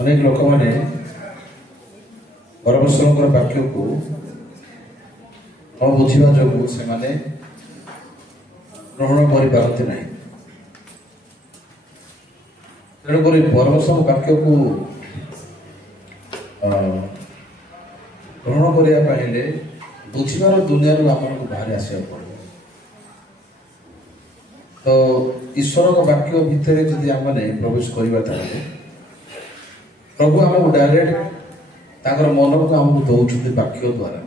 ଅନେକ ଲୋକମାନେ ପରମେଶ୍ୱରଙ୍କର ବାକ୍ୟକୁ ନ ବୁଝିବା ଯୋଗୁଁ ସେମାନେ ଗ୍ରହଣ କରିପାରନ୍ତି ନାହିଁ। ତେଣୁକରି ପରମେଶ୍ୱରଙ୍କ ବାକ୍ୟକୁ ଗ୍ରହଣ କରିବା ପାଇଁ ହେଲେ ବୁଝିବାର ଦୁନିଆରୁ ଆମମାନଙ୍କୁ ବାହାରି ଆସିବାକୁ ପଡ଼ିବ। ତ ଈଶ୍ୱରଙ୍କ ବାକ୍ୟ ଭିତରେ ଯଦି ଆମେ ପ୍ରବେଶ କରିବା ତାହେଲେ ପ୍ରଭୁ ଆମକୁ ଡାଇରେକ୍ଟ ତାଙ୍କର ମନକୁ ଆମକୁ ଦେଉଛନ୍ତି ବାକ୍ୟ ଦ୍ୱାରା।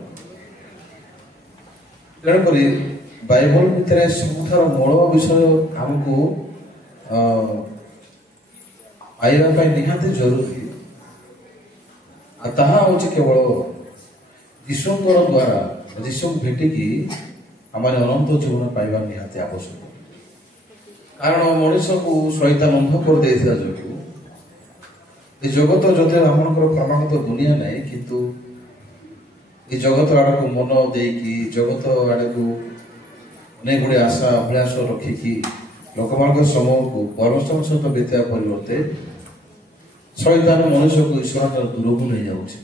ତେଣୁକରି ବାଇବଲ ଭିତରେ ସବୁଠାରୁ ମୂଳ ବିଷୟ ଆମକୁ ପାଇବା ପାଇଁ ନିହାତି ଜରୁରୀ, ଆଉ ତାହା ହେଉଛି କେବଳ ଯୀଶୁଙ୍କର ଦ୍ୱାରା ଯୀଶୁଙ୍କୁ ଭେଟିକି ଆମେ ଅନନ୍ତ ଜୀବନ ପାଇବା ନିହାତି ଆବଶ୍ୟକ। କାରଣ ମଣିଷକୁ ଶୈତାନ ଅନ୍ଧ କରିଦେଇଥିବା ଯୋଗୁଁ ଏ ଜଗତ ଯଦି ଆପଣଙ୍କର କ୍ରମାଗତ ଦୁନିଆ ନାହିଁ, କିନ୍ତୁ ଏ ଜଗତ ଆଡ଼କୁ ମନ ଦେଇକି ଜଗତ ଆଡ଼କୁ ଅନେକ ଗୁଡ଼ିଏ ଆଶା ଅଭିଳାଷ ରଖିକି ଲୋକମାନଙ୍କ ସମୟକୁ ପରମେଶ୍ୱର ସହିତ ବିତେଇବା ପରିବର୍ତ୍ତେ ଶୈତାନ ମନୁଷ୍ୟକୁ ଈଶ୍ୱରଙ୍କର ଦୂରକୁ ନେଇଯାଉଛି।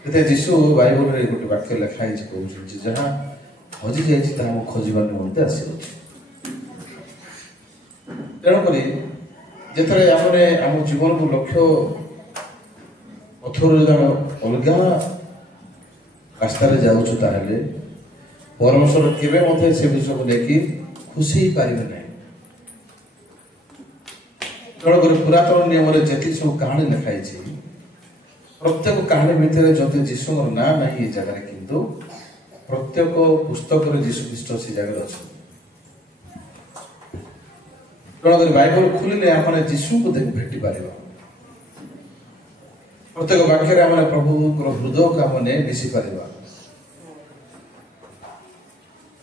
ସେଥିପାଇଁ ଯୀଶୁ ବାଇବଲରେ ଗୋଟେ ବାକ୍ୟ ଲେଖା ହେଇଛି, କହୁଛନ୍ତି ଯାହା ହଜିଯାଇଛି ତାହା ମୁଁ ଖୋଜିବା ନିମନ୍ତେ ଆସିଅଛି। ତେଣୁକରି ଯେତେବେଳେ ଆମେ ଆମ ଜୀବନକୁ ଲକ୍ଷ୍ୟ ପଥରୁ ଯଦି ଆମେ ଅଲଗା ରାସ୍ତାରେ ଯାଉଛୁ ତାହେଲେ ପରମେଶ୍ୱର କେବେ ମଧ୍ୟ ସେ ବିଷୟକୁ ନେଇକି ଖୁସି ହେଇପାରିବେ ନାହିଁ। ତେଣୁକରି ପୁରାତନ ନିୟମରେ ଯେତିକି ସବୁ କାହାଣୀ ଲେଖା ହେଇଛି, ପ୍ରତ୍ୟେକ କାହାଣୀ ଭିତରେ ଯଦି ଯୀଶୁଙ୍କର ନାଁ ନାହିଁ ଏ ଜାଗାରେ, କିନ୍ତୁ ପ୍ରତ୍ୟେକ ପୁସ୍ତକରେ ଯୀଶୁ ଖ୍ରୀଷ୍ଟ ସେ ଜାଗାରେ ଅଛନ୍ତି। ତେଣୁକରି ବାଇବଲ ଖୋଲିଲେ ଆମେ ଯୀଶୁଙ୍କୁ ଭେଟି ପାରିବା। ପ୍ରତ୍ୟେକ ବାକ୍ୟରେ ଆମେ ପ୍ରଭୁଙ୍କର ହୃଦୟକୁ ଆମେ ମିଶି ପାରିବା।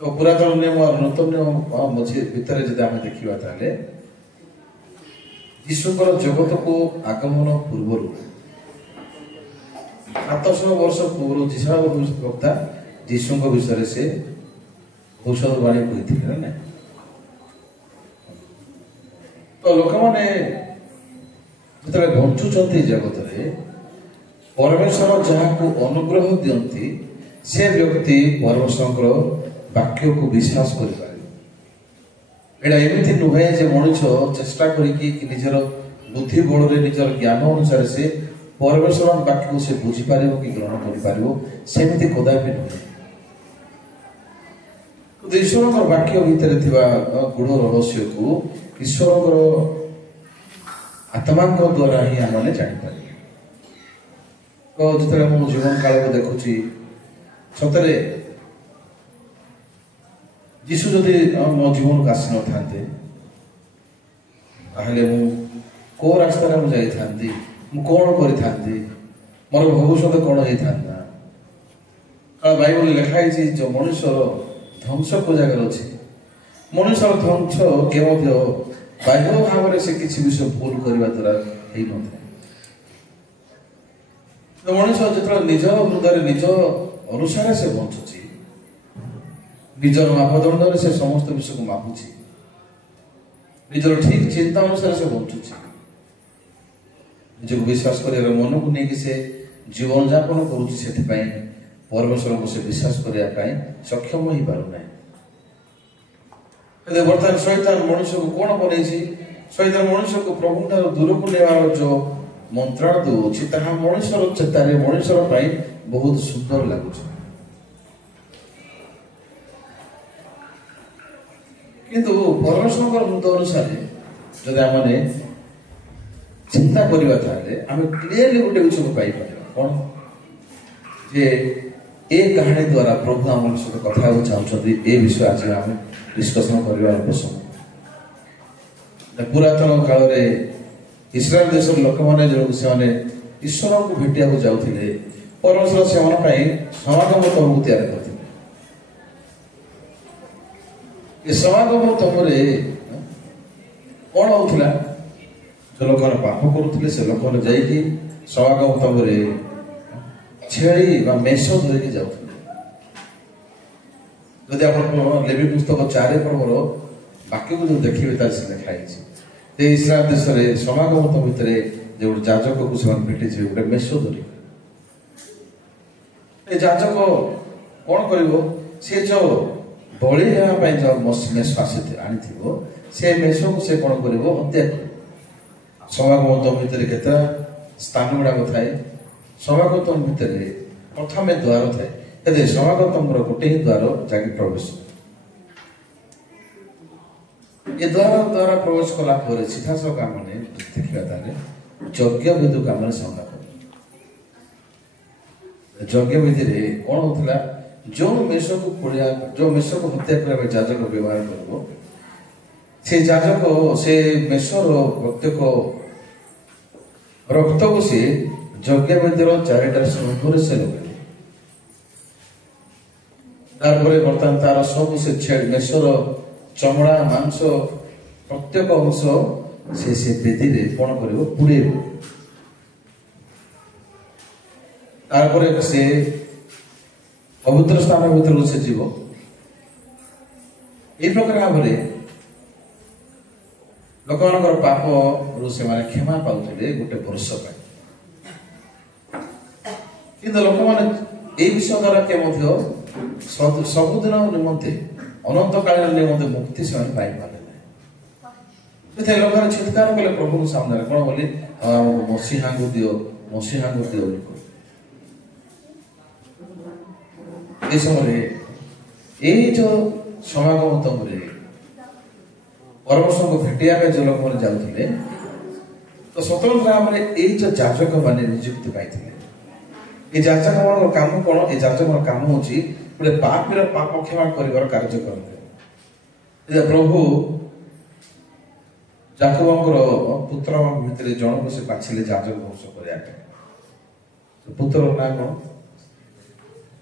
ତ ପୁରାତନ ନିୟମ ଆଉ ନୂତନ ନିୟମ ମଝି ଭିତରେ ଯଦି ଆମେ ଦେଖିବା ତାହେଲେ ଯୀଶୁଙ୍କର ଜଗତକୁ ଆଗମନ ପୂର୍ବରୁ 700 ବର୍ଷ ପୂର୍ବରୁ ଯିଶା ଭବିଷ୍ୟଦ୍ବକ୍ତା ଯୀଶୁଙ୍କ ବିଷୟରେ ସେ ଭବିଷ୍ୟବାଣୀ କହିଥିଲେ ନା ନାଇଁ। ତ ଲୋକମାନେ ଯେତେବେଳେ ବଞ୍ଚୁଛନ୍ତି ଜଗତରେ, ପରମେଶ୍ୱର ଯାହାକୁ ଅନୁଗ୍ରହ ଦିଅନ୍ତି ସେ ବ୍ୟକ୍ତି ପରମେଶ୍ୱରଙ୍କର ବାକ୍ୟକୁ ବିଶ୍ୱାସ କରିପାରିବ। ଏଇଟା ଏମିତି ନୁହେଁ ଯେ ମଣିଷ ଚେଷ୍ଟା କରିକି ନିଜର ବୁଦ୍ଧି ବଳରେ ନିଜର ଜ୍ଞାନ ଅନୁସାରେ ସେ ପରମେଶ୍ୱରଙ୍କ ବାକ୍ୟକୁ ସେ ବୁଝିପାରିବ କି ଗ୍ରହଣ କରିପାରିବ, ସେମିତି କଦାପି ନୁହେଁ। ଈଶ୍ୱରଙ୍କର ବାକ୍ୟ ଭିତରେ ଥିବା ଗୁଣ ରହସ୍ୟକୁ ଈଶ୍ୱରଙ୍କର ଆତ୍ମାଙ୍କ ଦ୍ୱାରା ହିଁ ଆମେ ଜାଣିପାରିବା। ତ ଯେତେବେଳେ ମୁଁ ଜୀବନ କାଳକୁ ଦେଖୁଛି, ସତରେ ଯୀଶୁ ଯଦି ମୋ ଜୀବନକୁ ଆସିନଥାନ୍ତେ ତାହେଲେ ମୁଁ କୋଉ ରାସ୍ତାରେ ମୁଁ ଯାଇଥାନ୍ତି, ମୁଁ କଣ କରିଥାନ୍ତି, ମୋର ଭବିଷ୍ୟତ କଣ ହେଇଥାନ୍ତା। କାରଣ ବାଇବଲ ଲେଖା ହେଇଛି ଯେ ମଣିଷର ଧ୍ୱଂସ କୋଉ ଜାଗାରେ ଅଛି। ମଣିଷର ଧ୍ୱଂସ କେ ମଧ୍ୟ ବାହ୍ୟ ଭାବରେ ସେ କିଛି ବିଷୟ ଭୁଲ କରିବା ଦ୍ୱାରା ହେଇନଥାଏ। ମଣିଷ ଯେତେବେଳେ ନିଜ ହୃଦୟରେ ନିଜ ଅନୁସାରେ ସେ ବଞ୍ଚୁଛି, ନିଜର ମାପଦଣ୍ଡରେ ସେ ସମସ୍ତ ବିଷୟକୁ ମାପୁଛି, ନିଜର ଠିକ ଚିନ୍ତା ଅନୁସାରେ ସେ ବଞ୍ଚୁଛି, ନିଜକୁ ବିଶ୍ୱାସ କରିବାର ମନକୁ ନେଇକି ସେ ଜୀବନଯାପନ କରୁଛି। ସେଥିପାଇଁ ପରମେଶ୍ୱରଙ୍କୁ ସେ ବିଶ୍ୱାସ କରିବା ପାଇଁ ସକ୍ଷମ ହେଇପାରୁନାହିଁ। ହେଲେ ବର୍ତ୍ତମାନ ଶୈତାନ ମଣିଷକୁ କଣ ବନେଇଛି? ଶୈତାନ ମଣିଷକୁ ପ୍ରଭୁଠାରୁ ଦୂରକୁ ନେବାର ଯୋଉ ମନ୍ତ୍ରଣ ଦେଉଛି ତାହା ମଣିଷର ଚେତାରେ ମଣିଷର ପାଇଁ ବହୁତ ସୁନ୍ଦର ଲାଗୁଛି। କିନ୍ତୁ ପରମେଶ୍ୱରଙ୍କର ହୃଦୟ ଅନୁସାରେ ଯଦି ଆମେ ଚିନ୍ତା କରିବା ତାହେଲେ ଆମେ କ୍ଲିୟରଲି ଗୋଟେ ବିଷୟକୁ ପାଇପାରିବା। କଣ ଯେ ଏ କାହାଣୀ ଦ୍ୱାରା ପ୍ରଭୁ ଆମ ସହିତ କଥା ହେବାକୁ ଚାହୁଁଛନ୍ତି, ଏ ବିଷୟ ଆଜି ଆମେ ଡିସ୍କସନ କରିବା ଆବଶ୍ୟକ। ପୁରାତନ କାଳରେ ଇସ୍ରାଏଲ ଦେଶର ଲୋକମାନେ ଯେଉଁ ସେମାନେ ଈଶ୍ୱରଙ୍କୁ ଭେଟିବାକୁ ଯାଉଥିଲେ, ପରମେଶ୍ୱର ସେମାନଙ୍କ ପାଇଁ ସମାଗମ ତମ୍ବୁ ତିଆରି କରିଥିଲେ। ଏ ସମାଗମ ତମ୍ବୁରେ କଣ ହଉଥିଲା? ଯୋଉ ଲୋକମାନେ ପାପ କରୁଥିଲେ ସେ ଲୋକମାନେ ଯାଇକି ସମାଗମ ତମ୍ବୁରେ ଛେଳି ବା ମେଷ ଧରିକି ଯାଉଥିଲେ। ଯଦି ଆପଣ ଲେବୀ ପୁସ୍ତକ 4 ପର୍ବର ବାକ୍ୟକୁ ଯୋଉ ଦେଖିବେ ତାର ସେ ଲେଖା ହେଇଛି ଯେ ଇସ୍ରାଏଲ ଦେଶରେ ସମାଗମ ଭିତରେ ଯେ ଗୋଟେ ଯାଜକକୁ ସେମାନେ ଭେଟିଯିବେ ଗୋଟେ ମେଷ ଧରି। ଏ ଯାଜକ କଣ କରିବ? ସେ ଯୋଉ ବଳି ହେବା ପାଇଁ ଯୋଉ ମେଷ ଆଣିଥିବ ସେ ମେଷକୁ ସେ କଣ କରିବ? ହତ୍ୟା କରିବ। ସମାଗମ ତମ ଭିତରେ କେତେଟା ସ୍ଥାନ ଗୁଡାକ ଥାଏ? ସମାଗମ ତମ ଭିତରେ ପ୍ରଥମେ ଦ୍ୱାର ଥାଏ। ହେଲେ ସମାଗମର ଗୋଟେ ହିଁ ଦ୍ୱାର ଯାହାକି ପ୍ରବେଶ। ଏ ଦ୍ୱାରା ପ୍ରବେଶ କଲା ପରେ ସିଧାସଳଖ ଆମେ ଦେଖିବା ତାହେଲେ ଯଜ୍ଞ ବିଧିକୁ ଆମେ ସାମ୍ନା କରୁ। ଯଜ୍ଞ ବିଧିରେ କଣ ହଉଥିଲା? ଯୋଉ ମେଷକୁ ହତ୍ୟା କରିବା ପାଇଁ ଯାଜକ ବ୍ୟବହାର କରିବ, ସେ ଯାଜକ ସେ ମେଷର ପ୍ରତ୍ୟେକ ରକ୍ତକୁ ସେ ଯଜ୍ଞ ବିଧିର 4ଟା ଶଙ୍ଖରେ ସେ ଲଗାଇବ। ତାପରେ ବର୍ତ୍ତମାନ ତାର ସବୁ ସେ ମେଷର ଚମଡ଼ା ମାଂସ ପ୍ରତ୍ୟେକ ଅଂଶ ସେ ବେଦୀରେ କଣ କରିବ? ପୁଡେଇବ। ତାପରେ ସେ ପବିତ୍ର ସ୍ଥାନ ଭିତରକୁ ସେ ଯିବ। এই ପ୍ରକାର ଭାବରେ ଲୋକମାନଙ୍କର ପାପରୁ ସେମାନେ କ୍ଷମା ପାଉଥିଲେ ଗୋଟେ ବର୍ଷ ପାଇଁ। କିନ୍ତୁ ଲୋକମାନେ এই ବିଷୟ ଦ୍ୱାରା କେ ମଧ୍ୟ ସବୁଦିନ ନିମନ୍ତେ ଅନନ୍ତକାଳୀନ ନିମନ୍ତେ ମୁକ୍ତି ସେମାନେ ପାଇପାରିଲେ ନାହିଁ। ସେଥିପାଇଁ ଲୋକମାନେ ଚିତ୍କାର କଲେ ପ୍ରଭୁଙ୍କ ସାମ୍ନାରେ, କଣ ବୋଲି? ଆମକୁ ମସିହାଙ୍କୁ ଦିଅ, ମସିହାଙ୍କୁ ଦିଅ ବୋଲି। ଏ ସମୟରେ ଏଇ ଯୋଉ ସମାଗମ ତମରେ ପରମେଶ୍ୱରଙ୍କୁ ଭେଟିବା ପାଇଁ ଯୋଉ ଲୋକମାନେ ଯାଉଥିଲେ, ତ ସ୍ୱତନ୍ତ୍ର ଭାବରେ ଏଇ ଯୋଉ ଯାଜକ ମାନେ ନିଯୁକ୍ତି ପାଇଥିଲେ। ଏ ଯାଜକ ମାନଙ୍କର କାମ କଣ? ଏ ଯାଜକର କାମ ହଉଛି ଗୋଟେ ପାପୀର ପାପ କ୍ଷମା କରିବାର କାର୍ଯ୍ୟ କରନ୍ତି। ପ୍ରଭୁ ଯାକବଙ୍କର ପୁତ୍ର ଭିତରେ ଜଣକୁ ସେ ବାଛିଲେ ଯାଜକ ବଂଶ କରିବା ପାଇଁ। ପୁତ୍ରର ନାଁ କଣ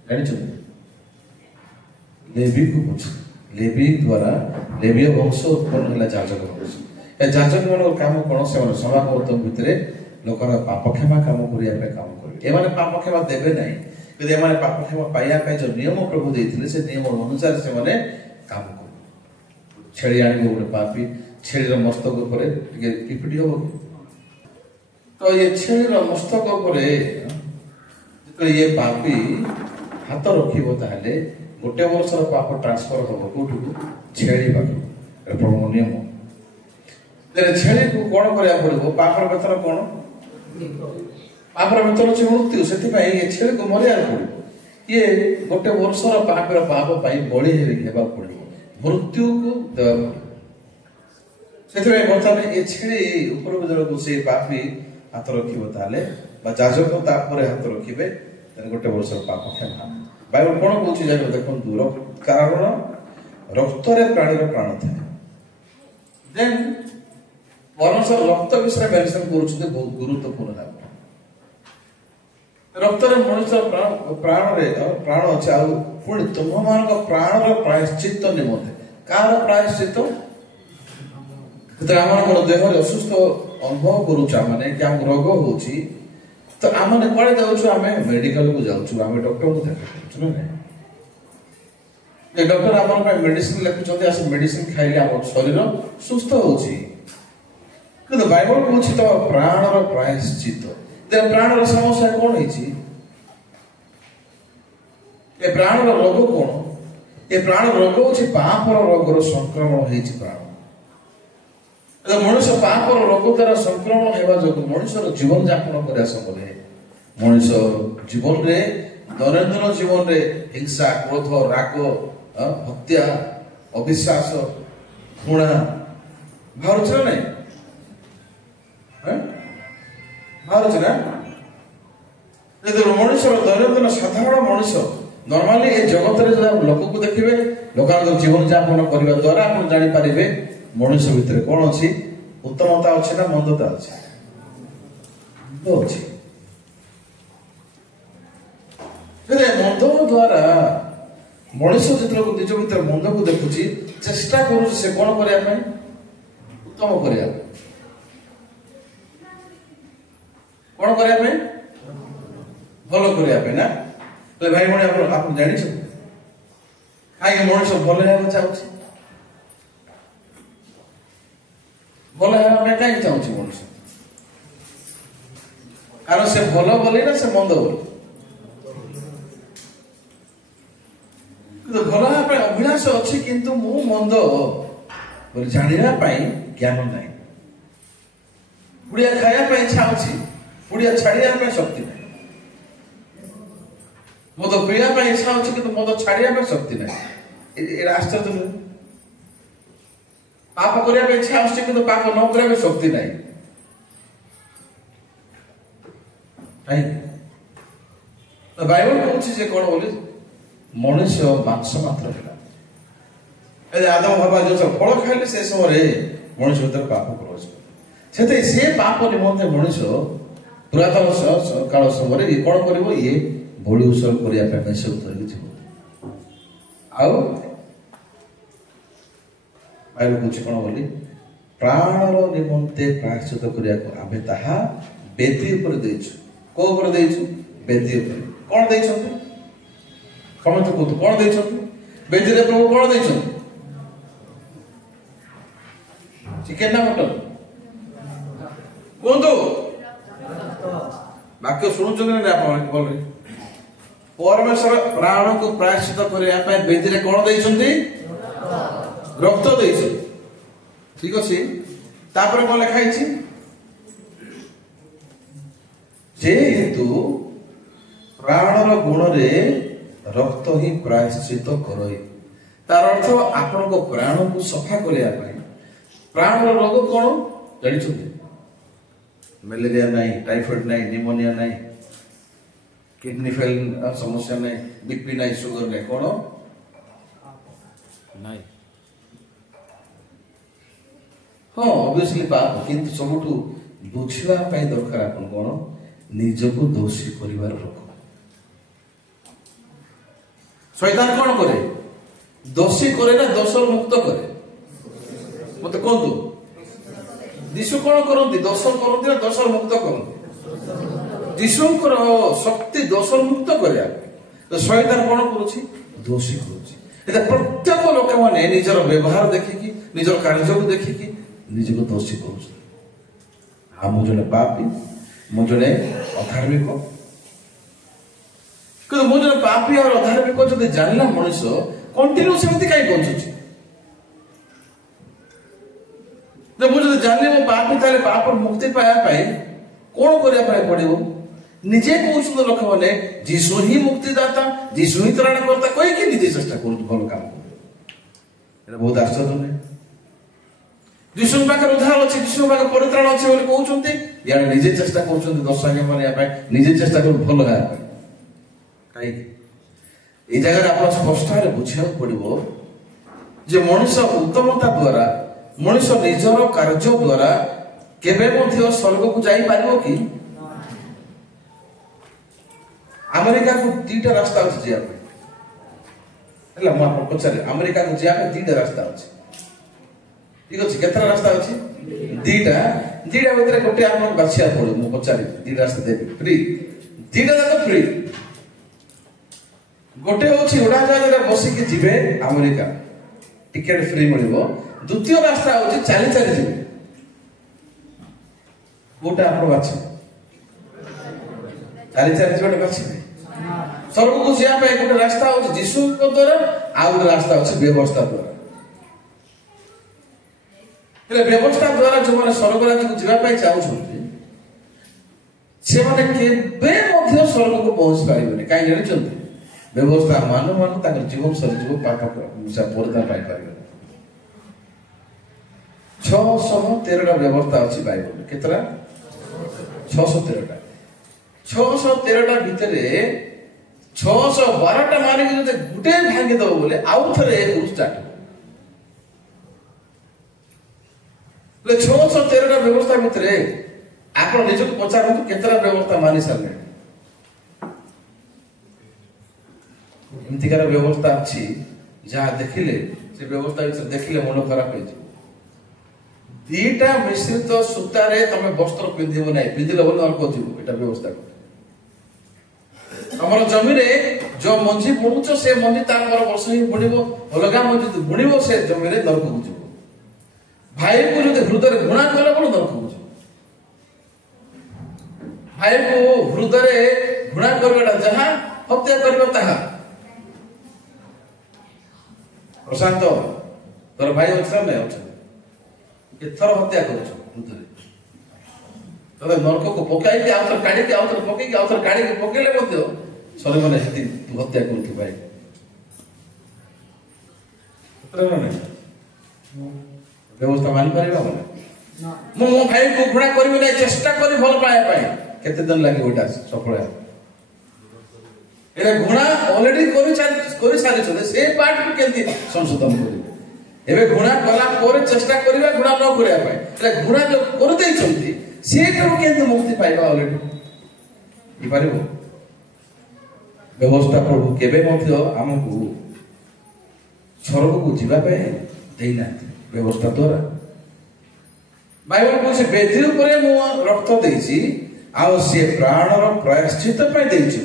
ଜାଣିଛନ୍ତି? ଲେବିକୁ ବୁଝେ। ଲେବି ଦ୍ୱାରା ଲେବୀୟ ବଂଶ ଉତ୍ପନ୍ନ ହେଲା ଯାଜକ ବଂଶ। ଏ ଯାଜକ ମାନଙ୍କର କାମ କଣ? ସେମାନେ ସମାଗମ ଭିତରେ ଲୋକଙ୍କ ପାପ କ୍ଷମା କାମ କରିବା ପାଇଁ କାମ କରିବେ। ଏମାନେ ପାପ କ୍ଷମା ଦେବେ ନାହିଁ, କିନ୍ତୁ ଏମାନେ ପାପ କ୍ଷମା ପାଇବା ପାଇଁ ଯୋଉ ନିୟମ ପ୍ରଭୁ ଦେଇଥିଲେ ସେ ନିୟମ ଅନୁସାରେ ସେମାନେ କାମ କରିବେ। ଛେଳି ଆଣିବ ଗୋଟେ ପାପୀ, ଛେଳିର ମସ୍ତକ ଉପରେ ଟିକେ ପିପିଟି ହବ କି? ତ ଏ ଛେଳିର ମସ୍ତକ ଉପରେ ଯେତେବେଳେ ଇଏ ପାପୀ ହାତ ରଖିବ ତାହେଲେ ଗୋଟେ ବର୍ଷର ପାପ ଟ୍ରାନ୍ସଫର ହବ କୋଉଠିକୁ? ଛେଳି ପାଖକୁ। ପ୍ରଭୁଙ୍କ ନିୟମ। ଛେଳିକୁ କଣ କରିବାକୁ ପଡିବ? ପାପର ବେତନ କଣ? ପାପର ବେତନ ଅଛି ମୃତ୍ୟୁ। ସେଥିପାଇଁ ଏ ଛେଳିକୁ ମରିବାକୁ ପଡିବ। ଇଏ ଗୋଟେ ବର୍ଷର ପାପର ପାପ ପାଇଁ ବଳି ହେବାକୁ ପଡିବ, ମୃତ୍ୟୁକୁ ଦେବାକୁ ପଡିବ। ସେଥିପାଇଁ ବର୍ତ୍ତମାନ ଏ ଛେଳି ଉପରକୁ ଜଣକୁ ସେ ପାପୀ ହାତ ରଖିବ ତାହେଲେ, ବା ଯାଜକ ତାପରେ ହାତ ରଖିବେ, ତାହେଲେ ଗୋଟେ ବର୍ଷର ପାପ କ୍ଷମା। ବାଇବଲ କଣ କହୁଛି ଜାଣିବ? ଦେଖନ୍ତୁ, କାରଣ ରକ୍ତରେ ପ୍ରାଣୀର ପ୍ରାଣ ଥାଏ। ଦେନ୍ ପରମେଶ୍ୱର ରକ୍ତ ବିଷୟରେ ମେନସନ କରୁଛନ୍ତି, ବହୁତ ଗୁରୁତ୍ୱପୂର୍ଣ୍ଣ ଭାବରେ। ରକ୍ତରେ ମଣିଷର ପ୍ରାଣରେ ପ୍ରାଣ ଅଛି। ଆଉ ପୁଣି ତୁମମାନଙ୍କ ପ୍ରାଣର ପ୍ରାୟଶ୍ଚିତ୍ତ ନିମନ୍ତେ। କାହାର ପ୍ରାୟଶ୍ଚିତ୍ତ? ଯେତେବେଳେ ଆମମାନଙ୍କର ଦେହରେ ଅସୁସ୍ଥ ଅନୁଭବ କରୁଛୁ, ଆମେ କି ଆମକୁ ରୋଗ ହଉଛି, ତ ଆମେ କୁଆଡେ ଯାଉଛୁ? ଆମେ ମେଡିକାଲକୁ ଯାଉଛୁ, ଆମେ ଡକ୍ଟରଙ୍କୁ ଦେଖାଉଛୁ ନା ନାହିଁ? ଏ ଡକ୍ଟର ଆମ ପାଇଁ ମେଡିସିନ ଲେଖୁଛନ୍ତି, ଆଉ ସେ ମେଡିସିନ ଖାଇଲେ ଆମ ଶରୀର ସୁସ୍ଥ ହଉଛି। କିନ୍ତୁ ବାଇବଲ କହୁଛି ତ ପ୍ରାଣର ପ୍ରାୟଶ୍ଚିତ୍ତ। ପ୍ରାଣର ସମସ୍ୟା କଣ ହେଇଛି? ଏ ପ୍ରାଣର ରୋଗ କଣ? ଏ ପ୍ରାଣ ରୋଗ ହଉଛି ପାପର ରୋଗର ସଂକ୍ରମଣ ହେଇଛି ପ୍ରାଣ। ମଣିଷ ପାପର ରୋଗ ଦ୍ୱାରା ସଂକ୍ରମଣ ହେବା ଯୋଗୁଁ ମଣିଷର ଜୀବନ ଯାପନ କରିବା ସମୟରେ ମଣିଷ ଜୀବନରେ ଦୈନନ୍ଦିନ ଜୀବନରେ ହିଂସା, କ୍ରୋଧ, ରାଗ, ହତ୍ୟା, ଅବିଶ୍ୱାସ, ଘୃଣା ବାହାରୁଛି ନା ନାଇଁ? ବାହାରୁଛି ନା? ମଣିଷର ଦୈନନ୍ଦିନ ସାଧାରଣ ମଣିଷ ନର୍ମାଲି ଏ ଜଗତରେ ଯଦି ଲୋକକୁ ଦେଖିବେ, ଲୋକଙ୍କ ଜୀବନ ଯାପନ କରିବା ଦ୍ୱାରା ଆପଣ ଜାଣିପାରିବେ ମଣିଷ ଭିତରେ କଣ ଅଛି? ଉତ୍ତମତା ଅଛି ନା ମନ୍ଦତା ଅଛି? ଅଛି। ମନ୍ଦ ଦ୍ୱାରା ମଣିଷ ଯେତେବେଳେ ନିଜ ଭିତରେ ମନ୍ଦକୁ ଦେଖୁଛି, ଚେଷ୍ଟା କରୁଛି ସେ କଣ କରିବା ପାଇଁ? ଉତ୍ତମ କରିବା ପାଇଁ। କଣ କରିବା ପାଇଁ? ଭଲ କରିବା ପାଇଁ ନା? ଭାଇ ଭଉଣୀ, ଆପଣ ଜାଣିଛନ୍ତି କାହିଁକି ମଣିଷ ଭଲ ହେବାକୁ ଚାହୁଁଛି? ଭଲ ହେବା ପାଇଁ କାହିଁକି ଚାହୁଁଛି ମଣିଷ? ଆର ସେ ଭଲ ବୋଲି ନା ସେ ମନ୍ଦ ବୋଲି? କିନ୍ତୁ ଭଲ ହେବା ପାଇଁ ଅଭିଳାଷ ଅଛି, କିନ୍ତୁ ମୁଁ ମନ୍ଦ ବୋଲି ଜାଣିବା ପାଇଁ ଜ୍ଞାନ ନାହିଁ। ପୁଡ଼ିଆ ଖାଇବା ପାଇଁ ଇଚ୍ଛା ଅଛି, ପୁଡ଼ିଆ ଛାଡ଼ିବା ପାଇଁ ଶକ୍ତି ନାହିଁ। ମଦ ପିଇବା ପାଇଁ ଇଚ୍ଛା ଅଛି, କିନ୍ତୁ ମଦ ଛାଡ଼ିବା ପାଇଁ ଶକ୍ତି ନାହିଁ। ଏଇଟା ଆଶ୍ଚର୍ଯ୍ୟ ନୁହେଁ? ପାପ କରିବା ପାଇଁ ଇଚ୍ଛା ଆସୁଛି, କିନ୍ତୁ ପାପ ନ କରିବା ପାଇଁ ଶକ୍ତି ନାହିଁ। ବାଇବଲ କହୁଛି ଯେ କଣ ବୋଲି? ମଣିଷ ମାଂସ ମାତ୍ର ହେଲା। ଆଦମ ହବା ଯୋଉ ଫଳ ଖାଇଲେ ସେ ସମୟରେ ମଣିଷ ଭିତରେ ପାପ ପ୍ରବେଶ କଲେ। ସେଥିପାଇଁ ସେ ପାପ ନିମନ୍ତେ ମଣିଷ ପୁରାତନ କାଳ ସମୟରେ ଇଏ କଣ କରିବ? ଇଏ ବଳି ଉତ୍ସର୍ଗ କରିବା ପାଇଁ ସବୁ ଧରିକି ଯିବ। ଆଉ ବାଇବଲ କହୁଛି କଣ ବୋଲି? ପ୍ରାଣର ନିମନ୍ତେ ପ୍ରାୟଶ୍ଚିତ କରିବାକୁ ଆମେ ତାହା ବେଦୀ ଉପରେ ଦେଇଛୁ। କୋଉ ଉପରେ ଦେଇଛୁ? ବେଦୀ ଉପରେ। କଣ ଦେଇଛନ୍ତି? ସମସ୍ତେ କୁହନ୍ତୁ କଣ ଦେଇଛନ୍ତି? ବେଦୀରେ ପ୍ରଭୁ କଣ ଦେଇଛନ୍ତି? ଚିକେନ ନା ମଟନ? କୁହନ୍ତୁ। ବାକ୍ୟ ଶୁଣୁଛନ୍ତି ନା ଆପଣ? ଭଲରେ ପରମେଶ୍ୱର ପ୍ରାଣକୁ ପ୍ରାୟଶ୍ଚିତ କରିବା ପାଇଁ ବେଦୀରେ କଣ ଦେଇଛନ୍ତି? ରକ୍ତ ଦେଇଛନ୍ତି। ଠିକ ଅଛି। ତାପରେ କଣ ଲେଖା ହେଇଛି? ଯେହେତୁ ପ୍ରାଣର ଗୁଣରେ ରକ୍ତ ହିଁ ପ୍ରାୟଶ୍ଚିତ କରଇ। ତାର ଅର୍ଥ ଆପଣଙ୍କ ପ୍ରାଣକୁ ସଫା କରିବା ପାଇଁ। ପ୍ରାଣର ରୋଗ କଣ ଜାଣିଛନ୍ତି? ମ୍ୟାଲେରିଆ ନାହିଁ, ଟାଇଫଏଡ୍ ନାହିଁ, ନିମୋନିଆ ନାହିଁ, କିଡନୀ ଫେଲ୍ ସମସ୍ୟା ନାହିଁ, ବିପି ନାହିଁ, ସୁଗର ନାହିଁ। କଣ ନାହିଁ? ହଁ, ଅବଭିୟସଲି ପାପ। କିନ୍ତୁ ସବୁଠୁ ବୁଝିବା ପାଇଁ ଦରକାର ଆପଣ କଣ? ନିଜକୁ ଦୋଷୀ କରିବାର ରୋଗ। ଶୈତାନ କଣ କରେ? ଦୋଷୀ କରେ ନା ଦୋଷରୁ ମୁକ୍ତ କରେ? ମତେ କୁହନ୍ତୁ। ଯୀଶୁ କଣ କରନ୍ତି? ଦୋଷ କରନ୍ତି ନା ଦୋଷରୁ ମୁକ୍ତ କରନ୍ତି? ଯୀଶୁଙ୍କର ଶକ୍ତି ଦୋଷରୁ ମୁକ୍ତ କରିବା। ଶୈତାନ କଣ କରୁଛି? ଦୋଷୀ କରୁଛି। ଏଟା ପ୍ରତ୍ୟେକ ଲୋକମାନେ ନିଜର ବ୍ୟବହାର ଦେଖିକି, ନିଜର କାର୍ଯ୍ୟକୁ ଦେଖିକି ନିଜକୁ ଦୋଷୀ କରୁଛନ୍ତି। ଆଉ ମୁଁ ଜଣେ ପାପୀ, ମୁଁ ଜଣେ ଅଧାର୍ମିକ। କିନ୍ତୁ ମୁଁ ଜଣେ ପାପୀ ଆଉ ଅଧାର୍ମିକ ଯଦି ଜାଣିଲା ମଣିଷ, କଣ୍ଟିନ୍ୟୁ ସେମିତି କାହିଁ ବଞ୍ଚୁଛି? ମୁଁ ଯଦି ଜାଣିଲି ମୁଁ ପାପୀ, ତାହେଲେ ପାପରୁ ମୁକ୍ତି ପାଇବା ପାଇଁ କଣ କରିବା ପାଇଁ ପଡିବ? ନିଜେ କହୁଛନ୍ତି ଲୋକମାନେ ଯୀଶୁ ହିଁ ମୁକ୍ତିଦାତା, ଯୀଶୁ ହିଁ ତ୍ରାଣ କର୍ତ୍ତା କହିକି ନିଜେ ଚେଷ୍ଟା କରୁଛୁ ଭଲ କାମ କରିବେ। ଏଟା ବହୁତ ଆଶ୍ଚର୍ଯ୍ୟ ନୁହେଁ? ଯୀଶୁଙ୍କ ପାଖରେ ଉଦ୍ଧାର ଅଛି, ଯୀଶୁଙ୍କ ପାଖରେ ପରିତ୍ରାଣ ଅଛି ବୋଲି କହୁଛନ୍ତି, ଇଆଡେ ନିଜେ ଚେଷ୍ଟା କରୁଛନ୍ତି ଦର୍ଶାଜ୍ଞା ମାନିବା ପାଇଁ, ନିଜେ ଚେଷ୍ଟା କରୁଛନ୍ତି ଭଲ ହେବା ପାଇଁ। କାହିଁକି? ଏଇ ଜାଗାରେ ଆପଣ ସ୍ପଷ୍ଟ ଭାବରେ ବୁଝିବାକୁ ପଡିବ ଯେ ମଣିଷ ଉତ୍ତମତା ଦ୍ଵାରା, ମଣିଷ ନିଜର କାର୍ଯ୍ୟ ଦ୍ଵାରା କେବେ ମଧ୍ୟ ସ୍ୱର୍ଗକୁ ଯାଇପାରିବ କି? ଆମେରିକାକୁ ଦିଟା ରାସ୍ତା ଅଛି ଯିବା ପାଇଁ। ହେଲା, ମୁଁ ଆପଣ ପଚାରେ, ଆମେରିକାକୁ ଯିବା ପାଇଁ ଦିଟା ରାସ୍ତା ଅଛି। ଠିକ ଅଛି, କେତେଟା ରାସ୍ତା ଅଛି? ଦିଟା। ଦିଟା ଭିତରେ ଗୋଟେ ଆପଣଙ୍କୁ ବାଛିବାକୁ ପଡିବ। ମୁଁ ପଚାରିବି, ଦିଟା ରାସ୍ତା ଦେବି ଫ୍ରି, ଦିଟା ଯାକ ଫ୍ରି। ଗୋଟେ ହଉଛି ଉଡାଜାହାଜରେ ବସିକି ଯିବେ ଆମେରିକା, ଟିକେଟ ଫ୍ରି ମିଳିବ। ଦ୍ୱିତୀୟ ରାସ୍ତା ହଉଛି ଚାଲି ଚାଲି ଯିବେ। କୋଉଟା ଆପଣ ବାଛିବେ? ଚାଲି ଚାଲି ଯିବାଟା ବାଛିବେ। ସ୍ୱର୍ଗକୁ ଯିବା ପାଇଁ ଗୋଟେ ରାସ୍ତା ହଉଛି ଯୀଶୁଙ୍କ ଦ୍ଵାରା, ଆଉ ଗୋଟେ ରାସ୍ତା ହଉଛି ବ୍ୟବସ୍ଥା ଦ୍ଵାରା। ହେଲେ ବ୍ୟବସ୍ଥା ଦ୍ଵାରା ଯୋଉମାନେ ସ୍ୱର୍ଗ ରାଜ୍ୟକୁ ଯିବା ପାଇଁ ଚାହୁଁଛନ୍ତି, ସେମାନେ କେବେ ମଧ୍ୟ ସ୍ୱର୍ଗକୁ ପହଞ୍ଚି ପାରିବେନି। କାହିଁ ଜାଣିଛନ୍ତି? ବ୍ୟବସ୍ଥା ମାନୁ ମାନୁ ତାଙ୍କର ଜୀବନ ସରିଯିବ, ପାପ ପରିତ୍ରାଣ ପାଇପାରିବେ। 613ଟା ବ୍ୟବସ୍ଥା ଅଛି ବାଇବଲରେ। କେତେଟା? 613ଟା। 613ଟା ଭିତରେ 612ଟା ମାରିକି ଯଦି ଗୋଟେ ଭାଙ୍ଗିଦବ ବୋଲେ ଆଉ ଥରେ ଷ୍ଟାର୍ଟ ହେବ। 613ଟା ବ୍ୟବସ୍ଥା ଭିତରେ ଆପଣ ନିଜକୁ ପଚାରନ୍ତୁ କେତେଟା ବ୍ୟବସ୍ଥା ମାନି ସାରିଲେଣି? ଏମିତିକାର ବ୍ୟବସ୍ଥା ଅଛି ଯାହା ଦେଖିଲେ, ସେ ବ୍ୟବସ୍ଥା ବିଷୟରେ ଦେଖିଲେ ମନ ଖରାପ ହେଇଯିବ। ଦିଟା ମିଶ୍ରିତ ସୂତାରେ ତମେ ବସ୍ତ୍ର ପିନ୍ଧିବ ନାହିଁ, ପିନ୍ଧିଲେ ବୋଲି ନର୍କ ଯିବ। ଏଟା ବ୍ୟବସ୍ଥା। ତମର ଜମିରେ ଯୋଉ ମଞ୍ଜି ବୁଣୁଛ, ସେ ମଞ୍ଜି ତା ପର ବର୍ଷ ହିଁ ବୁଣିବ। ଅଲଗା ମଞ୍ଜି ବୁଣିବ, ସେ ଜମିରେ ନର୍କକୁ ଯିବ। ଭାଇକୁ ଯଦି ହୃଦୟରେ ଘୃଣା କଲେ, ନର୍କକୁ ଯିବ। भाई को हृदय घृणा करवाटा जहाँ हत्या करवा ताहा प्रशांत तोर भाई अच्छा नहीं अच्छा एथर हत्या कर हृदय तबे नरक को पकाई के आउथर काढी के आउथर पकाई के आउथर काढी के पकेले मध्य सरे माने हेती तू हत्या करथि भाई व्यवस्था मानि परिबा माने मो भाई को घृणा करबे नै चेष्टा करी भल पाए पाए केते दिन लागि ओटा सफल एरे घृणा ऑलरेडी करि सारि छले से पार्ट को केंति संशोधन करिवे एबे घृणा कला पर चेष्टा करिबा घृणा न करिया पाए एरे घृणा जो कर देइ छथि से तो केंति मुक्ति पाइबा ऑलरेडी ई पारिबो व्यवस्था प्रभु केबे मध्य हमकु स्वर्ग को जीवा पे देना व्यवस्था द्वारा बाइबल को से बेदी ऊपर मु रक्त देछि आ से प्राणर प्रायश्चित पे देछि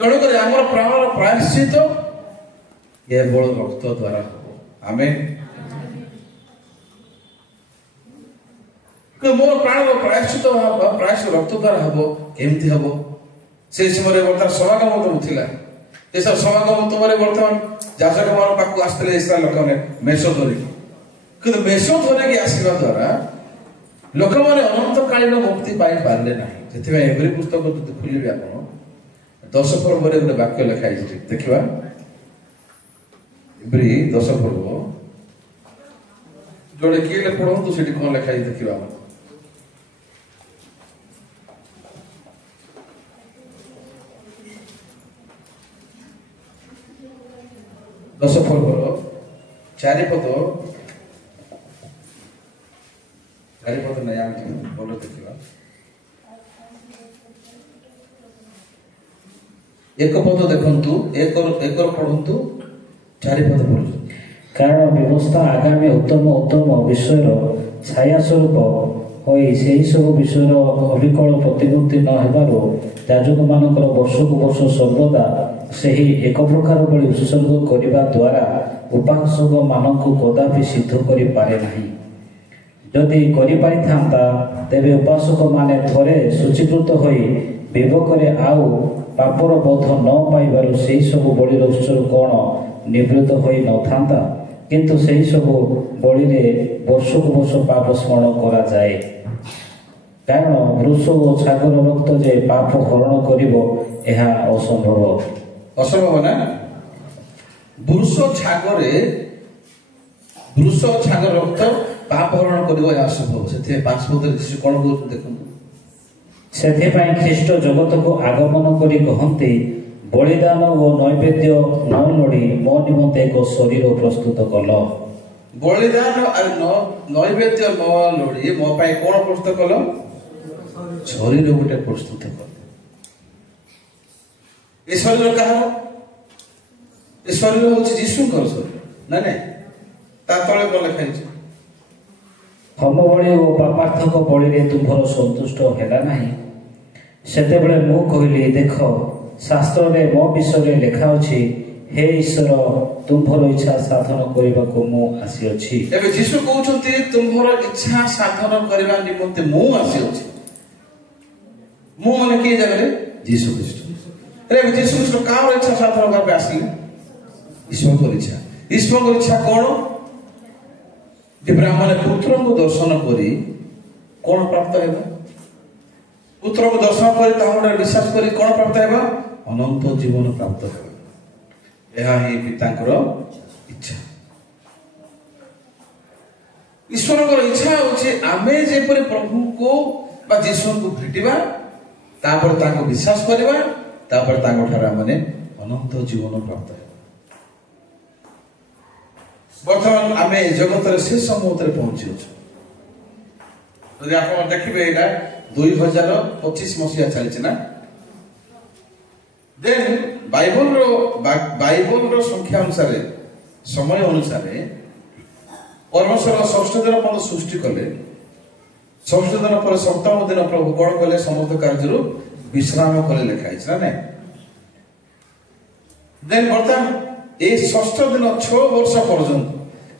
तणु कर हमर प्राणर प्रायश्चित केवल रक्त द्वारा हो आमेन कि मोर प्राणर प्रायश्चित प्रायश्चित रक्त द्वारा हबो केमति हबो से समय वर्तमान समागम तो थिला ते सब समागम तमरे वर्तमान जासक मान पाकु आस्तले इस्राएल लोक ने मेसो धरि किंतु मेसो धरि के आसीबा द्वारा लोक माने अनंत कालीन मुक्ति पाई पारले नाही जेते में एवरी पुस्तक तो खुलिबे आपण 10 पर्व रे एक वाक्य लिखाई छै देखिबा एवरी 10 पर्व जोडे केले पढो तो सेठी कोन लिखाई देखिबा 10 पर्वर 4 पद नया बोलो देखिबा एक पद देखंतु एक पढंतु 4 पद पढु कारण व्यवस्था आगामी उत्तम विषय छाया स्वरूप होई सेही सब विषय अविकल प्रतिमूर्ति न हेबारो याजक मानकर वर्ष को वर्ष सर्वदा सेही एक प्रकार बड़ी उत्सर्ग करिबा द्वारा उपासक मानकु कदापि सिद्ध करि पारे नाही जदि करि पारिथांता तेबे उपासक माने थरे सूचीकृत होई विवेकरे आउ पापर बोध न पाइबारु सेही सब बलिर उत्सर्ग कोन निवृत्त होई न थांता किंतु सेही सब बलिरे वर्ष को वर्ष पाप स्मरण करा जाए कारण वृष ओ छागर रक्त जे पाप हरण करिवो एहा असंभव ना वृष छागर रक्त पाप हरण करिवो एहा असंभव सेते 5 पद ऋषि कोन को देखु सेते पई ख्रीष्ट जगत को आगमन करी कहंते बलिदान ओ नैवेद्य न लोड़ी मो निमंते एक शरीर प्रस्तुत कल बलिदान और नैवेद्य न लोड़ी मो पई कोन प्रस्तुत कल शरीर गोटे प्रस्तुत कल ए शरीर कहार ए शरीर होछि यीशुकर शरीर ना नै ता तळे को लिखाइ छै होम बलि ओ पापार्थक बलि रे तुमरो संतुष्ट हेला नाही सेते बेले मु कहली देखो शास्त्र रे मो विषय रे लिखा अछि हे ईश्वर तुमरो इच्छा साधन करबा को मु आसी अछि एबे यीशु कहउछंती तुमरो इच्छा साधन करबा निमंते मु आसी अछि मु माने के जगह यीशु ख्रीष्ट रे यीशु ख्रीष्ट कार इच्छा साधन करबा आसी ईश्वर को इच्छा कोन जे ब्राह्मण पुत्र को दर्शन करी कोन प्राप्त हेबा पुत्र को दर्शन करी ताहडा विश्वास करी कोन प्राप्त हेबा अनंत जीवन प्राप्त हेबा एहा ही पितांकर इच्छा ईश्वर को इच्छा होछि आमे जे पर प्रभु को बा यीशु को भेटिबा तापर ताको विश्वास करबा तापर ताको ठरा माने अनंत जीवन प्राप्त हेबा वर्तमान आमे जगत रे शेष मुहूर्त पहुंची अछि यदि आप देखिबे एटा 2025 मसिया चली ना देन बाइबल रो संख्या अनुसार समय अनुसार परमेश्वर षष्ठ दिन पर सृष्टि कले षष्ठ दिन पर सप्तम दिन प्रभु कोन कले समस्त कार्य विश्राम कले लिखाइ छै ना देन वर्तमान ए षष्ठ दिन 6 वर्ष पर्यंत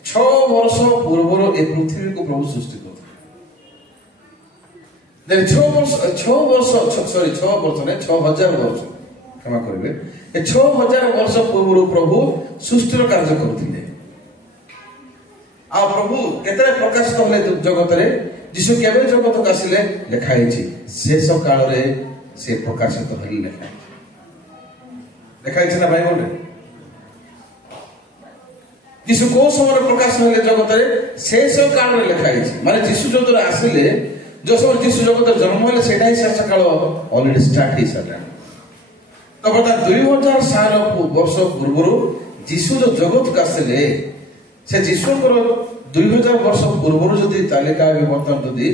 6 वर्ष पूर्व ए पृथ्वी को प्रभु सृष्टि करते 6 ବର୍ଷ ସରି 6 ବର୍ଷ ନାହିଁ 6000 ବର୍ଷ କ୍ଷମା କରିବେ 6000 ବର୍ଷ ପୂର୍ବରୁ ପ୍ରଭୁ ସୃଷ୍ଟିର କାର୍ଯ୍ୟ କରୁଥିଲେ ଆଉ ପ୍ରଭୁ କେତେବେଳେ ପ୍ରକାଶିତ ହେଲେ ଜଗତରେ ଯୀଶୁ କେବେ ଜଗତକୁ ଆସିଲେ ଲେଖା ହେଇଛି ଶେଷ କାଳରେ ସେ ପ୍ରକାଶିତ ହେଲେ ଲେଖା ହେଇଛି ନା ବାଇବଲରେ ଯୀଶୁ କୋଉ ସମୟରେ ପ୍ରକାଶ ହେଲେ ଜଗତରେ ଶେଷ କାଳରେ ଲେଖା ହେଇଛି ମାନେ ଯୀଶୁ ଯେତେବେଳେ ଆସିଲେ जो समय जीशु जगत जन्म है सेटा ही शेष काल ऑलरेडी स्टार्ट ही सारा तो बता 2000 साल वर्ष पूर्व जीशु जो जगत का आसले से जीशु को 2000 वर्ष पूर्व जदि तालिका बर्तमान जदि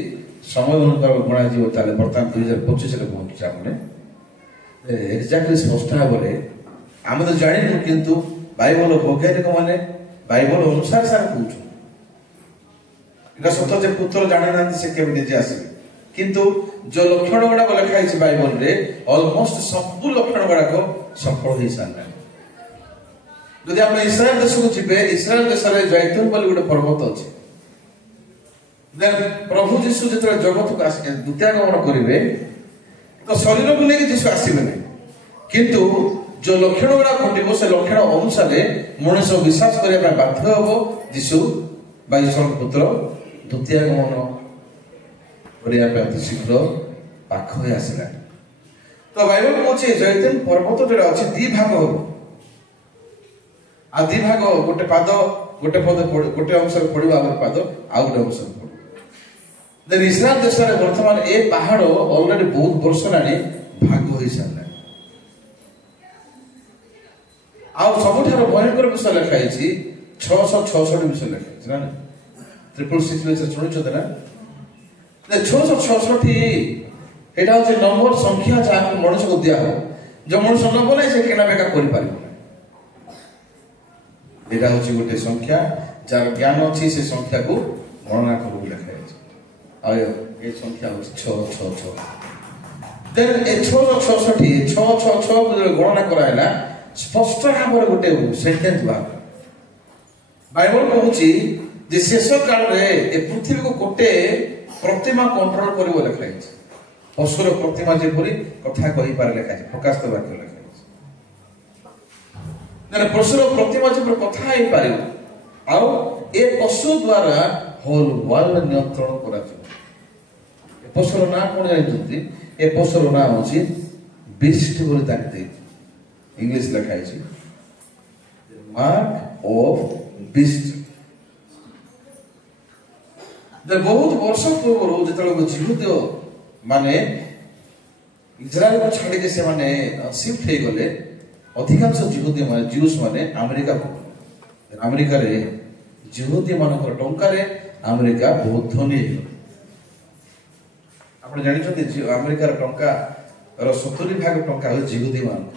समय अनुसार गणा जीव ताले बर्तमान 2025 रे पहुंची हमने एक्जेक्टली स्पष्ट भाବରେ ଆମେ ତ ଜାଣିନୁ କିନ୍ତୁ ବାଇବଲ ବୈଜ୍ଞାନିକ ମାନେ ବାଇବଲ ଅନୁସାର ସାରା କହୁଛୁ এটা সত্য যে পুত্র জানে না সে কেবে নিজে আসবে কিন্তু যে লক্ষণ গুড়াক লেখা হয়েছে বাইবল রে অলমোস্ট সবু লক্ষণ গুড়াক সফল হয়ে সারা যদি আপনি ইসরায়েল দেশକୁ ଯିବେ ইসরায়েল দেশରେ জৈতুন ବୋଲି ଗୋଟେ ପର୍ବତ ଅଛି ଦେନ ପ୍ରଭୁ ଯୀଶୁ ଯେତେବେଳେ ଜଗତକୁ ଆସିବେ ଦ୍ୱିତୀୟାଗମନ କରିବେ ତ ଶରୀରକୁ ନେଇକି ଯୀଶୁ ଆସିବେ ନାହିଁ କିନ୍ତୁ যে লক্ষণ গুড়াক ঘটিব ସେ ଲକ୍ଷଣ ଅନୁସାରେ ମଣିଷ ବିଶ୍ୱାସ କରିବା ପାଇଁ ବାଧ୍ୟ ହେବ ଯୀଶୁ ବା ଈଶ୍ୱରଙ୍କ ପୁତ୍ର ଦ୍ୱିତୀୟାଗମନ କରିବା ପାଇଁ ଅତି ଶୀଘ୍ର ପାଖ ହୋଇ ଆସିଲାଣି ତ ବାଇବଲ କହୁଛି ଜୈତୁନ ପର୍ବତଟା ଅଛି ଦି ଭାଗ ହବ ଆଉ ଦି ଭାଗ ଗୋଟେ ପାଦ ଗୋଟେ ପଦ ଗୋଟେ ଅଂଶରେ ପଡିବ ଆଉ ଗୋଟେ ପାଦ ଆଉ ଗୋଟେ ଅଂଶରେ ପଡିବ ଦେନ ଇସ୍ରାଏଲ ଦେଶରେ ବର୍ତ୍ତମାନ ଏ ପାହାଡ ଅଲରେଡି ବହୁତ ବର୍ଷ ହେଲାଣି ଭାଗ ହୋଇ ସାରିଲାଣି ଆଉ ସବୁଠାରୁ ଭୟଙ୍କର ବିଷୟ ଲେଖା ହେଇଛି 666 ବିଷୟ ଲେଖା ହେଇଛି ନା 666 ବିଷୟ ଶୁଣିଛନ୍ତି ନା 666 এটা হচ্ছে নম্বর সংখ্যা যাহাকে মনুষ্যକୁ ଦିଆ ହେବ যে ମଣିଷ ନ ବନାଇ ସେ କେନା ବେକା କରିପାରିବ এটা হচ্ছে ଗୋଟେ ସଂଖ୍ୟା ଯାର ଜ୍ଞାନ ଅଛି ସେ ସଂଖ୍ୟାକୁ ଗଣନା କରିବାକୁ ଲେଖା ହେଇଛି ଆଉ এই ସଂଖ୍ୟା ହଉଛି 666 ଦେନ ଏ 666 ଗଣନା କରାହେଲା ସ୍ପଷ୍ଟ ଭାବରେ ଗୋଟେ ସେଣ୍ଟେନ୍ସ ବାହାରିଲା ବାଇବଲ କହୁଛି ଯେ ଶେଷ କାଳରେ ଏ ପୃଥିବୀକୁ ଗୋଟେ ପ୍ରତିମା କଣ୍ଟ୍ରୋଲ କରିବ ଲେଖା ହେଇଛି ପଶୁର ପ୍ରତିମା ଯେପରି କଥା କହିପାରେ ଲେଖା ହେଇଛି ପ୍ରକାଶିତ ବାକ୍ୟ ଲେଖା ହେଇଛି ପଶୁର ପ୍ରତିମା ଯେପରି କଥା ହେଇପାରିବ ଆଉ ଏ ପଶୁ ଦ୍ୱାରା ହୋଲ ୱାର୍ଲଡ ନିୟନ୍ତ୍ରଣ କରାଯିବ ଏ ପଶୁର ନାଁ କଣ ଜାଣିଛନ୍ତି ଏ ପଶୁର ନାଁ ହଉଛି ବିଷ୍ଟ ବୋଲି ତାକୁ ଦେଇଛି ଇଂଲିଶ ଲେଖା ହେଇଛି ମାର୍କ ଅଫ ବିଷ୍ଟ ବହୁତ ବର୍ଷ ପୂର୍ବରୁ ଯେତେବେଳେ ଜିହୁଦୀୟ ମାନେ ଇସ୍ରାଏଲକୁ ଛାଡ଼ିକି ସେମାନେ ସିଫ୍ଟ ହେଇଗଲେ ଅଧିକାଂଶ ଜିହୁଦୀ ମାନେ ଜିଉସ୍ ମାନେ ଆମେରିକାକୁ ଆମେରିକାରେ ଜିହୁଦୀ ମାନଙ୍କର ଟଙ୍କାରେ ଆମେରିକା ବହୁତ ଧନୀ ହେଇଗଲା ଆପଣ ଜାଣିଛନ୍ତି ଆମେରିକାର ଟଙ୍କାର 70% ଟଙ୍କା ହେଉଛି ଜିହୁଦୀ ମାନଙ୍କ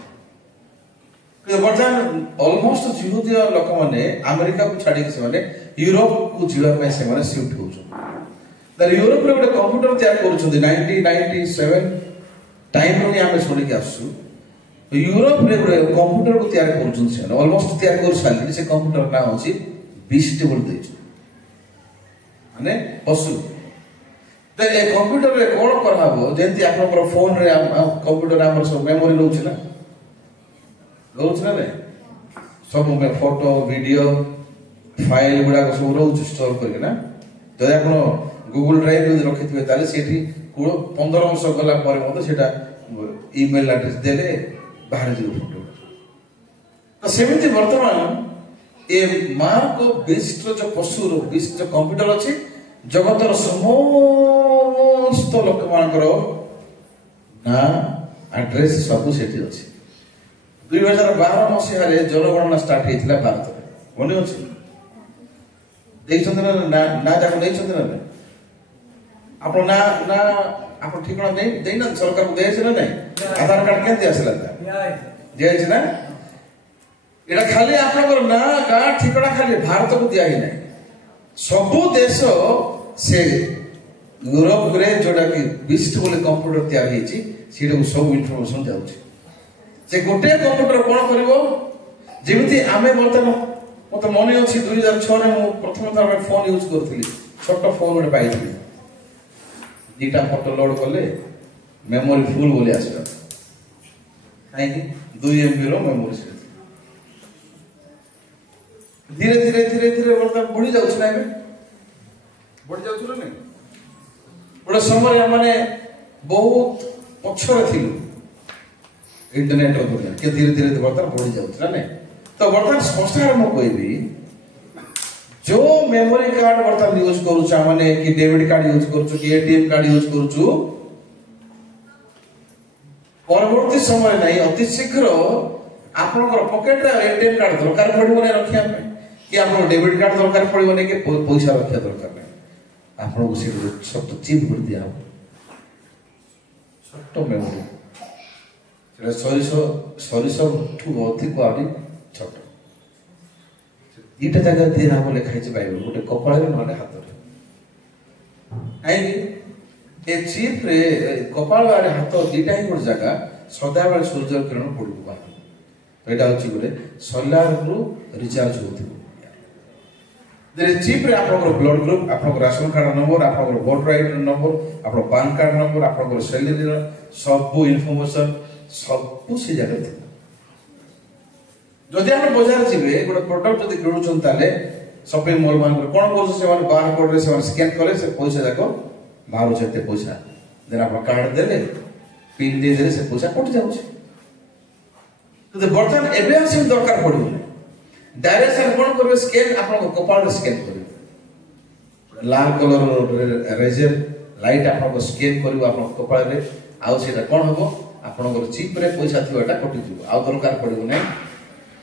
କିନ୍ତୁ ବର୍ତ୍ତମାନ ଅଲମୋଷ୍ଟ ଜିହୁଦୀୟ ଲୋକମାନେ ଆମେରିକାକୁ ଛାଡ଼ିକି ସେମାନେ ୟୁରୋପକୁ ଯିବା ପାଇଁ ସେମାନେ ସିଫ୍ଟ ହଉଛନ୍ତି ୟୁରୋପରେ ଗୋଟେ କମ୍ପ୍ୟୁଟର ତିଆରି କରୁଛନ୍ତି 1997 ଟାଇମ୍ରୁ ହିଁ ଆମେ ଶୁଣିକି ଆସୁଛୁ ୟୁରୋପରେ ଗୋଟେ କମ୍ପ୍ୟୁଟରକୁ ତିଆରି କରୁଛନ୍ତି ସେମାନେ ଅଲମୋଷ୍ଟ ତିଆରି କରିସାରିଲେଣି ସେ କମ୍ପ୍ୟୁଟର ନାଁ ହେଉଛି ବିଷ୍ଟ ବୋଲି ଦେଇଛନ୍ତି ମାନେ ପଶୁ ଏ କମ୍ପ୍ୟୁଟରରେ କ'ଣ କରାହବ ଯେମିତି ଆପଣଙ୍କର ଫୋନରେ କମ୍ପ୍ୟୁଟର ଆମର ସବୁ ମେମୋରି ରହୁଛି ନା ନାଇଁ ସବୁ ଫଟୋ ଭିଡିଓ ଫାଇଲ ଗୁଡାକ ସବୁ ରହୁଛି ଷ୍ଟୋର କରିକି ନା ଯଦି ଆପଣ ଗୁଗଲ ଡ୍ରାଇଭ ଯଦି ରଖିଥିବେ ତାହେଲେ ସେଠି 15 ବର୍ଷ ଗଲା ପରେ ମଧ୍ୟ ସେଟା ଇମେଲ ଆଡ୍ରେସ ଦେଲେ ବାହାରି ଯିବ ଫଟୋ ତ ସେମିତି ବର୍ତ୍ତମାନ ଏ ମାର୍କ ବିଷ୍ଟ ଯୋଉ ପଶୁର ବିଷ୍ଟ ଯୋଉ କମ୍ପ୍ୟୁଟର ଅଛି ଜଗତର ସମସ୍ତ ଲୋକମାନଙ୍କର ନାଁ ଆଡ୍ରେସ ସବୁ ସେଠି ଅଛି 2012 ମସିହାରେ ଜନଗଣନା ଷ୍ଟାର୍ଟ ହେଇଥିଲା ଭାରତରେ ମନେ ଅଛି ଦେଇଛନ୍ତି ନା ଯାକ ନେଇଛନ୍ତି ନା ନାଇଁ ଆପଣ ନା ଆପଣ ଠିକଣା ଦେଇନା ସରକାରକୁ ଦିଆଯାଇଛି ନା ନାଇଁ ଆଧାର କାର୍ଡ କେମିତି ଆସିଲା ଦିଆଯାଇଛି ନା ଏଇଟା ଖାଲି ଆପଣଙ୍କର ନା ଗାଁ ଠିକଣା ଖାଲି ଭାରତକୁ ଦିଆ ହେଇନାହିଁ ସବୁ ଦେଶ ସେ ୟୁରୋପରେ ଯୋଉଟା କି ବିଷ୍ଟ ବୋଲି କମ୍ପ୍ୟୁଟର ତିଆରି ହେଇଛି ସେଇଟାକୁ ସବୁ ଇନଫର୍ମେସନ ଯାଉଛି ସେ ଗୋଟିଏ କମ୍ପ୍ୟୁଟର କ'ଣ କରିବ ଯେମିତି ଆମେ ବର୍ତ୍ତମାନ ମତେ ମନେ ଅଛି 2006ରେ ମୁଁ ପ୍ରଥମ ଥର ଫୋନ ୟୁଜ କରୁଥିଲି ଛୋଟ ଫୋନ ଗୋଟେ ପାଇଥିଲି दुटा फोटो लोड कले मेमोरी फुल बोली आसला कहीं 2 MB रो मेमोरी से धीरे धीरे धीरे धीरे बर्तमान बढ़ी जाउछ ना बढ़ी जाउछ ना गोटे समय माने बहुत पछरे थिलु इंटरनेट रो दुनिया के धीरे धीरे बर्तमान बढ़ी जाउछ ना तो बर्तमान संसार में कोई भी जो मेमोरी कार्ड बर्तमान यूज करूचा माने कि डेबिट कार्ड यूज करूछु कि एटीएम कार्ड यूज करूछु परवर्ती समय नहीं अति शीघ्र आपनकर पॉकेट रे एटीएम कार्ड दरकार पड़िबो नै रखिया पे कि आपन डेबिट कार्ड दरकार पड़िबो नै कि पैसा रखिया दरकार नै आपन को से सब तो चिप कर दिया छोट मेमोरी सेटा सरिसो ठु अधिक आडी छोट इटा जगह दिया हम लिखाई छै बाइबल गोटे कपाळ रे नले हाथ रे आई ए चिप रे कपाळ वाले हाथ दीटा ही गोटे जगह सदा बेले सूर्य किरण पड़बो बा तो एटा होची गोटे सोलार रु रिचार्ज होती देरे चिप रे आपन ब्लड ग्रुप आपन राशन कार्ड नंबर आपन वोटर आईडी नंबर आपन पैन कार्ड नंबर आपन सैलरी सब इनफॉरमेशन सब से जगह थी जदि हम बाजार जीवे गोटे प्रोडक्ट जदि किणुछन ताले शॉपिंग मॉल मान कोन कोन से मान बार कोड रे से स्कैन करे से पैसा जाको बाहर जेते पैसा देन आप कार्ड देले पिन दे देले से पैसा कट जाउछ तो बर्तन एबे आसी दरकार पड़ो डायरेक्ट से कोन करबे स्कैन आपन कपाल रे स्कैन करबे लाल कलर रेजर लाइट आपन स्कैन करबो आपन कपाल रे आउ सेटा कोन हबो आपन चिप रे पैसा थिबाटा कटि जिवो आउ दरकार पड़ो नै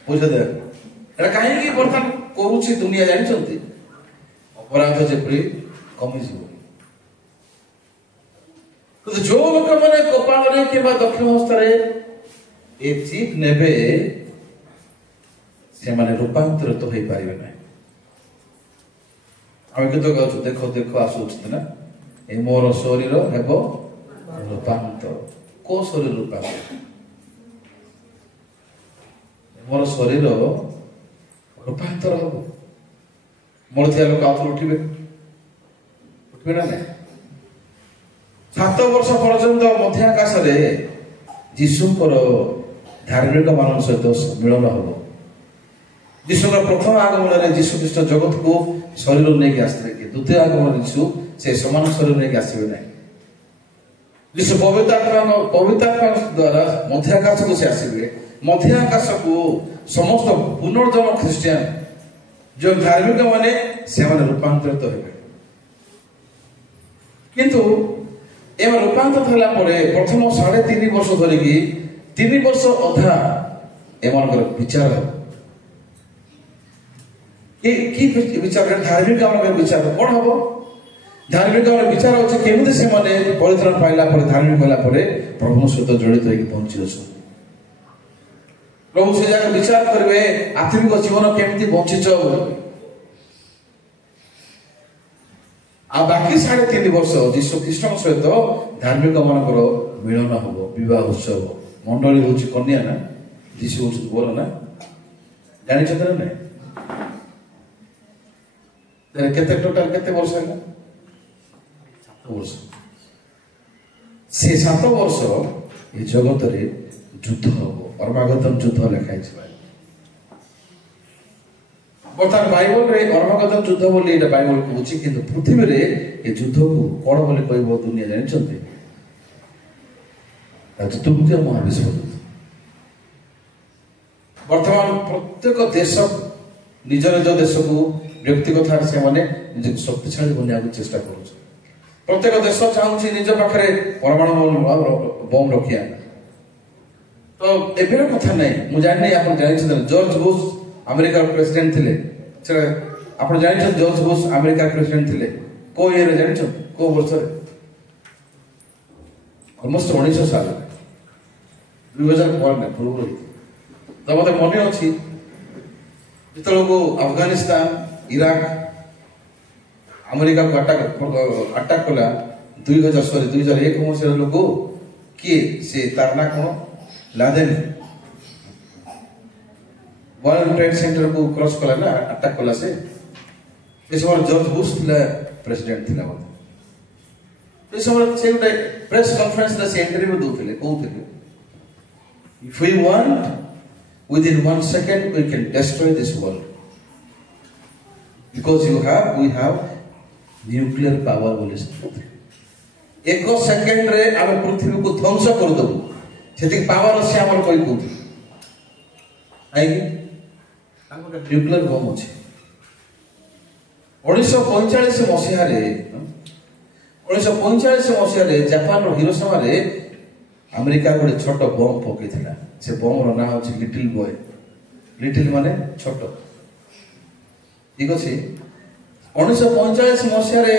पैसा दे एटा काहे कि बर्तन करूची दुनिया जानि चलती अपराध जेपरी कमी जिवो तो जो लोक माने कपाल रे केबा दक्षिण हस्त रे ए चिप नेबे से माने रूपांतरित तो होई पारिबे नै हम के तो कहू देखो देखो आसुछ ना ए मोर शरीर हेबो रूपांतर को शरीर रूपांतर मोर शरीर रूपांतर हबो मोर थिया लोक आउथर उठिबे ना नै 7 वर्ष पर्यंत मध्य आकाश रे जीशुकर धार्मिक मान सहित मिलन हबो जीशुकर प्रथम आगमन रे जीशु ख्रीष्ट जगत को शरीर लेके आस्ते कि द्वितीय आगमन जीशु से समान शरीर लेके आसीबे नै जीशु पवित्र आत्मा द्वारा मध्य आकाश को से आसीबे मध्य आकाश को समस्त पुनर्जन्म ख्रिस्टियन जो धार्मिक माने से माने रूपांतरित हेबे किंतु एम रूपांतरित होला परे प्रथम 3.5 वर्ष धरि कि 3 वर्ष अधा एमनकर विचार की विचार धार्मिक हमर विचार कोन हबो धार्मिक हमर विचार होचे केमिते से माने परित्राण पाइला पर धार्मिक होला परे प्रभु सहित जड़ित होई पहुंची अछि प्रभु से जाकर विचार करबे आत्मिक जीवन केमिति बंचिछ आ बाकी 3.5 वर्ष जीशु ख्रीष्ट सहित धार्मिक मानकर मिलन हबो विवाह उत्सव मंडली होची कन्या ना जीशु होची बोल ना जानि छथि ना केते टोटल केते वर्ष है 7 वर्ष से 7 वर्ष ये जगत रे युद्ध हबो अर्मागदन युद्ध लिखाई छै बर्तमान बाइबल रे अर्मागदन युद्ध बोली एटा बाइबल कहूची किंतु पृथ्वी रे ए युद्ध को कोन बोली कहबो दुनिया जानि छथि आज तुमके महाविश्व वर्तमान प्रत्येक देश निज निज देश को व्यक्तिगत से माने निज शक्तिशाली बनया चेष्टा करूछ प्रत्येक देश चाहूची निज पाखरे परमाणु बम रखिया तो एबेर कथा नै मु जानि आपण जानि छ जॉर्ज बुश अमेरिका प्रेसिडेंट थिले छ आपण जानि छ जॉर्ज बुश अमेरिका प्रेसिडेंट थिले को ईयर जानि छ को वर्ष रे ऑलमोस्ट 1900 साल 2001 में पूर्व तो मते मने अछि जेतलो को अफगानिस्तान इराक अमेरिका को अटैक कला 2001 मसिया लोक किए से तारना कोन लादेन वर्ल्ड ट्रेड सेंटर को क्रॉस कला ना अटैक कला से इस बार जॉर्ज बुश थिला प्रेसिडेंट थिला तो ଏ ସମୟରେ ସେ ଗୋଟେ ପ୍ରେସ୍ କନଫରେନ୍ସରେ ସେ ଇଣ୍ଟରଭ୍ୟୁ ଦଉଥିଲେ, କହୁଥିଲେ if we want within 1 second we can destroy this world because we have nuclear power ବୋଲି ଏକ ସେକେଣ୍ଡରେ ଆମେ ପୃଥିବୀକୁ ଧ୍ୱଂସ କରିଦେବୁ, ସେତିକି ପାୱାର ଅଛି ଆମର କହୁଥିଲେ। କାହିଁକି? ଆମର ନ୍ୟୁକ୍ଲିୟର ବମ୍ ଅଛି। 1945 ମସିହାରେ ଜାପାନର ହିରୋସୀମାରେ ଆମେରିକା ଗୋଟେ ଛୋଟ ବମ୍ ପକେଇଥିଲା। ସେ ବମ୍ର ନାଁ ହେଉଛି ଲିଟିଲ ବୟ। ଲିଟିଲ ମାନେ ଛୋଟ, ଠିକ ଅଛି। 1945 ମସିହାରେ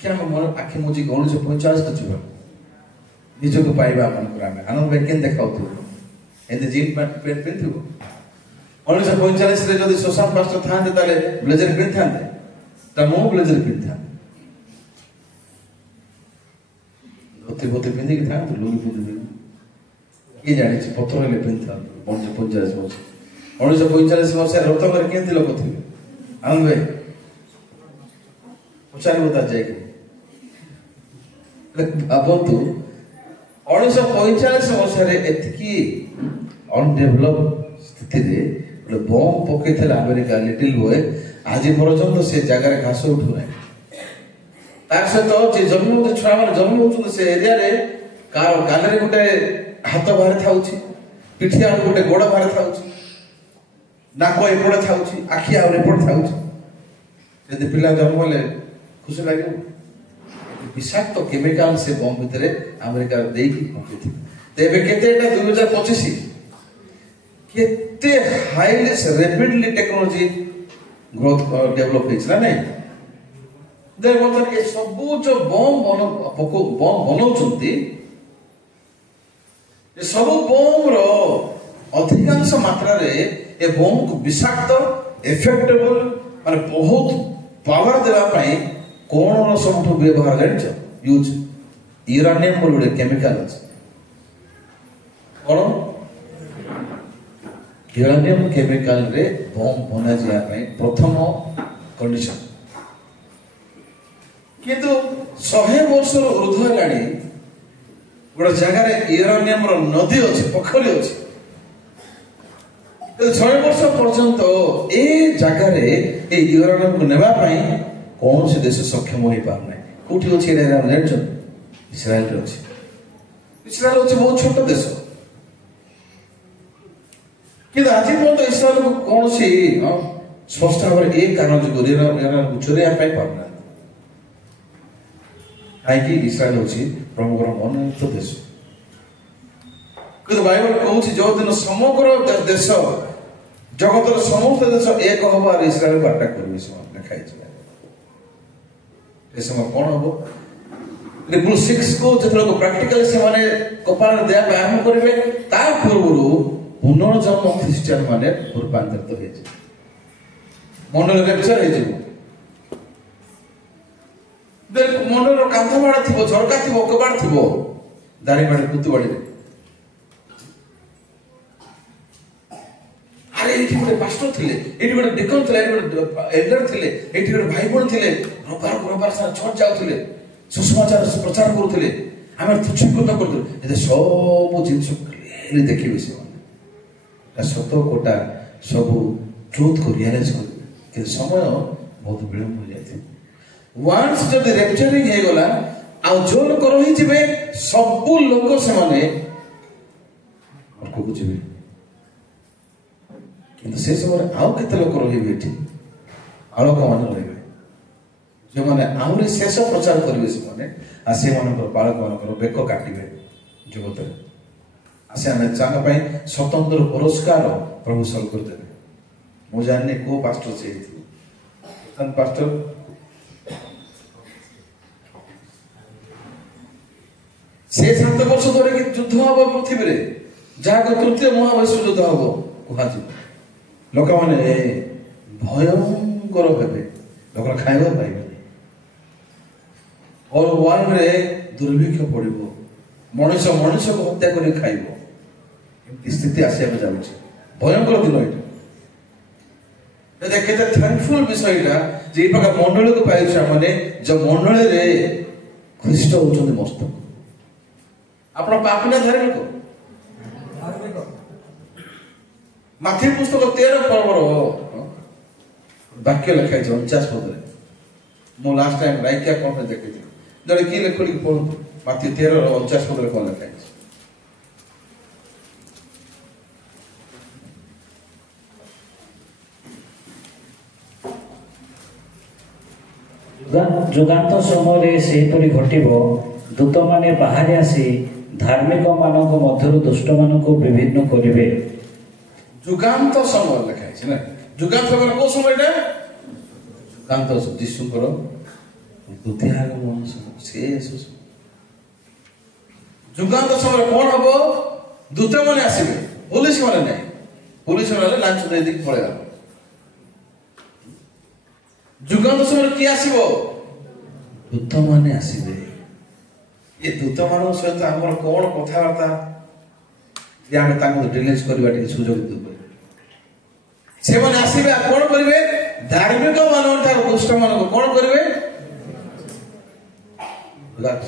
ଆଖି ମୁଜି 1945 ତ ଯିବା ନିଜକୁ ପାଇବା ଆପଣଙ୍କର ଆମେ ଆନନ୍ଦ ଭାଇ କେମିତି ଦେଖାଉଥିବ, ଏମିତି ଜିନ୍ ପ୍ୟାଣ୍ଟ ପିନ୍ଧିଥିବ। 1945ରେ ଯଦି ସୁଶାନ୍ତ ମାଷ୍ଟର ଥାନ୍ତେ ତାହେଲେ ବ୍ଲେଜର ପିନ୍ଧିଥାନ୍ତେ, ତା ମୁଁ ବ୍ଲେଜର ପିନ୍ଧିଥାନ୍ତେ, ଧୋତି ପିନ୍ଧିକି ଥାନ୍ତୁ, ଲୁଙ୍ଗି ପିନ୍ଧିବି, କିଏ ଜାଣିଛି ପଥର ହେଲେ ପିନ୍ଧିଥାନ୍ତୁ। 1945 ମସିହାରେ ରତନରେ କେମିତି ଲୋକ ଥିବେ ଆନନ୍ଦ ଭାଇ ପଚାରିବ ତା ଯାଇକି। ଭାବନ୍ତୁ 1945 ମସିହାରେ ଏତିକି ଅନଡେଭଲପ ସ୍ଥିତିରେ ଗୋଟେ ବମ୍ ପକେଇଥିଲା ଆମେରିକା ଲିଟିଲ ବୟ, ଆଜି ପର୍ଯ୍ୟନ୍ତ ସେ ଜାଗାରେ ଘାସ ଉଠୁନାହିଁ। ତା ସହିତ ଯେ ଛୁଆମାନେ ଜନ୍ମ ହଉଛନ୍ତି ସେ ଏରିଆରେ କାହାର ଗାଲରେ ଗୋଟେ ହାତ ବାହାରେ ଥାଉଛି, ପିଠି ଆଡୁ ଗୋଟେ ଗୋଡ ବାହାରେ ଥାଉଛି, ନାକ ଏପଟେ ଥାଉଛି, ଆଖି ଆଉ ଏପଟେ ଥାଉଛି। ଯଦି ପିଲା ଜନ୍ମ ହେଲେ ଖୁସି ଲାଗିବ। ବିଷାକ୍ତ କେମିକାଲ ସେ ବମ୍ ଭିତରେ ଆମେରିକା ଦେଇକି ପକେଇଥିଲେ। ତେବେ କେତେ ଏଟା 2025 କେତେ ହାଇଲି ରେପିଡଲି ଟେକ୍ନୋଲୋଜି ଗ୍ରୋଥ ଡେଭଲପ ହେଇଛି ନା ନାଇଁ। ବର୍ତ୍ତମାନ ଏ ସବୁ ଯୋଉ ବମ୍ ବନଉଛନ୍ତି, ଏ ସବୁ ବମ୍ର ଅଧିକାଂଶ ମାତ୍ରାରେ ଏ ବମ୍କୁ ବିଷାକ୍ତ ଏଫେକ୍ଟେବଲ ମାନେ ବହୁତ ପାୱାର ଦେବା ପାଇଁ କଣ ସବୁଠୁ ବ୍ୟବହାର ଜାଣିଛ? ୟୁଜ ୟୁରାନିୟମ ବୋଲି ଗୋଟେ କେମିକାଲ ଅଛି। କଣ? ୟୁରାନିୟମ କେମିକାଲରେ ବମ୍ ବନାଯିବା ପାଇଁ ପ୍ରଥମ କଣ୍ଡିସନ। କିନ୍ତୁ 100 ବର୍ଷର ଉର୍ଦ୍ଧ୍ୱ ହେଲାଣି ଗୋଟେ ଜାଗାରେ ୟୁରାନିୟମର ନଦୀ ଅଛି, ପୋଖରୀ ଅଛି। 100 ବର୍ଷ ପର୍ଯ୍ୟନ୍ତ ଏ ଜାଗାରେ ଏ ୟୁରାନିୟମକୁ ନେବା ପାଇଁ କୌଣସି ଦେଶ ସକ୍ଷମ ହୋଇପାରୁନାହିଁ। କୋଉଠି ଅଛି ଏଇଟା ଜାଣିଛନ୍ତି? ଇସ୍ରାଏଲରେ ଅଛି। ଇସ୍ରାଏଲ ହେଉଛି ବହୁତ ଛୋଟ ଦେଶ, କିନ୍ତୁ ଆଜି ପର୍ଯ୍ୟନ୍ତ ଇସ୍ରାଏଲକୁ କୌଣସି ସ୍ପଷ୍ଟ ଭାବରେ ଏ କାରଣ ଯୋଗୁଁ ୟୁରାନିୟମକୁ ଚୋରେଇବା ପାଇଁ ପାରୁନାହାନ୍ତି। କାହିଁକି? ଇସ୍ରାଏଲ ହେଉଛି ପ୍ରଭୁଙ୍କର ମନୋନୀତ ଦେଶ। କିନ୍ତୁ ବାଇବଲ କହୁଛି ଯୋଉଦିନ ସମଗ୍ର ଦେଶ ଜଗତର ସମସ୍ତ ଦେଶ ଏକ ହବ ଆଉ ଇସ୍ରାଏଲକୁ ଆଟାକ୍ କରିବେ, ସେମାନେ ଲେଖା ହେଇଛି। ଏ ସମୟ କଣ ହବ? 666 କୁ ଯେତେବେଳେ ପ୍ରାକ୍ଟିକାଲି ସେମାନେ କପାଳରେ ଦେବା ପାଇଁ ଆରମ୍ଭ କରିବେ, ତା ପୂର୍ବରୁ ପୁନର୍ଜନ୍ମ ଖ୍ରୀଷ୍ଟିଆନ ମାନେ ରୂପାନ୍ତରିତ ହେଇଯିବ, ମଣ୍ଡଳ ରେପଚର ହେଇଯିବ। ମଣ୍ଡଳର କାନ୍ଥ ବାଡ଼ା ଥିବ, ଝରକା ଥିବ, କବାଟ ଥିବ, ଦାରିବାଡ଼ି କୁତୁବାଡ଼ିରେ। ଆରେ ଏଇଠି ଗୋଟେ ପାଷ୍ଟର ଥିଲେ, ଏଇଠି ଗୋଟେ ଡିକନ ଥିଲେ, ଏଇଠି ଗୋଟେ ଏଲ୍ଡର ଥିଲେ, ଏଇଠି ଗୋଟେ ଭାଇ ଭଉଣୀ ଥିଲେ, ରବିବାର ସାରା ଚର୍ଚ୍ଚ ଯାଉଥିଲେ, ସୁସମାଚାର ପ୍ରଚାର କରୁଥିଲେ, ଆମେ ତୁଚ୍ଛୀକୃତ କରୁଥିଲେ। ଏତେ ସବୁ ଜିନିଷ କ୍ଲିୟରଲି ଦେଖିବେ ସେମାନେ, ସତ କୋଟା ସବୁ ଟ୍ରୁଥକୁ ରିଆଲାଇଜ କରିବେ। କିନ୍ତୁ ସମୟ ବହୁତ ବିଳମ୍ବ ହୋଇଯାଇଥିବ। ୱାନ୍ସ ଯଦି ରେପଚରିଂ ହେଇଗଲା, ଆଉ ଯୋଉ ଲୋକ ରହିଯିବେ ସବୁ ଲୋକ ସେମାନେ ଅର୍କକୁ ଯିବେ। କିନ୍ତୁ ସେ ସମୟରେ ଆଉ କେତେ ଲୋକ ରହିବେ? ଏଠି ବାଳକମାନେ ରହିବେ, ଯେଉଁମାନେ ଆହୁରି ଶେଷ ପ୍ରଚାର କରିବେ ସେମାନେ, ଆଉ ସେମାନଙ୍କର ବାଳକମାନଙ୍କର ବେକ କାଟିବେ ଜଗତରେ। ସେମାନେ ତାଙ୍କ ପାଇଁ ସ୍ୱତନ୍ତ୍ର ପୁରସ୍କାର ପ୍ରଭୁ ସ୍ୱର୍ଗରୁ ଦେବେ। ମୁଁ ଜାଣିନି କୋଉ ପାଷ୍ଟର ସେ ହେଇଥିବ, ପାଷ୍ଟର ସେ 7 ବର୍ଷ ଧରି ଯୁଦ୍ଧ ହବ ପୃଥିବୀରେ, ଯାହାକୁ ତୃତୀୟ ମହାବିଶ୍ୱ ଯୁଦ୍ଧ ହବ କୁହାଯିବ। ଲୋକମାନେ ଭୟଙ୍କର ହେବେ, ଲୋକ ଖାଇବା ପାଇବେନି, ଅଲ୍ ୱାର୍ଲଡରେ ଦୁର୍ଭିକ୍ଷ ପଡିବ, ମଣିଷ ମଣିଷକୁ ହତ୍ୟା କରି ଖାଇବ, ଏମିତି ସ୍ଥିତି ଆସିବାକୁ ଯାଉଛି। ଭୟଙ୍କର ଦିନ ଏଇଟା। କେତେ ଥ୍ୟାଙ୍କଫୁଲ ବିଷୟ ଏଇଟା ଯେ ଏଇ ପ୍ରକାର ମଣ୍ଡଳୀକୁ ପାଇଛୁ। ମାନେ ଯୋଉ ମଣ୍ଡଳୀରେ ଖ୍ରୀଷ୍ଟ ହଉଛନ୍ତି ମସ୍ତକ। ଆପଣ ପାପୀ ନା ଧାର୍ମିକ? ମାଥ୍ୟୁ ପୁସ୍ତକ 13 ପର୍ବର ବାକ୍ୟ ଲେଖା ହେଇଛି 49 ପଦରେ। ମୁଁ ଲାଷ୍ଟ ଟାଇମ୍ ରାଇକିଆ କଣ୍ଠରେ ଦେଖିଥିଲି। ଜଣେ କିଏ ଲେଖୁଲି ପଢନ୍ତୁ ମାଥ୍ୟୁ 13:49 ପଦରେ କଣ ଲେଖା ହେଇଛି? ଯୁଗାନ୍ତ ସମୟରେ ସେହିପରି ଘଟିବ। ଦୂତମାନେ ବାହାରି ଆସି ଧାର୍ମିକ ମାନଙ୍କ ମଧ୍ୟରୁ ଦୁଷ୍ଟମାନଙ୍କୁ ବିଭିନ୍ନ କରିବେ। ଯୁଗାନ୍ତ ସମୟ ଲେଖା ହେଇଛି ନା? ଯୁଗାନ୍ତ ସମୟ କୋଉ ସମୟଟା? ଯୁଗାନ୍ତ ଯୀଶୁଙ୍କର ଦ୍ୱିତୀୟ ଆଗମନ ସମୟ। ଶେଷ ସମୟ। ଯୁଗାନ୍ତ ସମୟରେ କଣ ହବ? ଦୂତମାନେ ଆସିବେ, ପୋଲିସ ମାନେ ନାହିଁ। ପୋଲିସ ମାନେ ଲାଞ୍ଚ ଦେଇକି ପଳେଇବା। ଯୁଗାନ୍ତ ସମୟରେ କିଏ ଆସିବ? ଦୂତମାନେ ଆସିବେ। ଏ ଦୂତମାନଙ୍କ ସହିତ ଆମର କଣ କଥାବାର୍ତ୍ତା ଯେ ଆମେ ତାଙ୍କୁ ଡିଲେଜ କରିବା ଟିକେ ସୁଯୋଗ ଦେବୁ। ସେମାନେ ଆସିବେ ଆଉ କଣ କରିବେ? ଧାର୍ମିକ ମାନଙ୍କ ଠାରୁ ଦୁଷ୍ଟ ମାନଙ୍କୁ କଣ କରିବେ?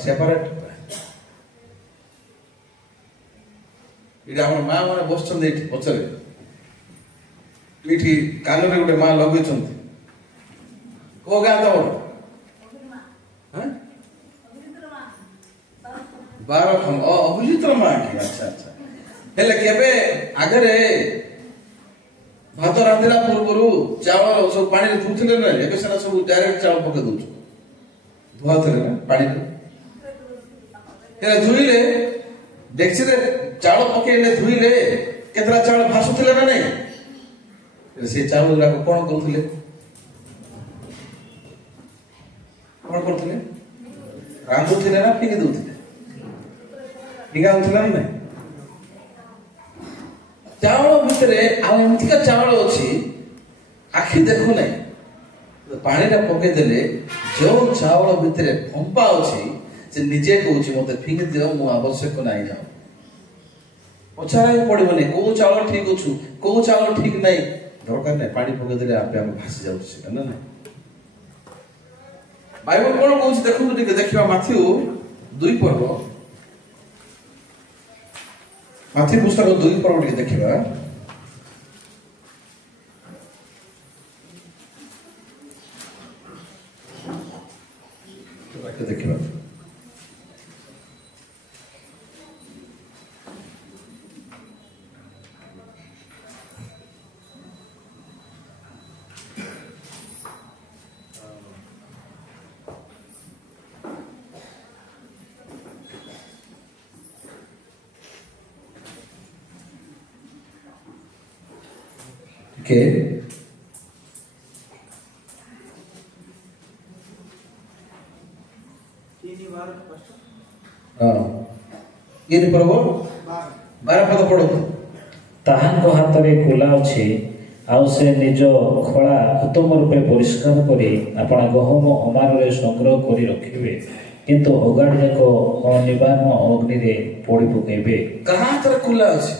ସେପାରେଟ। ଏଇଠି ଆମର ମା ମାନେ ବସିଛନ୍ତି ଏଇଠି ପଛରେ। ଏଇଠି କାନରେ ଗୋଟେ ମା ଲଗେଇଛନ୍ତି। କୋଉ ଗାଁ ତମର? ଅଭିଜିତ୍ର ମା କି? ଆଚ୍ଛା ଆଚ୍ଛା। ହେଲେ କେବେ ଆଗରେ ଭାତ ରାନ୍ଧିଲା ପୂର୍ବରୁ ଚାଉଳ ସବୁ ପାଣିରେ ଧୁଉଥିଲେ ନା? ଏବେ ସେଟା ସବୁ ଡାଇରେକ୍ଟ ଚାଉଳ ପକେଇ ଦଉଛୁ। ଧୁଆଉଥିଲେ ନା ପାଣିରେ? ହେଲେ ଧୁଇଲେ ଡେକ୍ଚିରେ ଚାଉଳ ପକେଇଲେ ଧୁଇଲେ କେତେଟା ଚାଉଳ ଭାସୁଥିଲେ ନା ନାଇଁ? ସେ ଚାଉଳ ଗୁଡାକ କଣ କରୁଥିଲେ? କଣ କରୁଥିଲେ? ରାନ୍ଧୁଥିଲେ ନା ଫିଙ୍ଗି ଦଉଥିଲେ? ଫିଙ୍ଗା ହଉଥିଲା ନା ନାଇଁ? ଚାଉଳ ଭିତରେ ଆଉ ଏମିତିକା ଚାଉଳ ଅଛି ଆଖି ଦେଖୁନାହିଁ। ପାଣିଟା ପକେଇଦେଲେ ଯୋଉ ଚାଉଳ ଭିତରେ ଫମ୍ପା ଅଛି ସେ ନିଜେ କହୁଛି ମତେ ଫିଙ୍ଗି ଦିଅ, ମୁଁ ଆବଶ୍ୟକ ନାହିଁ। ଯାଅ ପଚାରାକୁ ପଡିବନି କୋଉ ଚାଉଳ ଠିକ ଅଛୁ, କୋଉ ଚାଉଳ ଠିକ ନାହିଁ, ଦରକାର ନାହିଁ। ପାଣି ପକେଇଦେଲେ ଆପେ ଆପେ ଭାସି ଯାଉଛି ସେଟା ନା ନାଇଁ? ବାଇବଲ କଣ କହୁଛି ଦେଖନ୍ତୁ ଟିକେ, ଦେଖିବା ମାଥ୍ୟୁ 2 ପର୍ବ। ମାଥ୍ୟୁ ପୁସ୍ତକ 2 ପର୍ବ ଟିକେ ଦେଖିବା। ଦେଖିବା ଟିକେ। ତାହାଙ୍କ ହାତରେ କୁଲା ଅଛି, ଆଉ ସେ ନିଜ ଖଳା ଉତ୍ତମ ରୂପେ ପରିଷ୍କାର କରି ଆପଣା ଗହମ ଅମାରରେ ସଂଗ୍ରହ କରି ରଖିବେ, କିନ୍ତୁ ଅଗାଡ଼ି ଯାକ ଅନିବାର୍ଯ୍ୟ ଅଗ୍ନିରେ ପୋଡ଼ି ପକାଇବେ। କାହା ହାତରେ କୁଲା ଅଛି?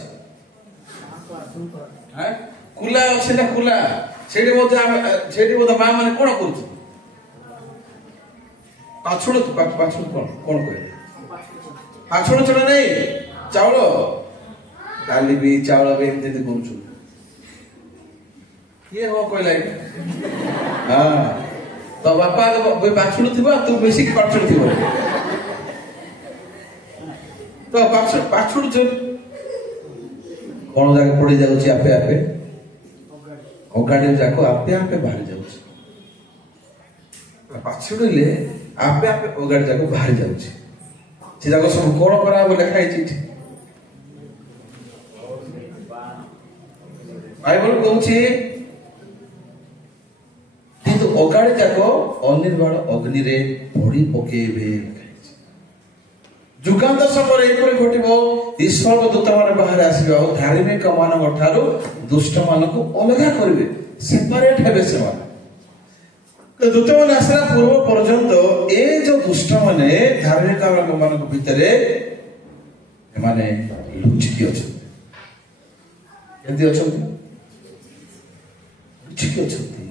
କୁଲା ଅଛି ନା? କୁଲା ସେଇଠି ମଧ୍ୟ ମା ମାନେ କଣ କରୁଛନ୍ତି? ପାଛୁଡ଼ କଣ କହିଲେ? ପାଛୁଡ଼ ଛଡା ନାଇଁ ଚାଉଳ, ଡାଲି ବି ଚାଉଳ ବି ଏମିତି କରୁଛୁ। କିଏ ହବ କହିଲା? ହଁ, ତ ବାପା ପାଛୁଡ଼ ଥିବ, ତୁ ମିଶିକି ପାଛୁଡ଼ ଥିବ। ତ ପାଛୁଡ଼ କଣ ଯାକ ପଡି ଯାଉଛି ଆପେ ଆପେ, ଅଗାଡି ଯାକ ଆପେ ଆପେ ବାହାରି ଯାଉଛି। ପାଛୁଡ଼ିଲେ ଆପେ ଆପେ ଅଗାଡି ଯାକ ବାହାରି ଯାଉଛି। ସେ ଯାକ ସବୁ କଣ କରାହବ ଲେଖା ହେଇଛି ଏଠି। ବାଇବଲ କହୁଛି କିନ୍ତୁ ଅଗାଡି ଯାକ ଅନିର୍ବାଣ ଅଗ୍ନିରେ ପୋଡ଼ି ପକେଇବେ। ଯୁଗାନ୍ତ ସମୟରେ ଏପରି ଘଟିବ, ଈଶ୍ୱରଙ୍କ ଦୂତମାନେ ବାହାରେ ଆସିବେ ଆଉ ଧାର୍ମିକ ମାନଙ୍କ ଠାରୁ ଦୁଷ୍ଟ ମାନଙ୍କୁ ଅଲଗା କରିବେ, ସେପାରେଟ ହେବେ ସେମାନେ। ଦୂତମାନେ ଆସିଲା ପୂର୍ବ ପର୍ଯ୍ୟନ୍ତ ଏ ଯୋଉ ଦୁଷ୍ଟ ମାନେ ଧାର୍ମିକ ମାନଙ୍କ ଭିତରେ ଏମାନେ ଲୁଚିକି ଅଛନ୍ତି। କେମିତି ଅଛନ୍ତି? ଲୁଚିକି ଅଛନ୍ତି।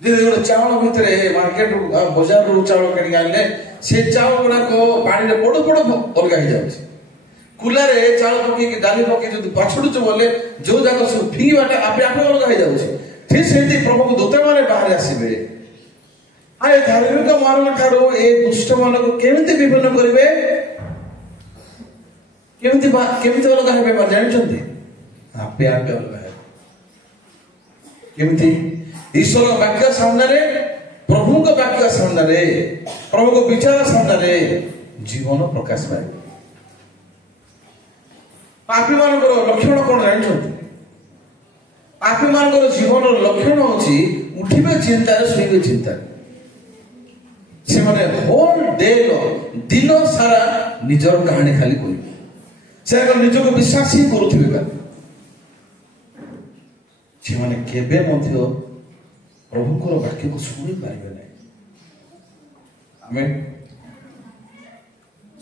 ଯଦି ଗୋଟେ ଚାଉଳ ଭିତରେ ମାର୍କେଟରୁ ବଜାରରୁ ଚାଉଳ କିଣିକି ଆଣିଲେ ସେ ଚାଉଳ ଗୁଡାକ ପାଣିରେ ବଡ ବଡ ଅଲଗା ହେଇଯାଉଛି। କୁଲାରେ ଚାଉଳ ପକେଇକି ଡାଲି ପକେଇ ଯଦି ପାଛୁଡୁଛୁ ବୋଲେ ଯୋଉ ଯାକ ସବୁ ଫିଙ୍ଗିବାଟା ଆପେ ଆପେ ଅଲଗା ହେଇଯାଉଛି। ଠିକ ସେମିତି ପ୍ରଭୁଙ୍କ ଦୂତମାନେ ବାହାରେ ଆସିବେ। ଆରେ ଧାର୍ମିକ ମାନଙ୍କ ଠାରୁ ଏ ଦୁଷ୍ଟ ମାନଙ୍କୁ କେମିତି ବିଭିନ୍ନ କରିବେ, କେମିତି ଅଲଗା ହେବେ ଜାଣିଛନ୍ତି? ଆପେ ଆପେ ଅଲଗା ହେବେ। କେମିତି? ଈଶ୍ୱର ବାକ୍ୟ ସାମ୍ନାରେ, ପ୍ରଭୁଙ୍କ ବାକ୍ୟ ସାମ୍ନାରେ, ପ୍ରଭୁଙ୍କ ବିଚାର ସାମ୍ନାରେ ଜୀବନ ପ୍ରକାଶ ପାଇବ। ପାପୀ ମାନଙ୍କର ଲକ୍ଷଣ କଣ ଜାଣିଛନ୍ତି? ପାପୀ ମାନଙ୍କର ଜୀବନର ଲକ୍ଷଣ ହଉଛି ଉଠିବେ ଚିନ୍ତାରେ, ଶୋଇବେ ଚିନ୍ତାରେ। ସେମାନେ ହୋଲ ଡେ ଦିନ ସାରା ନିଜର କାହାଣୀ ଖାଲି କହିବେ। ସେମାନେ ନିଜକୁ ବିଶ୍ୱାସ ହିଁ କରୁଥିବେ। ସେମାନେ କେବେ ମଧ୍ୟ ପ୍ରଭୁଙ୍କର ବାକ୍ୟକୁ ଶୁଣି ପାରିବେ ନାହିଁ। ଆମେ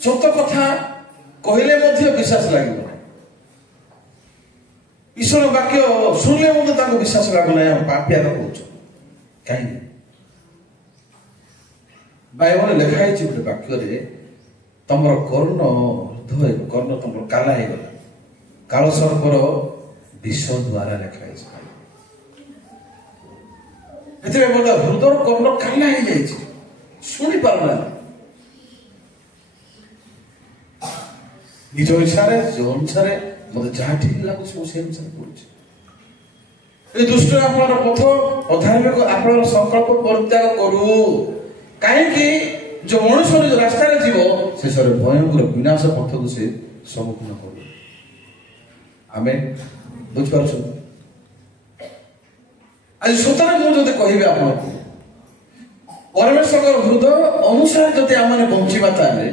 ସତ କଥା କହିଲେ ମଧ୍ୟ ବିଶ୍ୱାସ ଲାଗିବ ନାହିଁ। ଈଶ୍ୱର ବାକ୍ୟ ଶୁଣିଲେ ମଧ୍ୟ ତାଙ୍କୁ ବିଶ୍ୱାସ ଲାଗୁନାହିଁ। ଆମେ ପାପିଆ କହୁଛୁ କାହିଁକି? ବାଇବଲରେ ଲେଖା ହେଇଛି ଗୋଟେ ବାକ୍ୟରେ, ତମର କର୍ଣ୍ଣ ତମର କାଲା ହେଇଗଲା, କାଳ ସର୍ପର ବିଷ ଦ୍ୱାରା ଲେଖା ହେଇଛି। ଏଥିପାଇଁ ବୋଧେ ହୃଦୟ କର୍ଣ୍ଣ କାଲା ହେଇଯାଇଛି, ଶୁଣି ପାରୁନାହାନ୍ତି। ନିଜ ଇଚ୍ଛାରେ ଯୋଉ ଅନୁସାରେ ମତେ ଯାହା ଠିକ ଲାଗୁଛି ମୁଁ ସେ ଅନୁସାରେ କରୁଛି। ଏ ଦୁଷ୍ଟ ଆପଣର ପଥ, ଅଧାର୍ମିକ ଆପଣର ସଂକଳ୍ପ ପରିତ୍ୟାଗ କରୁ। କାହିଁକି? ଯୋଉ ମଣିଷ ନିଜ ରାସ୍ତାରେ ଯିବ ଶେଷରେ ଭୟଙ୍କର ବିନାଶ ପଥକୁ ସେ ସମ୍ମୁଖୀନ କରୁ। ଆମେ ବୁଝିପାରୁଛୁ? ଆଜି ସତରେ ମୁଁ ଯଦି କହିବି ଆପଣଙ୍କୁ, ପରମେଶ୍ୱରଙ୍କ ହୃଦୟ ଅନୁସାରେ ଯଦି ଆମେ ବଞ୍ଚିବା, ତାହେଲେ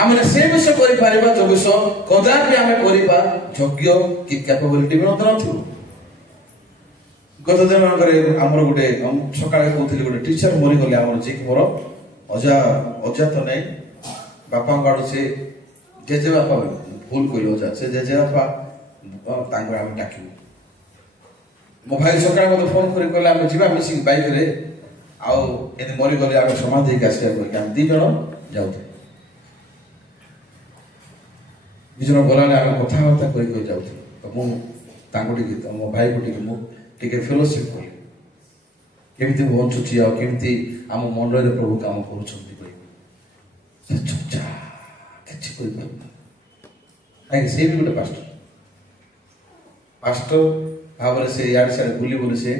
ଆମେ ସେ ବିଷୟ କରିପାରିବା ଯୋଉ ବିଷୟ କଦାପି ଆମେ କରିବା ଯୋଗ୍ୟ କି କ୍ୟାପାବିଲିଟି ବି ନଥିବ। ଗତ ଦିନ ଆମର ଗୋଟେ ସକାଳେ କହୁଥିଲି, ଗୋଟେ ଟିଚର ମରିଗଲେ ଆମର, ଯିଏକି ମୋର ଅଜା ତ ନାଇଁ, ବାପାଙ୍କ ଆଡୁ ସେ ଜେଜେବାପା, ଭୁଲ କହିଲେ ଅଜା, ସେ ଜେଜେବାପା ତାଙ୍କୁ ଆମେ ଡାକିବୁ। ମୋ ଭାଇ ସକାଳେ ମତେ ଫୋନ କରି କହିଲେ ଆମେ ଯିବା ମିଶିକି ବାଇକରେ, ଆଉ ଏମିତି ମରିଗଲେ ଆମେ ସମାଧି ଦେଇକି ଆସିବା କହିକି ଆମେ 2 ଜଣ ଯାଉଥିଲେ। 2 ଜଣ ଗଲାବେଳେ ଆମେ କଥାବାର୍ତ୍ତା କରି ଯାଉଥିଲୁ। ତ ମୁଁ ତାଙ୍କୁ ଟିକେ, ମୋ ଭାଇକୁ ମୁଁ ଟିକେ ଫେଲୋସିପ୍ କଲି, କେମିତି ବଞ୍ଚୁଛି ଆଉ କେମିତି ଆମ ମଣ୍ଡଳରେ ପ୍ରଭୁ କାମ କରୁଛନ୍ତି କହିବି। ସେ ଚୁପଚାପ କିଛି କହିପାରୁନା, କାହିଁକି? ସେ ବି ଗୋଟେ ପାଷ୍ଟର ଭାବରେ ସେ ଇଆଡେ ସିଆଡେ ବୁଲି ବୁଲି ସେ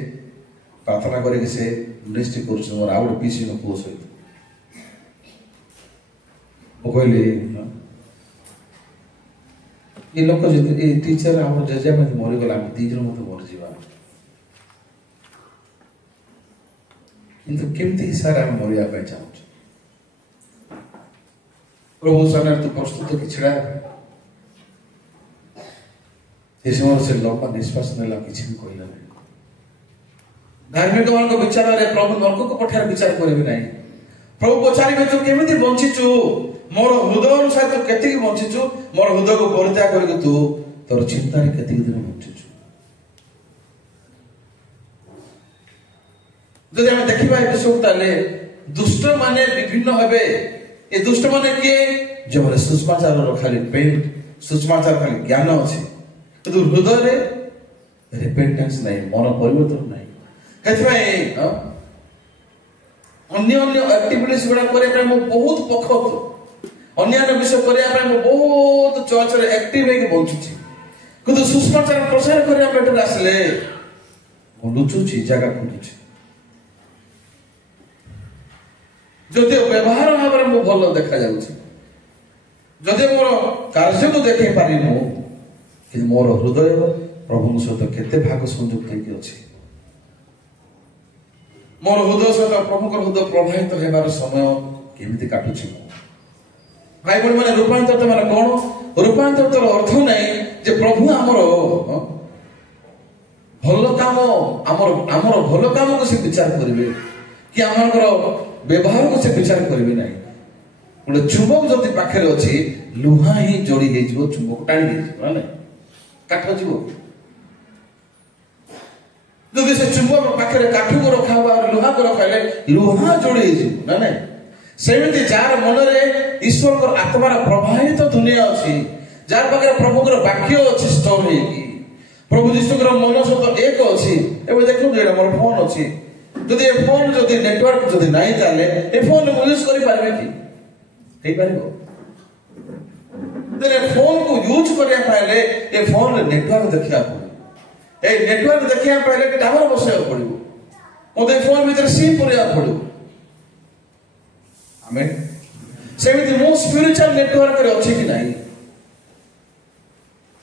ପ୍ରାର୍ଥନା କରିକି ସେ ମିନିଷ୍ଟ୍ରି କରୁଛି ମୋର ଆଉ ଗୋଟେ ପିସିଙ୍କ ପୁଅ ସହିତ। ମୁଁ କହିଲି ଏ ଲୋକ ଯଦି ଏ ଟିଚର ଆମର ଜେଜେ ମରିଗଲା, ଆମେ 2 ଜଣ ମତେ ମରିଯିବା, କିନ୍ତୁ କେମିତି ସାର୍ ଆମେ ମରିବା ପାଇଁ ଚାହୁଁଛୁ? ପ୍ରଭୁ ସାମ୍ନାରେ ତୁ ପ୍ରସ୍ତୁତ କି ଛିଡ଼ା? ସେ ସମୟରେ ସେ ଲମ୍ବା ନିଶ୍ୱାସ ନେଲା, କିଛି ବି କହିଲା ନାହିଁ। ଧାର୍ମିକ ମାନଙ୍କ ବିଚାରରେ ପ୍ରଭୁ ନର୍କକୁ ପଠାର ବିଚାର କରିବେ ନାହିଁ। ପ୍ରଭୁ ପଚାରିବେ ତୁ କେମିତି ବଞ୍ଚିଛୁ, ମୋର ହୃଦୟ ଅନୁସାରେ ତୁ କେତିକି ବଞ୍ଚିଛୁ, ମୋର ହୃଦୟକୁ ପରିତ୍ୟାଗ କରିକି ତୁ ତୋର ଚିନ୍ତାରେ କେତିକି ଦିନ ବଞ୍ଚିଛୁ। ଯଦି ଆମେ ଦେଖିବା ଏ ବିଷୟକୁ, ତାହେଲେ ଦୁଷ୍ଟ ମାନେ ବିଭିନ୍ନ ହେବେ। ଏ ଦୁଷ୍ଟ ମାନେ କିଏ? ଯେଉଁମାନେ ସୁଷମାଚାରର ଖାଲି ପେଣ୍ଟ, ସୁଷମାଚାର ଖାଲି ଜ୍ଞାନ ଅଛି, କିନ୍ତୁ ହୃଦୟରେ ରିପେଣ୍ଟାନ୍ସ ନାହିଁ, ମନ ପରିବର୍ତ୍ତନ ନାହିଁ। ସେଥିପାଇଁ ଅନ୍ୟ ଆକ୍ଟିଭିଟିଜ ଗୁଡା କରିବା ପାଇଁ ମୁଁ ବହୁତ ପଖତ, ଅନ୍ୟାନ୍ୟ ବିଷୟ କରିବା ପାଇଁ ମୁଁ ବହୁତ ଚର୍ଚ୍ଚରେ ଆକ୍ଟିଭ ହେଇକି ବଞ୍ଚୁଛି, କିନ୍ତୁ ସୁଷମାଚାର ପ୍ରଚାର କରିବା ବେଟରେ ଆସିଲେ ମୁଁ ଲୁଚୁଛି, ଜାଗା ଖୋଜୁଛି। ଯଦିଓ ବ୍ୟବହାର ଭାବରେ ମୁଁ ଭଲ ଦେଖାଯାଉଛି, ଯଦି ମୋର କାର୍ଯ୍ୟକୁ ଦେଖେଇ ପାରିନି, କିନ୍ତୁ ମୋର ହୃଦୟ ପ୍ରଭୁଙ୍କ ସହିତ କେତେ ଭାଗ ସଂଯୁକ୍ତ ହେଇକି ଅଛି। ମୋର ହୃଦୟ ସହିତ ପ୍ରଭୁଙ୍କର ହୃଦୟ ପ୍ରବାହିତ ହେବାର ସମୟ କେମିତି କାଟୁଛି? ଭାଇ ଭଉଣୀ ମାନେ, ରୂପାନ୍ତରିତ ମାନେ କଣ? ରୂପାନ୍ତରିତର ଅର୍ଥ ନାହିଁ ଯେ ପ୍ରଭୁ ଆମର ଭଲ କାମ, ଆମର ଭଲ କାମକୁ ସେ ବିଚାର କରିବେ, କି ଆମଙ୍କର ବ୍ୟବହାରକୁ ସେ ବିଚାର କରିବେ ନାହିଁ। ଗୋଟେ ଚୁମ୍ବକ ଯଦି ପାଖରେ ଅଛି, ଲୁହା ହିଁ ଯୋଡି ହେଇଯିବ, ଚୁମ୍ବକ ଟାଣି ହେଇଯିବ, ନା ନାଇଁ? କାଠ ଯିବ। যদি ସେ ଚୁମ୍ବକ ପାଖରେ କାଠକୁ ରଖା ହବ ଆଉ ଲୁହାକୁ ରଖାଇଲେ ଲୁହା ଯୋଡ଼ି ହେଇଯିବ ନା ନାଇଁ। ସେମିତି ଯାହାର ମନରେ ଈଶ୍ୱରଙ୍କର ଆତ୍ମାର ପ୍ରବାହିତ ଦୁନିଆ ଅଛି, ଯାହାର ପାଖରେ ପ୍ରଭୁଙ୍କର ବାକ୍ୟ ଅଛି ଷ୍ଟୋର ହେଇକି, ପ୍ରଭୁ ଯୀଶୁଙ୍କର ମନ ସହିତ ଏକ ଅଛି। ଏବେ ଦେଖନ୍ତୁ ଏଇଟା ମୋର ଫୋନ ଅଛି, ଯଦି ଏ ଫୋନ ଯଦି ନେଟୱାର୍କ ଯଦି ନାହିଁ ତାହେଲେ ଏ ଫୋନ ୟୁଜ କରିପାରିବେ କି? ହେଇପାରିବ। ଏ ଫୋନକୁ ୟୁଜ କରିବା ପାଇଲେ ଏ ଫୋନରେ ନେଟୱାର୍କ ଦେଖିବାକୁ ପଡ଼ିବ। এই নেটওয়ার্ক ଦେଖିବା ପାଇଲେ ଟାୱାର ବସେଇବାକୁ ପଡ଼ିବ, ମୋତେ ଫୋନ ଭିତରେ ସିମ୍ କରିବାକୁ ପଡ଼ିବ। ଆମେ ସେମିତି ମୁଁ ସ୍ପିରିଚୁଆଲ ନେଟୱାର୍କରେ ଅଛି କି ନାହିଁ?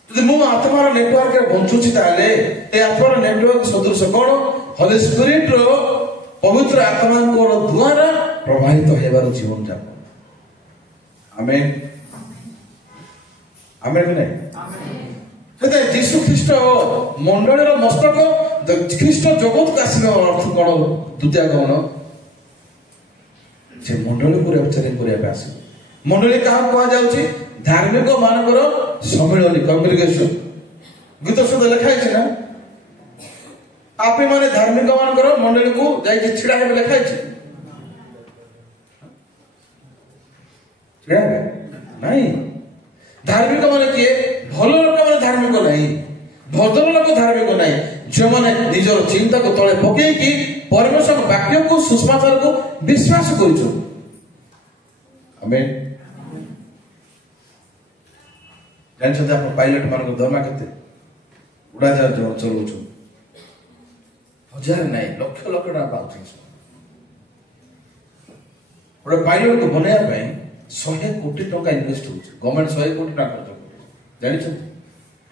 ଯଦି ମୁଁ ଆତ୍ମାର ନେଟୱାର୍କରେ ବଞ୍ଚୁଛି ତାହେଲେ ଏ ଆତ୍ମାର ନେଟୱାର୍କ ସଦୃଶ କ'ଣ? ହୋଲି ସ୍ପିରିଟର ପବିତ୍ର ଆତ୍ମାଙ୍କର ଦ୍ୱାରା ପ୍ରବାହିତ ହେବାର ଜୀବନ ଯାପନ। ଆମେ ଆମେ ନାହିଁ ସେତେ ଯୀଶୁ ଖ୍ରୀଷ୍ଟ ମଣ୍ଡଳୀର ମସ୍ତକ, ଖ୍ରୀଷ୍ଟ ଜଗତକୁ ଆସିବା ଅର୍ଥ କ'ଣ? ଦ୍ୱିତୀୟ ଗମନ ସେ ମଣ୍ଡଳୀକୁ ରେପ୍ଚରିଂ କରିବା ପାଇଁ ଆସିବ। ମଣ୍ଡଳୀ କାହାକୁ କୁହାଯାଉଛି? ଧାର୍ମିକ ମାନଙ୍କର ସମ୍ମିଳନୀ, କଂଗ୍ରିଗେସନ। ଗୀତ ସହିତ ଲେଖା ହେଇଛି ନା, ଆପେ ମାନେ ଧାର୍ମିକ ମାନଙ୍କର ମଣ୍ଡଳୀକୁ ଯାଇକି ଛିଡା ହେବେ, ଲେଖା ହେଇଛି? ଛିଡା ହେବେ ନାହିଁ। ଧାର୍ମିକ ମାନେ କିଏ? ଭଲ ଲୋକମାନେ ଧାର୍ମିକ ନାହିଁ, ଭଦ୍ର ଲୋକ ଧାର୍ମିକ ନାହିଁ, ଯେଉଁମାନେ ନିଜର ଚିନ୍ତାକୁ ତଳେ ପକେଇକି ପରମେଶ୍ୱର ବାକ୍ୟକୁ ସୁସମାଚାରକୁ ବିଶ୍ୱାସ କରୁଛନ୍ତି। ଆମେ ଜାଣିଛନ୍ତି ଆପଣ ପାଇଲଟ ମାନଙ୍କ ଦରମା କେତେ? ଉଡ଼ାଜାହାଜ ଚଲାଉଛନ୍ତି, ହଜାର ନାହିଁ ଲକ୍ଷ ଲକ୍ଷ ଟଙ୍କା ପାଉଛନ୍ତି। ଗୋଟେ ପାଇଲଟକୁ ବନେଇବା ପାଇଁ 100 କୋଟି ଟଙ୍କା ଇନଭେଷ୍ଟ ହଉଛି। ଗଭର୍ଣ୍ଣମେଣ୍ଟ 100 କୋଟି ଟଙ୍କା ଖର୍ଚ୍ଚ କରୁଛି, ଜାଣିଛନ୍ତି?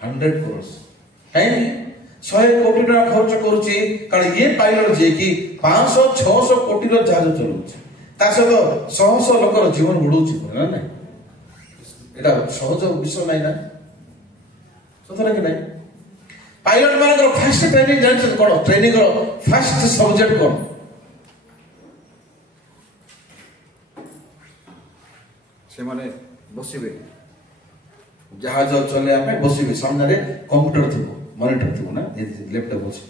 100 crores। କାହିଁକି 100 କୋଟି ଟଙ୍କା ଖର୍ଚ୍ଚ କରୁଛି? କାରଣ ଇଏ ପାଇଲଟ ଯିଏକି 500-600 କୋଟିର ଜାହାଜ ଚଲାଉଛି, ତା ସହିତ ଶହ ଶହ ଲୋକର ଜୀବନ ବୁଡଉଛି ନା ନାଇଁ? ଏଇଟା ସହଜ ବିଷୟ ନାହିଁ ନା, ସତରେ କି ନାଇଁ? ପାଇଲଟ ମାନଙ୍କର ଫାଷ୍ଟ ଟ୍ରେନିଂ ଜାଣିଛନ୍ତି କ'ଣ? ଟ୍ରେନିଂର ଫାଷ୍ଟ ସବଜେକ୍ଟ କ'ଣ? ସେମାନେ ବସିବେ, ଜାହାଜ ଚଲେଇବା ପାଇଁ ବସିବେ, ସାମ୍ନାରେ କମ୍ପ୍ୟୁଟର ଥିବ, ମନିଟର ଥିବ ନା, ଲ୍ୟାପଟପ୍ ଅଛି,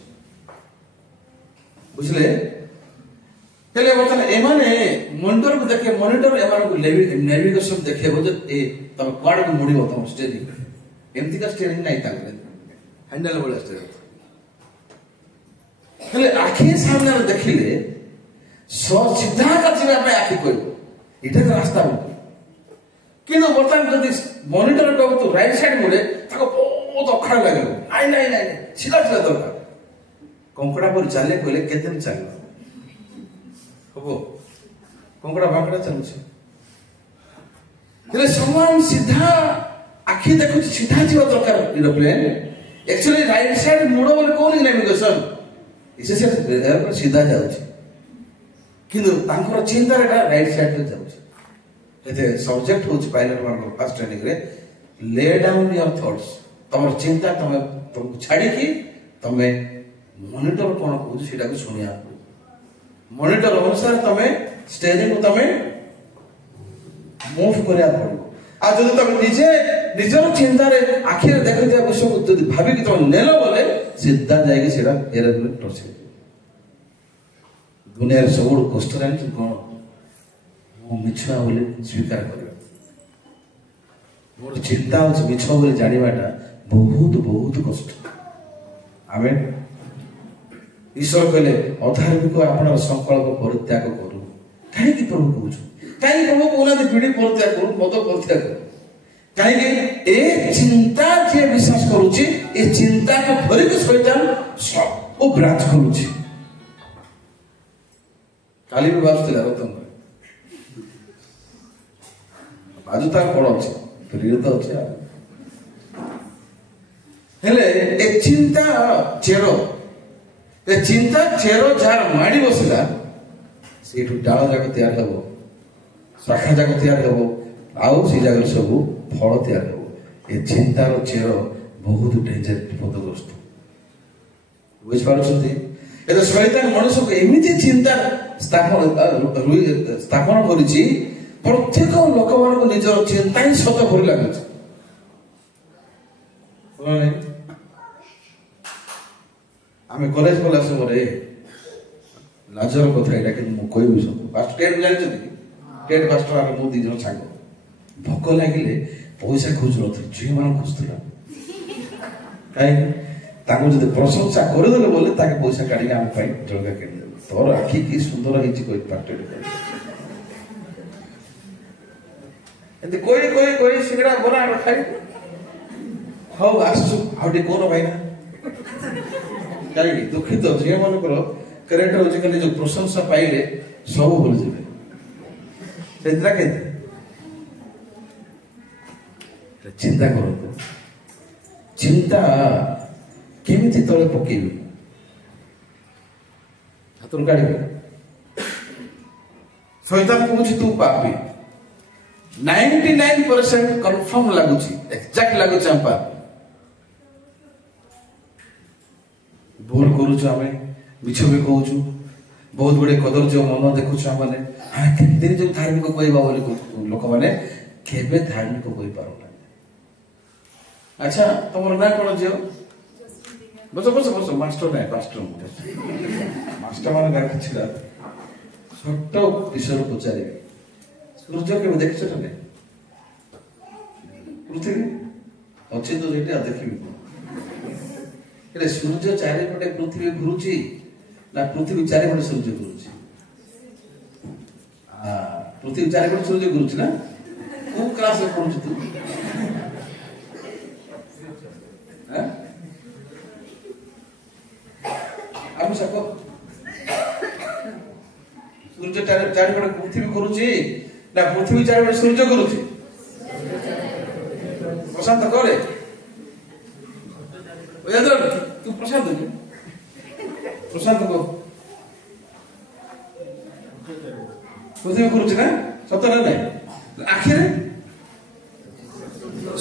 ବୁଝିଲେ? ହେଲେ ବର୍ତ୍ତମାନ ଏମାନେ ମନିଟରକୁ ଦେଖେ, ମନିଟର ଏମାନଙ୍କୁ ନେଭିଗେସନ ଦେଖେଇବ ଯେ ତମେ କୁଆଡକୁ ମୁଡିବ ତମ ଷ୍ଟେରିଂ। ଏମିତିକା ଷ୍ଟେରିଂ ନାହିଁ ତାଙ୍କର, ହ୍ୟାଣ୍ଡେଲ ଭଳିଆ ଷ୍ଟେରିଂ। ହେଲେ ଆଖି ସାମ୍ନାରେ ଦେଖିଲେ ସିଧା ଯିବା ପାଇଁ ଆଖି କହିବ ଏଇଟା ତ ରାସ୍ତା ବୋଲି। କିନ୍ତୁ ବର୍ତ୍ତମାନ ଯଦି ମନିଟର କହିବ ତୁ ରାଇଟ ସାଇଡ ମୁଡେ, ତାକୁ ବହୁତ ଅଖାଡ଼ ଲାଗିବ। ନାଇଁ ନାଇଁ ନାଇଁ ସିଧା ଯିବା ଦରକାର। କଙ୍କଡା ପରି ଚାଲେ କହିଲେ କେତେ ଦିନ ଚାଲିବ? ହବ କଙ୍କଡା ବାଙ୍କଡା ଚାଲୁଛି। ହେଲେ ସମାନ ସିଧା ଆଖି ଦେଖୁଛି, ସିଧା ଯିବା ଦରକାର aeroplane. Actually right side mood ବୋଲି କହୁନି ନେଭିଗେସନ, ସିଧା ଯାଉଛି, କିନ୍ତୁ ତାଙ୍କର ଚିନ୍ତାରେ ରାଇଟ ସାଇଡରେ ଯାଉଛି। ଏତେ ସବଜେକ୍ଟ ହଉଛି ପାଇଲଟ ମାନଙ୍କର ଫାଷ୍ଟ ଟ୍ରେନିଂରେ, ଲେ ଡାଉନ୍ ୟର ଥଟ୍ସ। ତମର ଚିନ୍ତା ତମକୁ ଛାଡିକି ତମେ ମନିଟର କ'ଣ କହୁଛି ସେଇଟାକୁ ଶୁଣିବାକୁ ପଡିବ। ମନିଟର ଅନୁସାରେ ତମେ ଷ୍ଟେରିଂକୁ ତମେ ମୁଭ୍ କରିବାକୁ ପଡିବ। ଆଉ ଯଦି ତମେ ନିଜେ ନିଜର ଚିନ୍ତାରେ ଆଖିରେ ଦେଖୁଥିବା ବିଷୟକୁ ଯଦି ଭାବିକି ତମେ ନେଲ ବୋଲେ ସିଧା ଯାଇକି ସେଇଟା ଏରୋପ୍ଲେନ ଟଚ୍ ହେଇଯିବ। ଦୁନିଆରେ ସବୁଠୁ କଷ୍ଟ ଜାଣିଛୁ କ'ଣ? ମୁଁ ମିଛୁଆ ବୋଲି ସ୍ୱୀକାର କରିବା। ମୋର ଚିନ୍ତା ହଉଛି ମିଛ ବୋଲି ଜାଣିବାଟା ବହୁତ ବହୁତ କଷ୍ଟ। ଆମେ ଈଶ୍ୱର କହିଲେ ଅଧାର୍ମିକ ଆପଣର ସଂକଳ୍ପ ପରିତ୍ୟାଗ କରୁ। କାହିଁକି ପ୍ରଭୁ କହୁଛୁ? କାହିଁକି ପ୍ରଭୁ କହୁନାହାନ୍ତି ବିଡ଼ି ପରିତ୍ୟାଗ କରୁ, ମଦ ପରିତ୍ୟାଗ କରୁ? କାହିଁକି? ଏ ଚିନ୍ତା ଯିଏ ବିଶ୍ୱାସ କରୁଛି, ଏ ଚିନ୍ତାକୁ ଧରିକି ଶୈତାନ ସବୁ ବ୍ରାଞ୍ଚ କରୁଛି। କାଲି ବି ବାଜୁଥିଲା ରତନ ବାଜୁ, ତାର କ'ଣ ଅଛି? ଫ୍ରିରେ ତ ଅଛି। ହେଲେ ଏ ଚିନ୍ତା ଚେର, ଏ ଚିନ୍ତା ଚେର ଯାହାର ମାଡ଼ି ବସିଲା, ସେଇଠୁ ଡାଳ ଯାକ ତିଆରି ହବ, ଶାଖା ଯାକ ତିଆରି ହବ, ଆଉ ସେଇ ଜାଗାରେ ସବୁ ଫଳ ତିଆରି ହବ। ଏ ଚିନ୍ତାର ଚେର ବହୁତ ଡେଞ୍ଜର, ବିପଦଗ୍ରସ୍ତ। ବୁଝିପାରୁଛନ୍ତି? ଏବେ ଶୈତାନ ମଣିଷକୁ ଏମିତି ଚିନ୍ତା ସ୍ଥାପନ କରିଛି, ପ୍ରତ୍ୟେକ ଲୋକମାନଙ୍କୁ ନିଜର ଚିନ୍ତା ହିଁ ସତ ଭରି ଲାଗୁଛି। आम कॉलेज गला समय लाजर कथा यहाँ कि मुझे सब पास्ट टेट जानते टेट पास्टर आम मो 2 जन सांग भोक लगे पैसा खोज नी झील मान खोजुला कहीं जो प्रशंसा करदे बोले पैसा काढ़ी आम जगह किणदे तोर आखि कि सुंदर कोई सिंगड़ा बना खाई हाँ आसु आउटे कौन भाईना कहीं दुखित झील मान कैरेक्टर हो जो प्रशंसा पाइले सब भूल जाए चिंता करूँ चिंता केमिति तले पकेबी हाथ काढ़े शैतान कहूँ तू पापी 99% कन्फर्म लगुच एक्जाक्ट लगुच आम पापी भूल करुचु आम मिछ भी कहूँ बहुत गुड़े कदर्य मन देखुच मैंने हाँ केमती जो धार्मिक कहवा लोक मैंने केवे धार्मिक कही पारना अच्छा तुम ना कौन झील बस बस बस मास्टर ना पास्टर मास्टर मान छा छोट विषय पचारे सूर्य के देख पृथ्वी अच्छे तो ये देखी सूर्य चारिपटे पृथ्वी घुरुची ना पृथ्वी चारिपटे सूर्य घुरुची पृथ्वी चारिपटे सूर्य घुरुची ना कौ क्लास पढ़ु तू सूर्य चारिपटे पृथ्वी घुरुची ना पृथ्वी चारिपटे सूर्य घुरुची प्रशांत करे तू प्रशांत प्रशांत को पृथ्वी घुरुची ना सत ना ना आखिर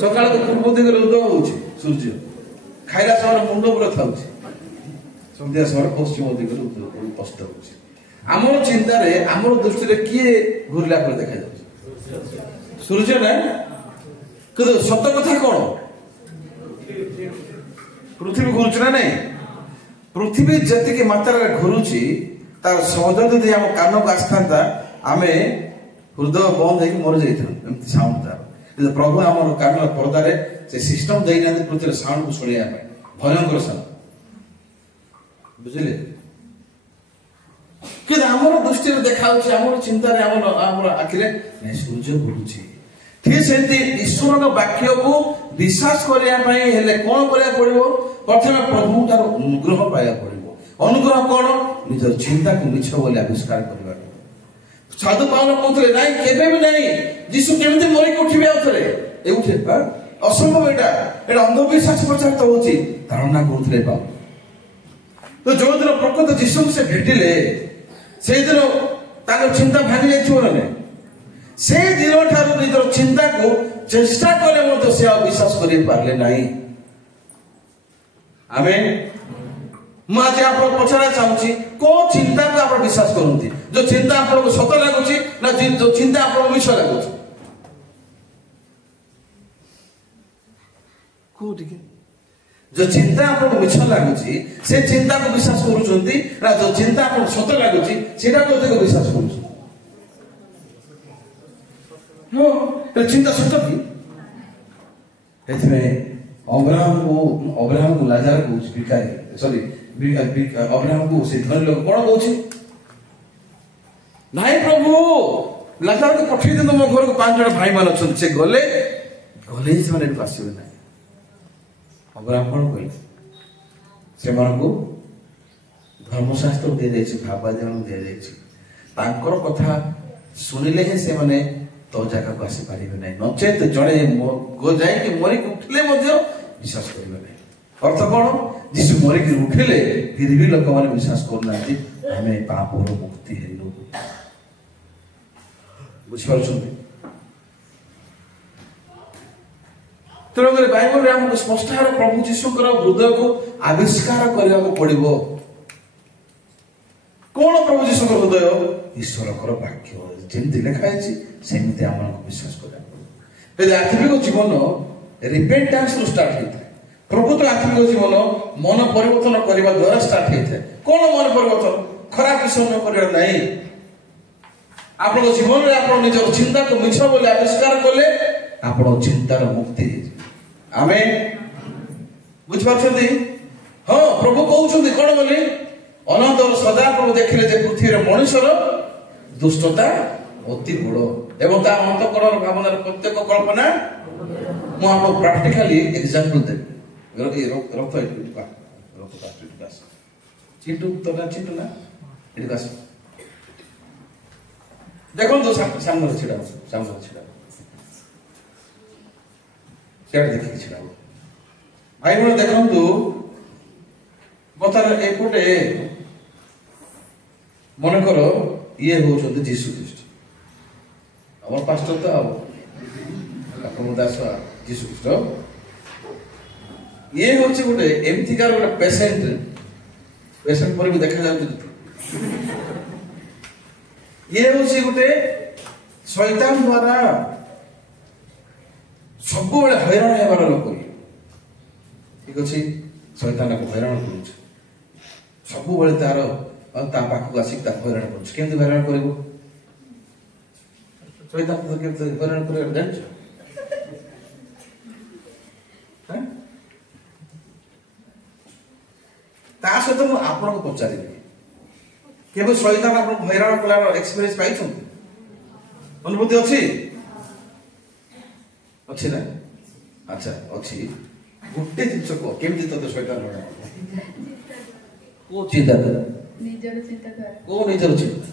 सकाल पूर्व दिगरे उदय होउची सूर्य खाइला समय मुंड पूरा था सन्ध्या समय पश्चिम दिगरे उपस्थित होउची आमर चिंता रे आमर दृष्टि रे किए घुरला पर देखा जाउची सूर्य ना किंतु सत्य कथा कौन पृथ्वी घुरुची ना नहीं पृथ्वी जति मात्रा घुरुची तार समझ यदि आम कान को आसता आम हृदय बंद हो मर जाता साउंड तार प्रभु आम कान पर्दार से सिस्टम देना पृथ्वी साउंड को शुणा भयंकर साउंड बुझे कि दृष्टि देखा आम चिंतार आम आखिरे सूर्य घुरुची ठीक से ईश्वर वाक्य को विश्वास करने कौन करा पड़ो प्रथम प्रभु तार अनुग्रह पाया पड़ो अनुग्रह कौन निजर चिंता को मिछ बोले आविष्कार करवा साधु पावन कहते ना केबे भी नहीं जीशु केमती मरिक उठे आउे उठे असंभव एटा अंधविश्वास प्रचार तो होची धारणा करते पाऊ तो जो दिन प्रकृत जीशु से भेटिले से दिन चिंता भांगी जाए से दिन ठार निजर चिंता को चेष्टा कले से विश्वास कर पारे ना आम मुझे आप पचारा चाहूँगी कौ चिंता को आप विश्वास करती जो चिंता आपको सत लगुच ना जो चिंता आपको मिछ लगुच जो चिंता आपको मिछ लगुच से चिंता को विश्वास करुँच ना जो चिंता आपको सत लगुच से विश्वास कर चिंता सत कि अब्राहम को लाजार को भिखारी सॉरी अब्राहम को से धनी लोग कौन कौन नाई प्रभु लाजार को पठे दिन मो घर को 5 जन भाई मान अच्छा से गले गले से मैंने आसवे ना अब्राहम कौन कहले से को धर्मशास्त्र दे जाइए भावादन दे जाइए कथा शुणिले ही से माने तो जगह को आसी पारे ना नचेत जड़े जाए मरिक उठिले विश्वास करेंगे ना अर्थ कौन जीशु मरिक उठिले फिर भी लोक मैंने विश्वास करना आम पाप मुक्ति हेलु बुझीपार तेणुक बाइबल आमको स्पष्ट भाव प्रभु जीशुकर हृदय को आविष्कार करने को पड़ो कौन प्रभु जीशुकर हृदय ईश्वर वाक्य जमी लिखाई सेमती आम विश्वास करा आध्यात्मिक जीवन रिपेंटेंस रु स्टार्ट होता है ପ୍ରକୃତ ଆତ୍ମିକ ଜୀବନ ମନ ପରିବର୍ତ୍ତନ କରିବା ଦ୍ୱାରା ଷ୍ଟାର୍ଟ ହେଇଥାଏ। କଣ ମନ ପରିବର୍ତ୍ତନ? ଖରାପ ବିଷୟ ନ କରିବା ନାହିଁ। ଆପଣଙ୍କ ଜୀବନରେ ଆପଣ ନିଜର ଚିନ୍ତାକୁ ମିଛ ବୋଲି ଆବିଷ୍କାର କଲେ ଆପଣ ଚିନ୍ତାର ମୁକ୍ତି ହେଇଯିବେ। ଆମେ ବୁଝିପାରୁଛନ୍ତି? ହଁ, ପ୍ରଭୁ କହୁଛନ୍ତି କଣ ବୋଲି? ଅନନ୍ତର ସଦାପ୍ରଭୁ ଦେଖିଲେ ଯେ ପୃଥିବୀରେ ମଣିଷର ଦୁଷ୍ଟତା ଅତି ବଡ଼ ଏବଂ ତା ଅନ୍ତଃକରଣ ଭାବନାର ପ୍ରତ୍ୟେକ କଳ୍ପନା। ମୁଁ ଆପଣଙ୍କୁ ପ୍ରାକ୍ଟିକାଲି ଏକ୍ସାମ୍ପଲ ଦେବି। ଦେଖନ୍ତୁ ସାମ୍ନାରେ ଛିଡ଼ା ସିଆଡ଼େ ଦେଖିକି ଛିଡ଼ା ହବ। ଭାଇ ଭଉଣୀ ଦେଖନ୍ତୁ, ବର୍ତ୍ତମାନ ଏପଟେ ମନେକର ଇଏ ହଉଛନ୍ତି ଯୀଶୁ ଖ୍ରୀଷ୍ଟ, ଆମର ପାଷ୍ଟର ତ ଆଉ ଆପଣଙ୍କ ଦାସ ଯୀଶୁ ଖ୍ରୀଷ୍ଟ। ଇଏ ହଉଛି ଗୋଟେ ଏମିତିକାର ଗୋଟେ ପେସେଣ୍ଟ ପରି ବି ଦେଖାଯାଉଛି। ଇଏ ହଉଛି ଗୋଟେ ଶୈତାନ ଦ୍ୱାରା ସବୁବେଳେ ହଇରାଣ ହେବାର ଲୋକ। ଠିକ ଅଛି, ଶୈତାନକୁ ହଇରାଣ କରୁଛି ସବୁବେଳେ, ତା ପାଖକୁ ଆସିକି ତାକୁ ହଇରାଣ କରୁଛି। କେମିତି ହଇରାଣ କରିବ? ଶୈତାନ କେମିତି ହଇରାଣ କରିବ ଜାଣିଛ? ତା ସହିତ ମୁଁ ଆପଣଙ୍କୁ ପଚାରିବି, କେବେ ଶୈତାନ ଆପଣଙ୍କୁ ହଇରାଣ କଲାର ଏକ୍ସପିରିଏନ୍ସ ପାଇଛନ୍ତି? ଅନୁଭୂତି ଅଛି? ଅଛି ନା? ଆଚ୍ଛା, ଅଛି। ଗୋଟେ ଜିନିଷ କୁହ, କେମିତି ତତେ ଶୈତାନ ହଇରାଣ? କୋଉ ଚିନ୍ତା କର? ନିଜର ଚିନ୍ତା କର। କୋଉ ନିଜର ଚିନ୍ତା?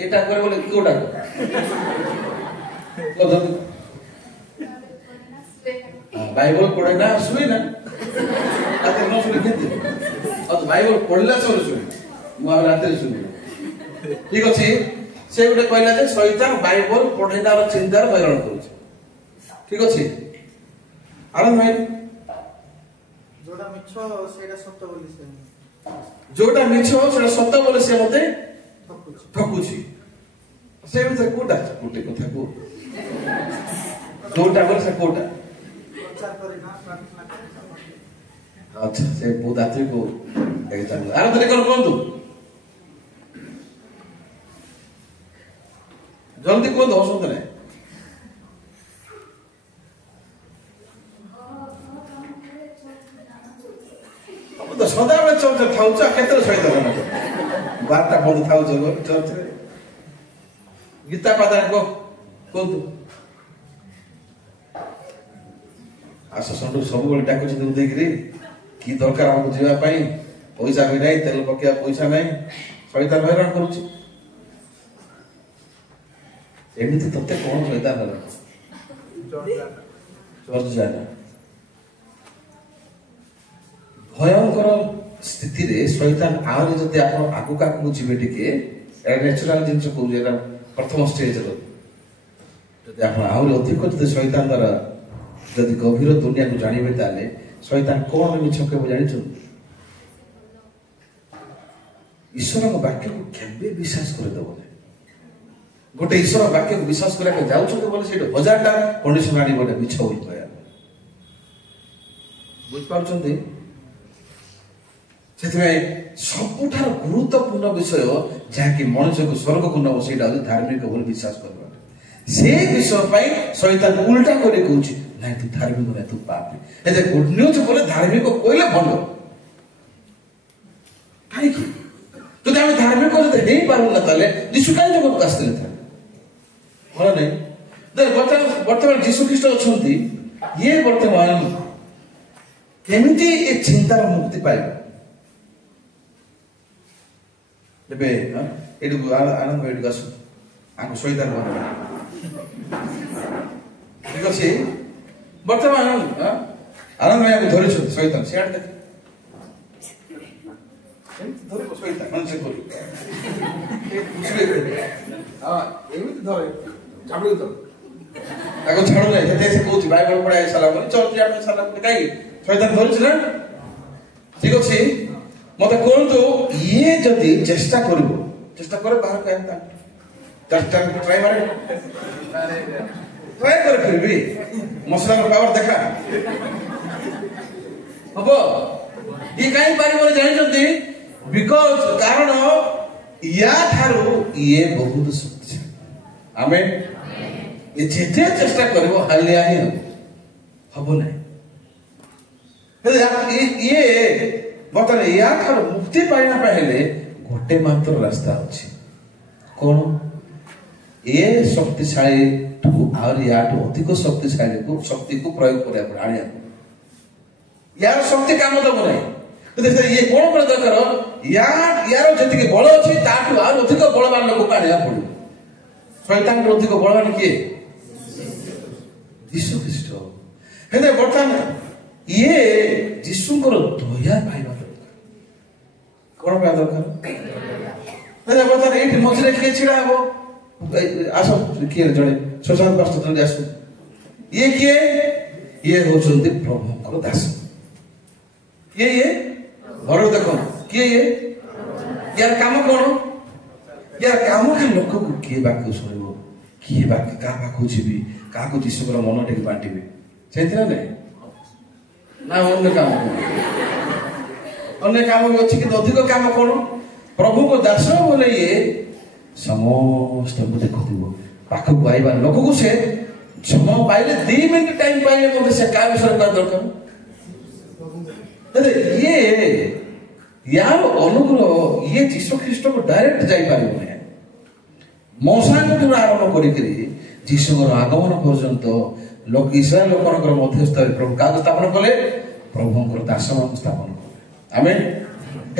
ଏଇଟା କରେ ବୋଲେ କୋଉଟା? ବାଇବଲ ପଢେ ନା ଶୁଏ ନା? ରାତିରେ ନ ଶୁଣି କେମିତି? ବାଇବଲ ପଢିଲା ସମୟରେ ଶୁଣେ, ମୁଁ ଆଉ ରାତିରେ ଶୁଣିବି। ଠିକ ଅଛି, ସେ ଗୋଟେ କହିଲା ଯେ ଶୈତାନ ବାଇବଲ ପଢିଲାର ଚିନ୍ତାରେ ହଇରାଣ କରୁଛି। ଠିକ ଅଛି, ଆନନ୍ଦ ଭାଇ? ଯୋଉଟା ମିଛ ସେଇଟା ସତ ବୋଲି ସେ ମତେ ଠକୁଛି। ସେ ଭିତରେ କୋଉଟା? ଗୋଟେ କଥା କୁହ, ଯୋଉଟା ବୋଲେ ସେ କୋଉଟା? ଆଚ୍ଛା, ସେ ବହୁତ ଆତ୍ମିକ ଆରାଧନା କଣ କୁହନ୍ତୁ, ଜଲ୍ଦି କୁହନ୍ତୁ, ହସନ୍ତୁ ନାହିଁ। ସଦାବେଳେ ଚର୍ଚ୍ଚରେ ଥାଉଛ, କେତେବେଳେ ସହିତ 12ଟା ବନ୍ଦ ଥାଉଛ ଚର୍ଚ୍ଚରେ? ଗୀତା ପାଦ କୁହନ୍ତୁ। ଆସନ୍ତୁ ସବୁବେଳେ ଡାକୁଛନ୍ତି ଦେଇକିରି, କି ଦରକାର ଆମକୁ ଯିବା ପାଇଁ? ପଇସା ବି ନାହିଁ, ତେଲ ପକେଇବା ପଇସା ନାହିଁ, ଶୈତାନ ହଇରାଣ କରୁଛି। ଏମିତି ତତେ କଣ ଶୈତାନ ହଇରାଣ? ଚର୍ଚ୍ଚ ଯାଏନା। ଭୟଙ୍କର ସ୍ଥିତିରେ ଶୈତାନ ଆହୁରି ଯଦି ଆପଣ ଆଗକୁ ଯିବେ ଟିକେ, ନ୍ୟାଚୁରାଲ ଜିନିଷ କହୁଛି, ଏଇଟା ପ୍ରଥମ ଷ୍ଟେଜର। ଯଦି ଆପଣ ଆହୁରି ଅଧିକ ଯଦି ଶୈତାନ ଦ୍ୱାରା ଯଦି ଗଭୀର ଦୁନିଆକୁ ଜାଣିବେ, ତାହେଲେ ଶୈତାନ କଣ ମିଛ କେବେ ଜାଣିଛନ୍ତି? ଈଶ୍ୱରଙ୍କ ବାକ୍ୟକୁ କେବେ ବିଶ୍ୱାସ କରିଦେବ ନାହିଁ। ଗୋଟେ ଈଶ୍ୱର ବାକ୍ୟକୁ ବିଶ୍ୱାସ କରିବାକୁ ଯାଉଛନ୍ତି ବୋଲି ସେଇଟା 1000ଟା କଣ୍ଡିସନ ଆଣି ଗୋଟେ ମିଛ ବୋଲି କହିବା। ବୁଝିପାରୁଛନ୍ତି? ସେଥିପାଇଁ ସବୁଠାରୁ ଗୁରୁତ୍ୱପୂର୍ଣ୍ଣ ବିଷୟ ଯାହାକି ମଣିଷକୁ ସ୍ୱର୍ଗକୁ ନବ, ସେଇଟା ହଉଛି ଧାର୍ମିକ ବୋଲି ବିଶ୍ୱାସ କରିବା। ସେ ବିଷୟ ପାଇଁ ଶୈତାନ ଉଲ୍ଟା କରି କହୁଛି, ନାଇଁ ତୁ ଧାର୍ମିକ ନାହିଁ, ତୁ ପାପୀ। ଗୁଡ୍ ନ୍ୟୁଜ ବୋଲେ ଧାର୍ମିକ କହିଲେ ଭଲ। କାହିଁକି? ଯଦି ଆମେ ଧାର୍ମିକ ଯଦି ହେଇପାରୁନା, ତାହେଲେ ଯୀଶୁ କାହିଁ ଜଗତକୁ ଆସିଥିଲେ? ଥାଏ ଭଲ ନାହିଁ। ବର୍ତ୍ତମାନ ଯୀଶୁ ଖ୍ରୀଷ୍ଟ ଅଛନ୍ତି, ଇଏ ବର୍ତ୍ତମାନ କେମିତି ଏ ଚିନ୍ତାର ମୁକ୍ତି ପାଇବ? ଏବେ ଏଇଠିକୁ ଆନନ୍ଦ ଏଇଠିକୁ ଆସୁ, ଆଙ୍କୁ ଶୈତାନ ଠିକ ଅଛି। ବର୍ତ୍ତମାନ ଆନନ୍ଦ ଭାଇ ଆମକୁ ଧରିଛନ୍ତି ଶୈତାନ, ସିଆଡେ ଦେଖ ଧରିବ ଶୈତାନ, ମଣିଷ କରି ଏମିତି ଧରେ, ଛାଡୁ ତ ତାକୁ ଛାଡୁ ନାହିଁ। ସେଥିପାଇଁ ସେ କହୁଛି ବାଇବଲ ପଢା ସାରିଲା ପରେ, ଚର୍ଚ୍ଚ ସାରିଲା ପରେ, କାହିଁକି ଶୈତାନ ଧରୁଛି ନା? ଠିକ ଅଛି, ମତେ କୁହନ୍ତୁ, ଇଏ ଯଦି ଚେଷ୍ଟା କରିବ, ଚେଷ୍ଟା କରେ ବାହାରକୁ ଟ୍ରାଇ ମାରେ, ट्राए कर फिर भी मसला का पावर देखा हबो ये कहीं पारी बोले जानिचंती बिकॉज कारण या थारू ये बहुत शक्तिशाली आमेन ये जेते चेष्टा करबो हालिया ही हबो नहीं ये बतले या थारू मुक्ति पाइना पहले गोटे मात्र रास्ता अछि कौन ये शक्तिशाली और यार अधिक शक्तिशाली को शक्ति को प्रयोग करिया पड़े आनिया यार शक्ति काम दब नहीं ये कौन कर दरकार यार जति बल अच्छी ताठू और अधिक बलवान लोक को आनिया पड़ो शैतान अधिक बलवान किए यीशु ख्रीष्ट हेले बर्तमान ये यीशुଙ୍କର ଦୟା ପାଇବା ଦରକାର କଣ ପାଇବା ଦରକାର ହେଲେ ବର୍ତ୍ତମାନ ଏଇଠି ମଝିରେ କିଏ ଛିଡ଼ା ହବ ଆସ କିଏ ଜଣେ ସୁଶାନ୍ତ ପାଷ୍ଟର ଜଣେ ଆସୁ ଇଏ କିଏ ଇଏ ହଉଛନ୍ତି ପ୍ରଭୁଙ୍କର ଦାସ କିଏ ଘର ଦେଖ କିଏ ୟାର କାମ କଣ ୟାର କାମ କି ଲୋକକୁ କିଏ ବାକ୍ୟ ଶୁଣିବ କିଏ ବାକ୍ୟ କାହା ପାଖକୁ ଯିବି କାହାକୁ ଯୀଶୁଙ୍କର ମନ ଟିକେ ବାଣ୍ଟିବି ସେମିତି ନା ନାଇଁ ନା ଅନ୍ୟ କାମ ଅନ୍ୟ କାମ ବି ଅଛି କିନ୍ତୁ ଅଧିକ କାମ କଣ ପ୍ରଭୁଙ୍କ ଦାସ ବୋଲେ ଇଏ ସମସ୍ତଙ୍କୁ ଦେଖୁଥିବ ପାଖକୁ ଆଇବା ଲୋକକୁ ସେ ସମୟ ପାଇଲେ 2 ମିନିଟ୍ ଟାଇମ୍ ପାଇଲେ ମଧ୍ୟ ସେ କାହା ବିଷୟରେ କହିବା ଦରକାର ଇଏ यार अनुग्रह ये जीशु ख्रीष्ट को डायरेक्ट जाई पारिबो नै मौसांग आरंभ करी जीशुर आगमन पर्यंत लोक इस्राएल लोकनकर मध्यस्थ प्रभु का स्थापन कले प्रभुंकर दासन स्थापन कले आमेन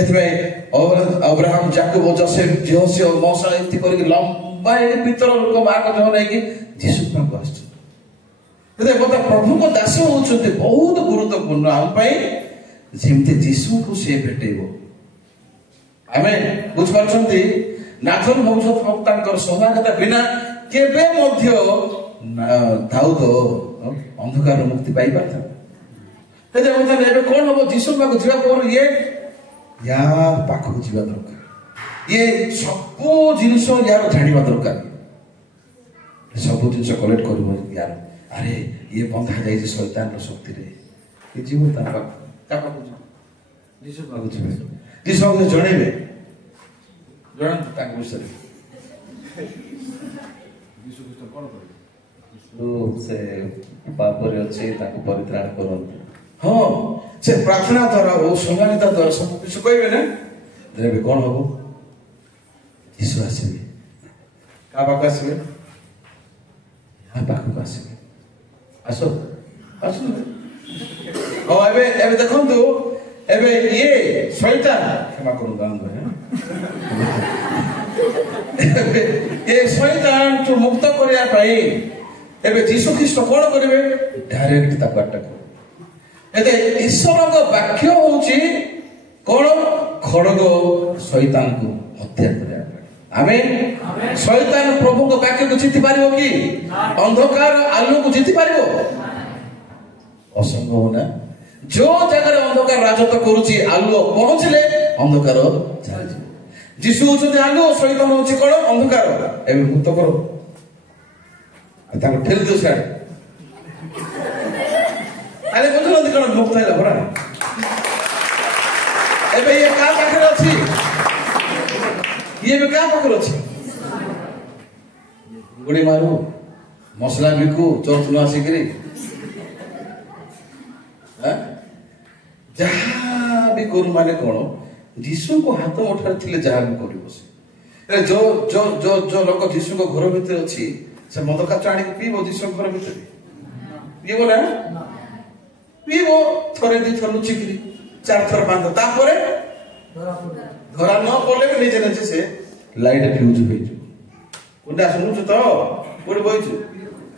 एतबे अब्राहम याकूब जोसेफ जोसियो मौसा इति करी लंबा भीतर लोक मार्ग जो नै कि जीशु पाक आछ एते बता प्रभु को दास होछते बहुत गुरुत्वपूर्ण हम पई जेमते जीशु को से भेटेबो आमेन बुझ परछंती नाथन भविष्यत वक्तांकर सहायता बिना केबे मध्य दाऊद अंधकार मुक्ति पाई पाता हेले मतलब एबे कोन हो जीशु पाक जीवा पर ये यार पाक को जीवा दरकार ये सब जिंस यार जानिबा दरकार सब जिंस कलेक्ट करबो यार अरे ये बंधा जाई शैतान रो शक्ति रे ये जीव ता पाक जीशु पाक जीवे जीशु को जणेबे जण ताक विषय जीशु ख्रीष्ट कोन करे तो से पाप रे अछि ताको परित्राण करन हां से प्रार्थना द्वारा ओ संगालिता द्वारा सब कुछ कहबे ना देबे कोन होबो जीशु आसीबे का पाक आसीबे हां पाक आसीबे आसो आसो ओ एबे देखंतु एबे ये शैतान क्षमा करू गान ये शैतान तो मुक्त करिया पाई एबे जीशु ख्रीष्ट कोन करिवे डायरेक्ट ता अटैक एते ईश्वर को वाक्य होची कोन खड़ग शैतान को हत्या करिया आमेन शैतान प्रभु को वाक्य को जीति पारिबो कि अंधकार आलो को जीति पारिबो असंभव ना जो जगह अंधकार राजत्व करुची आलुओ पहुंचले अंधकार चली जीशु होचते आलुओ शैतान होची कोन अंधकार एबे मुक्त करो ताको ठेली दो साइड अरे बुझलो कोन मुक्त हैला बरा एबे ये का पाखर अछि ये भी का पाखर अछि गुडी मारू मसला बिकू चर्च न आसिकरी जहाँ भी करू माने कौन जीशु को हाथ मुठार थिले जहाँ भी करिबो से जो जो जो जो लोक जीशु को घर भीतर अछि से मद काच आनी पीबो जीशु घर भीतर पीबो ना पीबो थरे दी थर लुचिकरी 4 थर बांध तापरे धरा न पड़ले भी निजे निजे से लाइट फ्यूज होई जो कोडा सुनु तो कोड बइछु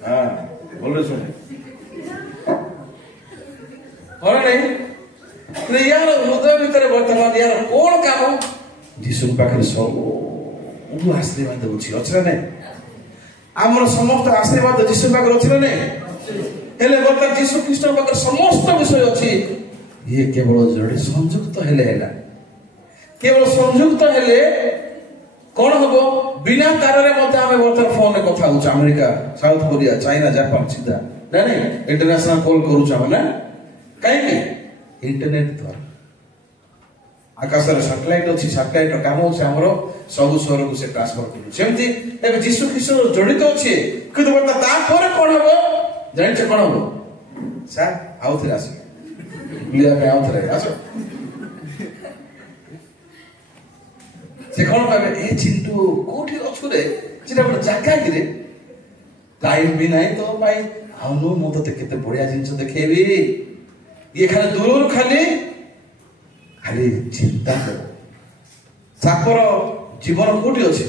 हां बोले सुने और नहीं यार हृदय भीतर वर्तमान यार कौन काम जीशु पाखे सब आशीर्वाद अछि अछि ना हमर समस्त आशीर्वाद जीशु पाखे अछि ना हेले वर्तमान जीशु ख्रीष्ट पाखे समस्त विषय अछि ये केवल जड़े संयुक्त हेले हैला केवल संयुक्त हेले कौन हम बिना तार आम बर्तमान फोन कथा हो America south Korea China Japan सीधा ना नहीं इंटरनेशनल कॉल करूँ ना कहीं इंटरनेट द्वारा आकाश सैटेलाइट अच्छी सैटेलाइट काम होमर सब सहर को ट्रांसफर करमती जीशु ख्रीष्ट जड़ित अच्छे कि कौन हम जान कौन हम सार आउ थे आस बुलाया आउ थे आस से कौन पाए ए चिंटू कोठी अच्छु रे गोटे जगह कि टाइम भी नहीं तो भाई आनु मु तो केते बढ़िया जिनिस देखेबी ये खाली दूर खाली खाली चिंता कर सापर जीवन कोठी अछि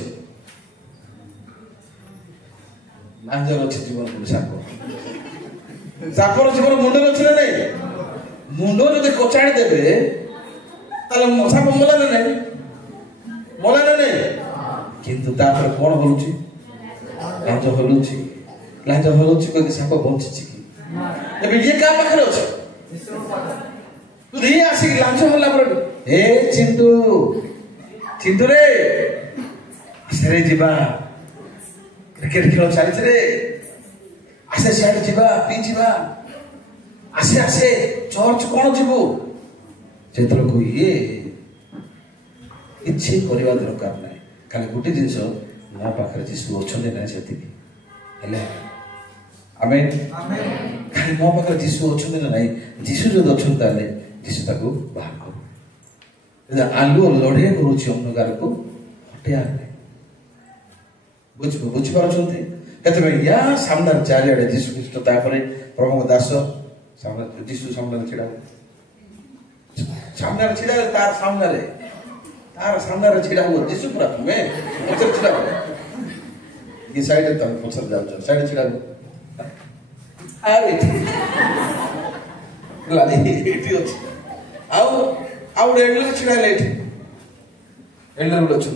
लांजर अछि जीवन कोठी सापर जीवन मुंडे अछि ना नहीं मुंडो जदि कोचाड़ी देबे ताले साप मला ना नहीं मला ना नहीं किंतु तापर कोन होलुची लांज होलुची कोई साप बंचिछि कि एबे ये का पाखरे अछि तू दी आसी लांच होला पर ए चिंटू चिंटू रे आसे जीवा क्रिकेट खेल चली रे आसे सियाड जीवा पी जीवा आसे आसे चर्च कोन जीवो जेतर को ये इच्छे करबा दरकार नाही खाली गुटे जिंस ना पाखरे जीसु अछने ना सेति हेले आमेन खाली मो पाखरे जीसु अछने ना नाही जीसु जो अछन ताले जीसु ताको बाहर कर आलू लड़े करूची अंधकार को हटिया बुझ पारछन्ते एतबे या सामने चारियाडे जीसु ख्रीष्ट तापरे प्रभु दास सामने जीसु सामने छिड़ा तार सामने छिड़ा हुआ जीसु पूरा मैं पछर छिड़ा ये साइड तम पछर जाउ साइड छिड़ा अरे लाली एटी अछि आउ एडलर छिड़ा लेट एडलर गुड अछि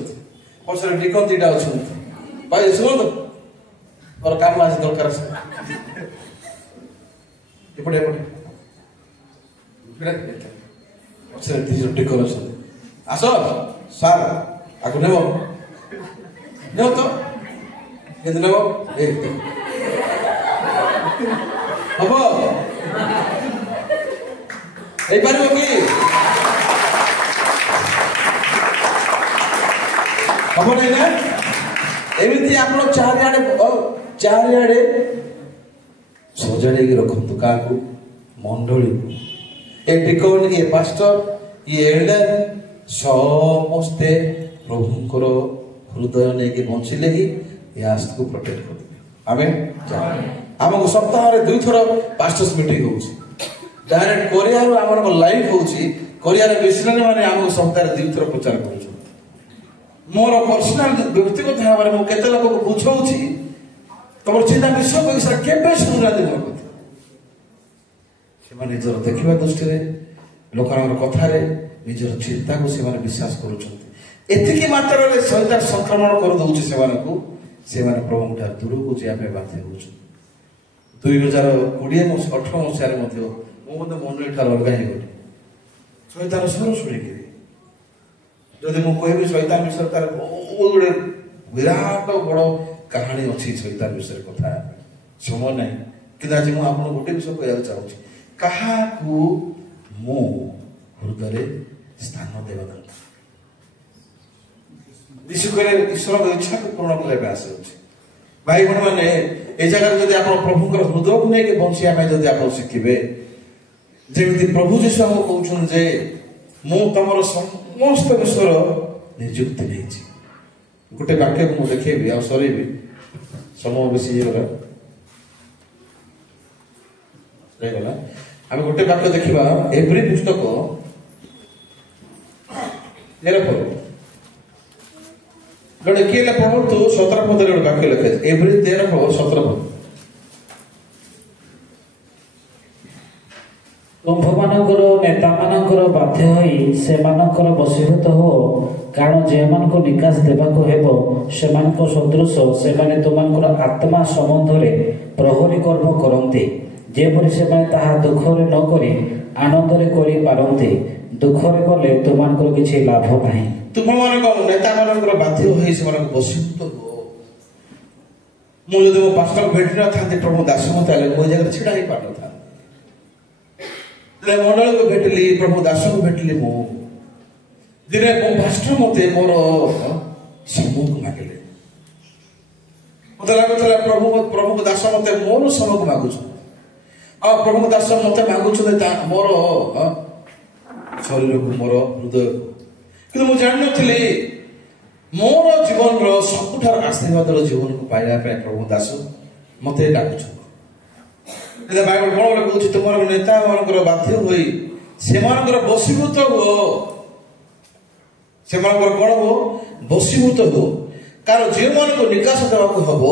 पछर डिकन दिडा अछि भाई सुन और काम आज दरकार एपटे पछर तीन डिकन अछि आसो सार आगु नेबो तो केदे नेबो ए हबो ए पारिबो कि हबो नै ना एमिति आपण चारियाडे सजाड़े की रखंतु काकू मंडली ए डिकन ये पास्टर ये एल्डर समस्ते प्रभुंकर हृदय नहीं बंचिले ही ये आस्थ को प्रोटेक्ट कर आमेन आमको सप्ताह रे 2 थर पास्टर्स मीटिंग होउची डायरेक्ट कोरिया रो हमर लाइव होउची कोरिया रे मिशनरी माने हमको सप्ताह रे 2 थर प्रचार करूछु मोर पर्सनल व्यक्तिगत भाव में केते लोक को बुझौची तमर चिंता विश्व पैसा केबे सुना दे मोर कथा से माने जर देखिबा दृष्टि रे लोकनर कथा रे निजर चिंता को से माने विश्वास करूछंती एतिकी मात्रा रे शैतान संक्रमण कर दउची से माने प्रभु ठार दूर को जे आपे बाध्य होछु 2020 18 मसिया रे मध्ये मो मते मंडली ठार अलगा हे गली शैतान सुर सुरी के जदि मु कहबी शैतान विषय तार बहुत विराट बड़ कहानी अच्छी शैतान विषय कथा समय नहीं कि आज मु आपन गोटे विषय कहया चाहूची कहा को मु हृदय स्थान देवा दरकार ईश्वर इच्छा को पूर्ण करने आसे भाई भण मैंने ए जगह जदि आप प्रभुकर हृदय को लेके बंचिया में जदि आप शिखिबे जेमिति प्रभु जीशु हमको कहउछन जे मु तमरो समस्त विश्वर नियुक्ति नहीं गोटे वाक्य को मुझे देखेबी आ सरेबी समय बेसी हेगला रहेगला आम गोटे वाक्य देखिबा एवरी पुस्तक तेरे पर गणे केले पढ़ंतु 17 पद रे वाक्य लिखे एवरी 13 पद 17 पद ତୁମ୍ଭମାନଙ୍କର ନେତାମାନଙ୍କର ବାଧ୍ୟ ହୋଇ ସେମାନଙ୍କର ବଶୀଭୂତ ହୁଅ କାରଣ ଯେଉଁମାନଙ୍କୁ ନିକାଶ ଦେବାକୁ ହେବ ସେମାନଙ୍କ ସଦୃଶ ସେମାନେ ତୁମମାନଙ୍କର ଆତ୍ମା ସମ୍ବନ୍ଧରେ ପ୍ରହରୀ କର୍ମ କରନ୍ତି ଯେପରି ସେମାନେ ତାହା ଦୁଃଖରେ ନ କରି ଆନନ୍ଦରେ କରିପାରନ୍ତି ଦୁଃଖରେ କଲେ ତୁମମାନଙ୍କର କିଛି ଲାଭ ନାହିଁ। ତୁମମାନଙ୍କ ନେତାମାନଙ୍କର ବାଧ୍ୟ ହୋଇ ସେମାନଙ୍କୁ ବଶୀଭୂତ ହୁଅ। ମୁଁ ଯଦି ମୋ ପାଷ୍ଟର ଭେଟି ନଥାନ୍ତି ପ୍ରଭୁ ଦାସଙ୍କୁ, ତାହେଲେ ମୋ ଜାଗାରେ ଛିଡ଼ା ହେଇ ପାରିନଥାନ୍ତି। ମଣ୍ଡଳୀକୁ ଭେଟିଲି, ପ୍ରଭୁ ଦାସଙ୍କୁ ଭେଟିଲି। ମୁଁ ଦିନେ ମୋ ପାଷ୍ଟର ମତେ ମୋର ସମୟକୁ ମାଗିଲେ। ମତେ ଲାଗୁଥିଲା ପ୍ରଭୁଙ୍କ ଦାସ ମତେ ମୋର ସମୟକୁ ମାଗୁଛନ୍ତି, ଆଉ ପ୍ରଭୁଙ୍କ ଦାସ ମତେ ମାଗୁଛନ୍ତି ମୋର ଶରୀରକୁ, ମୋର ହୃଦୟକୁ। କିନ୍ତୁ ମୁଁ ଜାଣିନଥିଲି ମୋର ଜୀବନର ସବୁଠାରୁ ଆଶୀର୍ବାଦର ଜୀବନକୁ ପାଇବା ପାଇଁ ପ୍ରଭୁ ଦାସ ମତେ ଡାକୁଛନ୍ତି। ବାଇବଲ କଣ ଗୋଟେ କହୁଛି, ତୁମର ନେତା ମାନଙ୍କର ବାଧ୍ୟ ହୋଇ ସେମାନଙ୍କର ବଶୀଭୂତ ହୁଅ। ସେମାନଙ୍କର କଣ ହୁଅ? ବଶୀଭୂତ ହୁଅ। କାରଣ ଯେଉଁମାନଙ୍କୁ ନିକାଶ ଦେବାକୁ ହବ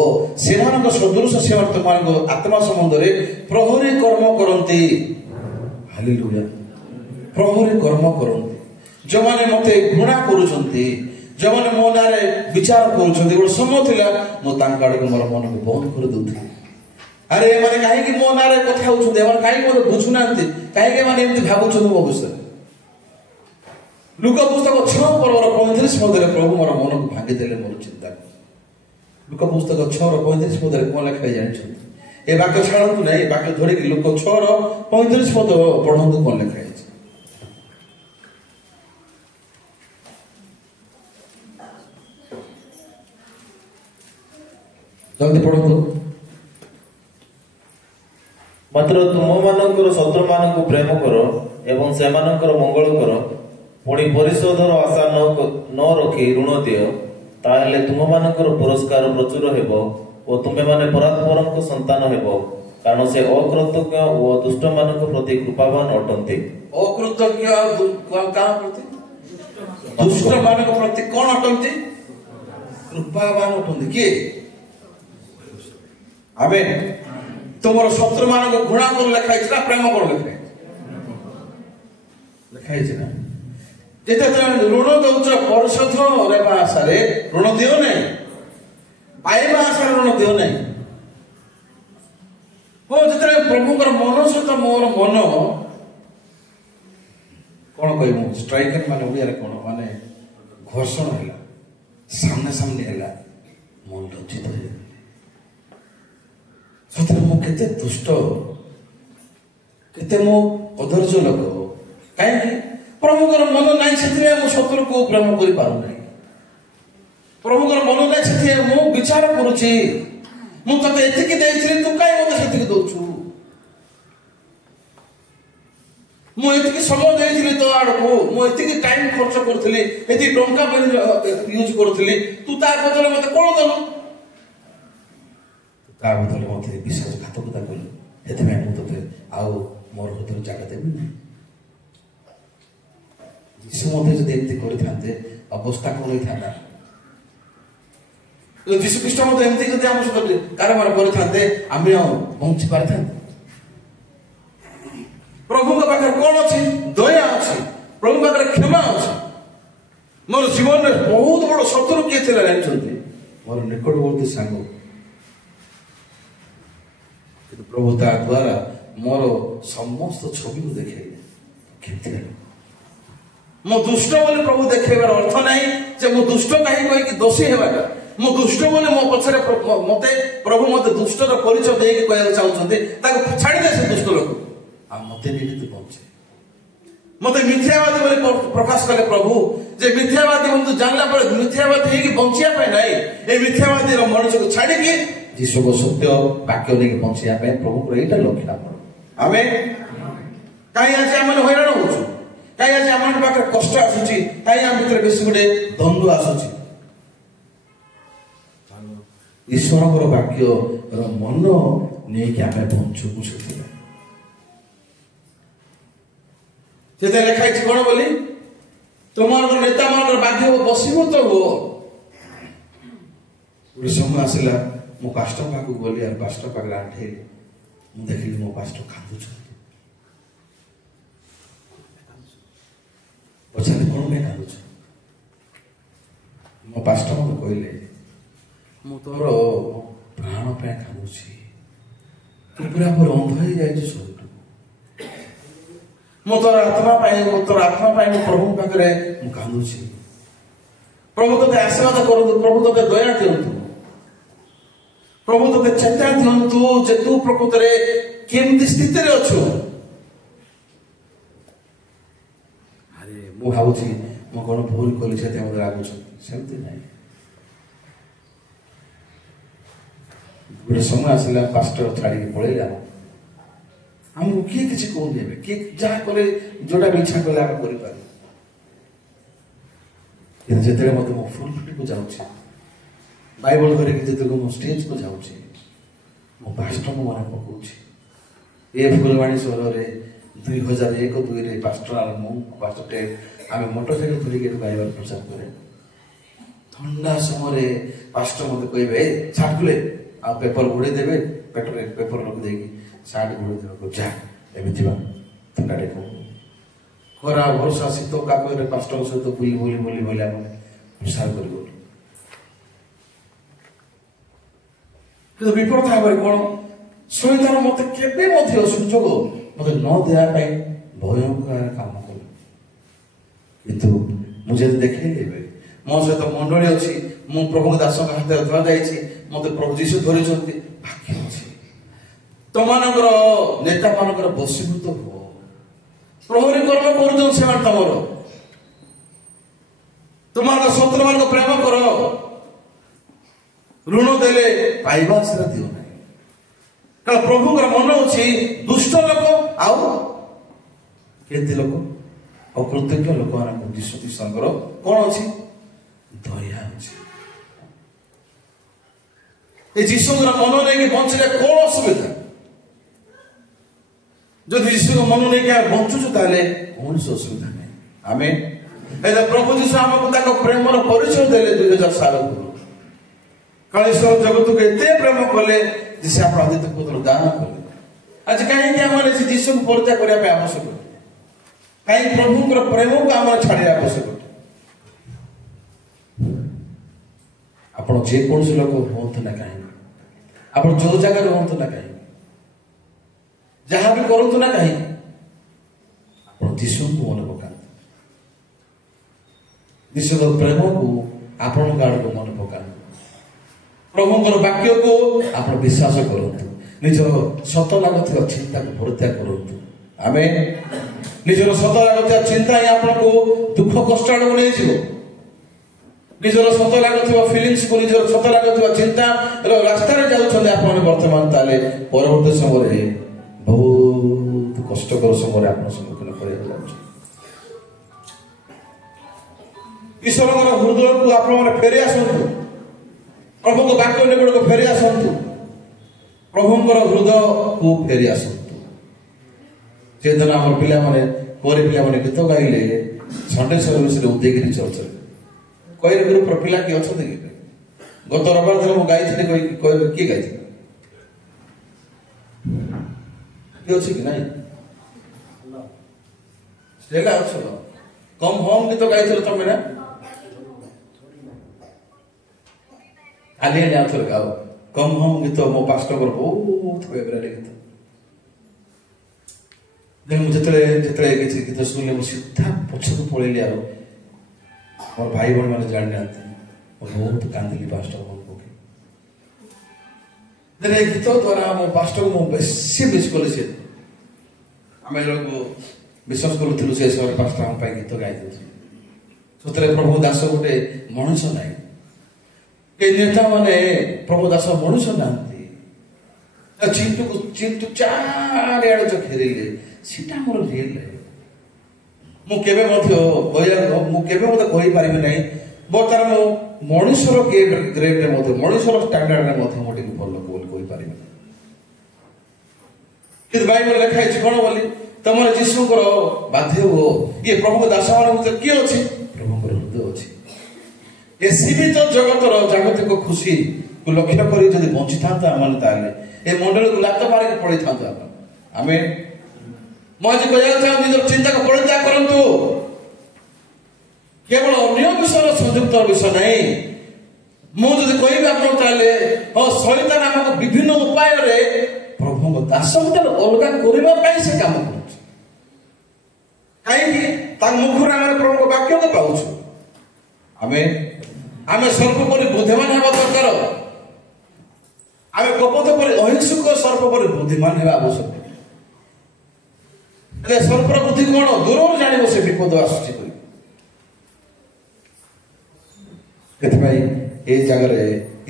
ସେମାନଙ୍କ ସଦୃଶ ସେମାନେ ତୁମମାନଙ୍କ ଆତ୍ମା ସମ୍ବନ୍ଧରେ ପ୍ରହରୀ କର୍ମ କରନ୍ତି। ହାଲେଲୁୟା। ପ୍ରହରୀ କର୍ମ କରନ୍ତି। ଯେଉଁମାନେ ମତେ ଘୃଣା କରୁଛନ୍ତି, ଯେଉଁମାନେ ମୋ ନାଁରେ ବିଚାର କରୁଛନ୍ତି, ଗୋଟେ ସମୟ ଥିଲା ମୁଁ ତାଙ୍କ ଆଡକୁ ମୋର ମନକୁ ବନ୍ଦ କରିଦେଉଥିଲି। ଆରେ ଏମାନେ କାହିଁକି ମୋ ନାଁରେ କଥା ହଉଛନ୍ତି, ଏମାନେ କାହିଁକି ମତେ ବୁଝୁନାହାନ୍ତି, କାହିଁକି ଏମାନେ ଏମିତି ଭାବୁଛନ୍ତି ମୋ ବିଷୟରେ। ଲୁକା ପୁସ୍ତକ 6 ପର୍ବର 35 ପଦରେ ପ୍ରଭୁ ମୋର ମନକୁ ଭାଙ୍ଗିଦେଲେ ମୋର ଚିନ୍ତା। ଲୁକା ପୁସ୍ତକ 6:35 ପଦରେ କଣ ଲେଖା ଜାଣିଛନ୍ତି? ଏ ବାକ୍ୟ ଛାଡ଼ନ୍ତୁ ନାହିଁ, ଏ ବାକ୍ୟ ଧରିକି ଲୁକା 6:35 ପଦ ପଢନ୍ତୁ କଣ ଲେଖା ହେଇଛି। ଜଲ୍ଦି ପଢନ୍ତୁ। ମାତ୍ର ତୁମମାନଙ୍କର ଶତ୍ରୁମାନଙ୍କୁ ପ୍ରେମ କର ଏବଂ ସେମାନଙ୍କର ମଙ୍ଗଳ କର, ପୁଣି ପରିଶୋଧର ଆଶା ନ ରଖି ଋଣ ଦିଅ, ତାହେଲେ ତୁମମାନଙ୍କର ପୁରସ୍କାର ପ୍ରଚୁର ହେବ ଓ ତୁମେମାନେ ପରାତ୍ପରଙ୍କ ସନ୍ତାନ ହେବ, କାରଣ ସେ ଅକୃତଜ୍ଞ ଓ ଦୁଷ୍ଟମାନଙ୍କ ପ୍ରତି କୃପାବାନ ଅଟନ୍ତି। ଅକୃତଜ୍ଞ କାହା ପ୍ରତି? ଦୁଷ୍ଟମାନଙ୍କ ପ୍ରତି କଣ ଅଟନ୍ତି? କୃପାବାନ ଅଟନ୍ତି। କିଏ? ଆମେ ତୁମର ଶତ୍ରୁ ମାନଙ୍କୁ ଘୃଣା କରି ଲେଖା ହେଇଛି ନା ପ୍ରେମ କରି ଲେଖା ହେଇଛି? ଲେଖା ହେଇଛି ନା? ଯେତେବେଳେ ଋଣ ଦଉଛ ପରିଶୋଧ ହେବା ଆଶାରେ ଋଣ ଦିଅ ନାହିଁ, ପାଇବା ଆଶାରେ ଋଣ ଦିଅ ନାହିଁ। ହଁ, ଯେତେବେଳେ ପ୍ରଭୁଙ୍କର ମନ ସହିତ ମୋର ମନ କଣ କହିବୁ, ଷ୍ଟ୍ରାଇକର ମାନେ ଓଡିଆରେ କଣ ମାନେ ଘର୍ଷଣ ହେଲା, ସାମ୍ନା ସାମ୍ନି ହେଲା, ମୁଁ ଲଜ୍ଜିତ ହେଇଗଲି। ସତରେ ମୁଁ କେତେ ଦୁଷ୍ଟ, କେତେ ମୁଁ ଅଧୈର୍ଯ୍ୟ ଲୋକ। କାହିଁକି? ପ୍ରଭୁଙ୍କର ମନ ନାହିଁ, ସେଥିପାଇଁ ମୁଁ ଶତ୍ରୁକୁ ପ୍ରେମ କରିପାରୁନାହିଁ। ପ୍ରଭୁଙ୍କର ମନ ନାହିଁ, ସେଥିପାଇଁ ମୁଁ ବିଚାର କରୁଛି। ମୁଁ ତତେ ଏତିକି ଦେଇଥିଲି, ତୁ କାହିଁ ମତେ ସେତିକି ଦଉଛୁ? ମୁଁ ଏତିକି ସମୟ ଦେଇଥିଲି ତୋ ଆଡକୁ, ମୁଁ ଏତିକି ଟାଇମ ଖର୍ଚ୍ଚ କରୁଥିଲି, ଏତିକି ଟଙ୍କା ୟୁଜ କରୁଥିଲି, ତୁ ତା ବଦଳରେ ମତେ କଣ ଦେଲୁ? ତା ବଦଳରେ ମତେ ବିଶ୍ୱାସଘାତକତା କଲୁ। ସେଥିପାଇଁ ମୁଁ ତତେ ଆଉ ମୋର ହୃଦୟରେ ଜାଗା ଦେବି ନାହିଁ। ଯୀଶୁ ମଧ୍ୟ ଯଦି ଏମିତି କରିଥାନ୍ତେ ଅବସ୍ଥା କଣ ହୋଇଥାନ୍ତା? ଯୀଶୁ ଖ୍ରୀଷ୍ଟ ମଧ୍ୟ ଏମିତି ଯଦି ଆମ ସହିତ କାରବାର କରିଥାନ୍ତେ ଆମେ ଆଉ ପହଞ୍ଚି ପାରିଥାନ୍ତେ? ପ୍ରଭୁଙ୍କ ପାଖରେ କଣ ଅଛି? ଦୟା ଅଛି। ପ୍ରଭୁଙ୍କ ପାଖରେ କ୍ଷମା ଅଛି। ମୋର ଜୀବନରେ ବହୁତ ବଡ ଶତ୍ରୁ କିଏ ଥିଲା ଜାଣିଛନ୍ତି? ମୋର ନିକଟବର୍ତ୍ତୀ ସାଙ୍ଗ। କିନ୍ତୁ ପ୍ରଭୁ ତା ଦ୍ୱାରା ମୋର ସମସ୍ତ ଛବିକୁ ଦେଖେଇଲେ। କେମିତି ହେଲା? ମୁଁ ଦୁଷ୍ଟ ବୋଲି ପ୍ରଭୁ ଦେଖେଇବାର ଅର୍ଥ ନାହିଁ ଯେ ମୁଁ ଦୁଷ୍ଟ କାହିଁ କହିକି ଦୋଷୀ ହେବାଟା। ମୁଁ ଦୁଷ୍ଟ ବୋଲି ମୋ ପଛରେ ମତେ ପ୍ରଭୁ ମତେ ଦୁଷ୍ଟର ପରିଚୟ ଦେଇକି କହିବାକୁ ଚାହୁଁଛନ୍ତି, ତାକୁ ଛାଡ଼ିଦେ ସେ ଦୁଷ୍ଟ ଲୋକ, ଆଉ ମତେ ନେଇକି ତୁ ବଞ୍ଚେ। ମତେ ମିଥ୍ୟାବାଦୀ ବୋଲି ପ୍ରକାଶ କଲେ ପ୍ରଭୁ, ଯେ ମିଥ୍ୟାବାଦୀ ବୋଲି ଜାଣିଲା ପରେ ମିଥ୍ୟାବାଦୀ ହେଇକି ବଞ୍ଚିବା ପାଇଁ ନାହିଁ, ଏ ମିଥ୍ୟାବାଦୀର ମଣିଷକୁ ଛାଡ଼ିକି ଯୀଶୁଙ୍କ ସତ୍ୟ ବାକ୍ୟ ନେଇକି ବଞ୍ଚିବା ପାଇଁ ପ୍ରଭୁଙ୍କର ଏଇଟା ଲକ୍ଷ୍ୟ ଆମର। ଆମେ କାହିଁ ଆଜି ଆମେ ହଇରାଣ ହଉଛୁ, କାହିଁ ଆଜି ଆମ ପାଖରେ କଷ୍ଟ ଆସୁଛି, କାହିଁ ଆମ ଭିତରେ ବେଶୀ ଗୋଟେ ଦ୍ୱନ୍ଦ୍ୱ ଆସୁଛି? ଈଶ୍ୱରଙ୍କର ବାକ୍ୟର ମନ ନେଇକି ଆମେ ବଞ୍ଚୁକୁ। ସେଥିରେ ଲେଖା ହେଇଛି କଣ ବୋଲି? ତୁମମାନଙ୍କର ନେତା ମାନଙ୍କର ବାଧ୍ୟ ବଶୀଭୂତ ହୁଅ। ଗୋଟେ ସମୟ ଆସିଲା, ମୁଁ ପାଷ୍ଟର ପାଖକୁ ଗଲି, ଆଉ ପାଷ୍ଟର ପାଖରେ ଆଣ୍ଠେଇଲି। ମୁଁ ଦେଖିଲି ମୋ ପାଷ୍ଟର କାନ୍ଦୁଛନ୍ତି। ପଚାରିଲି କଣ ପାଇଁ କାନ୍ଦୁଛ? ମୋ ପାଷ୍ଟର ମତେ କହିଲେ, ମୁଁ ତୋର ପ୍ରାଣ ପାଇଁ କାନ୍ଦୁଛି, ତୁ ପୁରା ଅନ୍ଧ ହେଇଯାଇଛୁ ସବୁଠୁ। ମୁଁ ତୋର ଆତ୍ମା ପାଇଁ ମୁଁ ପ୍ରଭୁଙ୍କ ପାଖରେ ମୁଁ କାନ୍ଦୁଛି। ପ୍ରଭୁ ତୋତେ ଆଶୀର୍ବାଦ କରନ୍ତୁ, ପ୍ରଭୁ ତୋତେ ଦୟା ଦିଅନ୍ତୁ, ପ୍ରଭୁ ତୋତେ ଚେତା ଦିଅନ୍ତୁ ଯେ ତୁ ପ୍ରକୃତରେ କେମିତି ସ୍ଥିତିରେ ଅଛୁ। ଆରେ ମୁଁ ଭାବୁଛି ମୁଁ କଣ ଭୁଲ କଲି ସେଥିପାଇଁ ମତେ ରାଗୁଛନ୍ତି, ସେମିତି ନାହିଁ। ଗୋଟେ ସମୟ ଆସିଲା ପାଷ୍ଟର ଛାଡ଼ିକି ପଳେଇଲା, ଆମକୁ କିଏ କିଛି କହୁନି, ଏବେ କିଏ ଯାହା କଲେ ଯୋଉଟା ବି ଇଚ୍ଛା କଲେ ଆମେ କରିପାରିବୁ। କିନ୍ତୁ ଯେତେବେଳେ ମତେ ମୁଁ ଫୁଲଫିଲ୍ଡକୁ ଯାଉଛି, ବାଇବଲ ଧରିକି ଯେତେବେଳେ ମୁଁ ଷ୍ଟେଜକୁ ଯାଉଛି, ମୋ ପାଷ୍ଟରଙ୍କୁ ମନେ ପକାଉଛି। ଏ ଫୁଲବାଣୀ ସହରରେ 2001-2ରେ ପାଷ୍ଟର ମୁଁ ପାଷ୍ଟର ଆମେ ମୋଟରସାଇକେଲ ଧରିକି ବାଇବଲ ପ୍ରଚାର କରେ। ଥଣ୍ଡା ସମୟରେ ପାଷ୍ଟର ମତେ କହିବେ ସାର୍ଟ ଖୋଲେ ଆଉ ପେପର ଘୋଡ଼େଇ ଦେବେ, ପେଟରେ ପେପର ରଖିଦେଇକି ସାର୍ଟ ଘୋଡ଼େଇ ଦେବାକୁ ଯା ଏମିତି ବା ଥଣ୍ଡାଟେ କହୁ। ଖରା ବର୍ଷା ଶୀତ କାକରେ ପାଷ୍ଟରଙ୍କ ସହିତ ବୁଲି ଆମେ ପ୍ରସାର କରିଗଲୁ। କିନ୍ତୁ ବିପଦ ଭାବରେ କଣ ଶୈତାନ ମତେ କେବେ ମଧ୍ୟ ସୁଯୋଗ ମତେ ନ ଦେବା ପାଇଁ ଭୟଙ୍କର କାମ କଲେ। କିନ୍ତୁ ମୁଁ ଯଦି ଦେଖେଇଲି ଏବେ ମୋ ସହିତ ମଣ୍ଡଳୀ ଅଛି, ମୁଁ ପ୍ରଭୁଙ୍କ ଦାସଙ୍କ ହାତରେ ଧରାଯାଇଛି, ମତେ ପ୍ରଭୁ ଯୀଶୁ ଧରିଛନ୍ତି, ଭାଗ୍ୟ ଅଛି। ତମାନଙ୍କର ନେତା ମାନଙ୍କର ବଶୀଭୂତ ହୁଅ, ପ୍ରହରୀ କର୍ମ କରୁଛନ୍ତି ସେମାନେ, ତୁମମାନଙ୍କ ଶତ୍ରୁ ମାନଙ୍କ ପ୍ରେମ କର, ଋଣ ଦେଲେ ପାଇବା ସେଟା ଦିଅ ନାହିଁ। କାରଣ ପ୍ରଭୁଙ୍କର ମନ ଅଛି ଦୁଷ୍ଟ ଲୋକ ଆଉ କେତେ ଲୋକ ଅକୃତଜ୍ଞ ଲୋକମାନଙ୍କୁ ଯୀଶୁଙ୍କର କଣ ଅଛି, ଦୟା ଅଛି। ଏ ଯୀଶୁଙ୍କର ମନ ନେଇକି ବଞ୍ଚିଲେ କଣ ଅସୁବିଧା? ଯଦି ଯୀଶୁଙ୍କ ମନ ନେଇକି ଆମେ ବଞ୍ଚୁଛୁ ତାହେଲେ କୌଣସି ଅସୁବିଧା ନାହିଁ। ଆମେ ପ୍ରଭୁ ଯୀଶୁ ଆମକୁ ତାଙ୍କ ପ୍ରେମର ପରିଚୟ ଦେଲେ 2000 ସାଲ ପୂର୍ବରୁ। କାରଣ ଈଶ୍ୱର ଜଗତକୁ ଏତେ ପ୍ରେମ କଲେ ଯେ ସେ ଆପଣ ଆଦିତ୍ୟ ପୁତ୍ର ଦାନ କଲେ। ଆଜି କାହିଁକି ଆମେ ସେ ଯୀଶୁକୁ ପରିତ୍ୟାଗ କରିବା ପାଇଁ ଆବଶ୍ୟକ? କାହିଁକି ପ୍ରଭୁଙ୍କର ପ୍ରେମକୁ ଆମର ଛାଡ଼ିବା ଆବଶ୍ୟକ? ଆପଣ ଯେକୌଣସି ଲୋକ ହୁଅନ୍ତୁ ନା କାହିଁକି, ଆପଣ ଯୋଉ ଜାଗାରେ ହୁଅନ୍ତୁ ନା କାହିଁକି, ଯାହା ବି କରନ୍ତୁ ନା କାହିଁକି, ଆପଣ ଯୀଶୁଙ୍କୁ ମନେ ପକାନ୍ତୁ। ଯୀଶୁଙ୍କ ପ୍ରେମକୁ ଆପଣଙ୍କ ଆଡ଼କୁ ମନେ ପକାନ୍ତୁ। ପ୍ରଭୁଙ୍କର ବାକ୍ୟକୁ ଆପଣ ବିଶ୍ୱାସ କରନ୍ତୁ। ନିଜର ସତ ଲାଗୁଥିବା ଚିନ୍ତାକୁ ପରିତ୍ୟାଗ କରନ୍ତୁ। ଆମେ ନିଜର ସତ ଲାଗୁଥିବା ଚିନ୍ତା ହିଁ ଆପଣଙ୍କୁ ଦୁଃଖ କଷ୍ଟ ଆଡ଼କୁ ନେଇଯିବ। ନିଜର ସତ ଲାଗୁଥିବା ଫିଲିଙ୍ଗସକୁ, ନିଜର ସତ ଲାଗୁଥିବା ଚିନ୍ତା ରାସ୍ତାରେ ଯାଉଛନ୍ତି ଆପଣ ବର୍ତ୍ତମାନ, ତାହେଲେ ପରବର୍ତ୍ତୀ ସମୟରେ ବହୁତ କଷ୍ଟକର ସମୟରେ ଆପଣ ସମ୍ମୁଖୀନ କରିବାକୁ ଯାଉଛନ୍ତି। ଈଶ୍ୱରଙ୍କର ହୃଦୟକୁ ଆପଣମାନେ ଫେରି ଆସନ୍ତୁ, ପ୍ରଭୁଙ୍କ ବାକ୍ୟ ନିକଟକୁ ଫେରି ଆସନ୍ତୁ, ପ୍ରଭୁଙ୍କର ହୃଦୟକୁ ଫେରି ଆସନ୍ତୁ। ସେଦିନ ଆମର ପିଲାମାନେ ଗୀତ ଗାଇଲେ ସଣ୍ଡେ ସର୍ଭିସରେ ଉଦୟଗିରି ଚର୍ଚ୍ଚରେ କହିଲେ ଗ୍ରୁପର ପିଲା କିଏ ଅଛନ୍ତି କି? ଗତ ରବିବାର ଦିନ ମୁଁ ଗାଇଥିଲି, କହିଲେ କିଏ ଗାଇଥିଲେ? କିଏ ଅଛି କି ନାଇଁ? ଷ୍ଟେଲା ଅଛ, କମ୍ ହୋମ୍ ଗୀତ ଗାଇଥିଲ ତମେ ନା? କାଲି ଆଉଥରେ ଗାଅ କମ୍ ହୋମ୍ ଗୀତ, ମୋ ପାଷ୍ଟରଙ୍କର ବହୁତ ଫେଭରାଇଟ୍ ଗୀତ। ମୁଁ ଯେତେବେଳେ କିଛି ଗୀତ ଶୁଣିଲେ ମୁଁ ସିଧା ପଛକୁ ପଳେଇଲି। ଆଉ ମୋର ଭାଇ ଭଉଣୀ ମାନେ ଜାଣିନାହାନ୍ତି, ମୁଁ ବହୁତ କାନ୍ଦିଲି ପାଷ୍ଟର ମନେ ପକେଇ। ଏ ଗୀତ ଦ୍ୱାରା ମୋ ପାଷ୍ଟରକୁ ମୁଁ ବେଶୀ ମିସ୍ କଲି। ସେ ଆମେ ବିଶ୍ୱାସ କରୁଥିଲୁ ସେ ସମୟରେ ପାଷ୍ଟର ଆମ ପାଇଁ ଗୀତ ଗାଇଦେଉଥିଲେ। ସତରେ ପ୍ରଭୁ ଦାସ ଗୋଟେ ମଣିଷ ନାହିଁ। ଏ ନେତା ମାନେ ପ୍ରଭୁ ଦାସ ମଣିଷ ନାହାନ୍ତି। ଚିଣ୍ଟୁ ଚାରିଆଡ଼େ ଯୋଉ ଘେରିଲେ ସେଟା ଆମର ରିଏଲ ଲାଇଫ। ମୁଁ କେବେ ମଧ୍ୟ କହିପାରିବି ନାହିଁ ବର୍ତ୍ତମାନ ମୁଁ ମଣିଷର ଗ୍ରେଡରେ ମଧ୍ୟ, ମଣିଷର ଷ୍ଟାଣ୍ଡାର୍ଡରେ ମଧ୍ୟ ମୁଁ ଟିକେ ଭଲ ଲୋକ ବୋଲି କହିପାରିବି ନାହିଁ। କିନ୍ତୁ ବାଇବଲ ଲେଖା ହେଇଛି କଣ ବୋଲି, ତମର ଯୀଶୁଙ୍କର ବାଧ୍ୟ ହୁଅ। ଇଏ ପ୍ରଭୁଙ୍କ ଦାସ ମାନଙ୍କ ଭିତରେ କିଏ ଅଛି? ପ୍ରଭୁଙ୍କର ହୃଦୟ ଅଛି। ଏ ସୀମିତ ଜଗତର ଜାଗତିକ ଖୁସିକୁ ଲକ୍ଷ୍ୟ କରି ଯଦି ବଞ୍ଚିଥାନ୍ତା ଆମେ, ତାହେଲେ ଏ ମଣ୍ଡଳୀକୁ ଲାତ ମାରିକି ପଳେଇଥାନ୍ତୁ ଆମେ। ମୁଁ ଆଜି କହିବାକୁ ଚାହୁଁ, ନିଜର ଚିନ୍ତାକୁ ପରିତ୍ୟାଗ କରନ୍ତୁ। କେବଳ ଅନ୍ୟ ବିଷୟର ସଂଯୁକ୍ତ ବିଷୟ ନାହିଁ। ମୁଁ ଯଦି କହିବି ଆପଣ, ତାହେଲେ ଶୈତାନ ଆମକୁ ବିଭିନ୍ନ ଉପାୟରେ ପ୍ରଭୁଙ୍କ ଦାସଙ୍କୁ ଅଲଗା କରିବା ପାଇଁ ସେ କାମ କରୁଛି। କାହିଁକି ତାଙ୍କ ମୁଖରୁ ଆମେ ପ୍ରଭୁଙ୍କ ବାକ୍ୟ ପାଉଛୁ। ଆମେ ସର୍ବୋପରି ବୁଦ୍ଧିମାନ ହେବା ଦରକାର। ଆମେ କପଟ ପରି ଅହିଂସୁକ, ସର୍ବୋପରି ବୁଦ୍ଧିମାନ ହେବା ଆବଶ୍ୟକ। ହେଲେ ସର୍ବର ବୁଦ୍ଧି କଣ? ଦୂରରୁ ଜାଣିବ ସେ ବିପଦ ଆସୁଛି କରି। ସେଥିପାଇଁ ଏ ଜାଗାରେ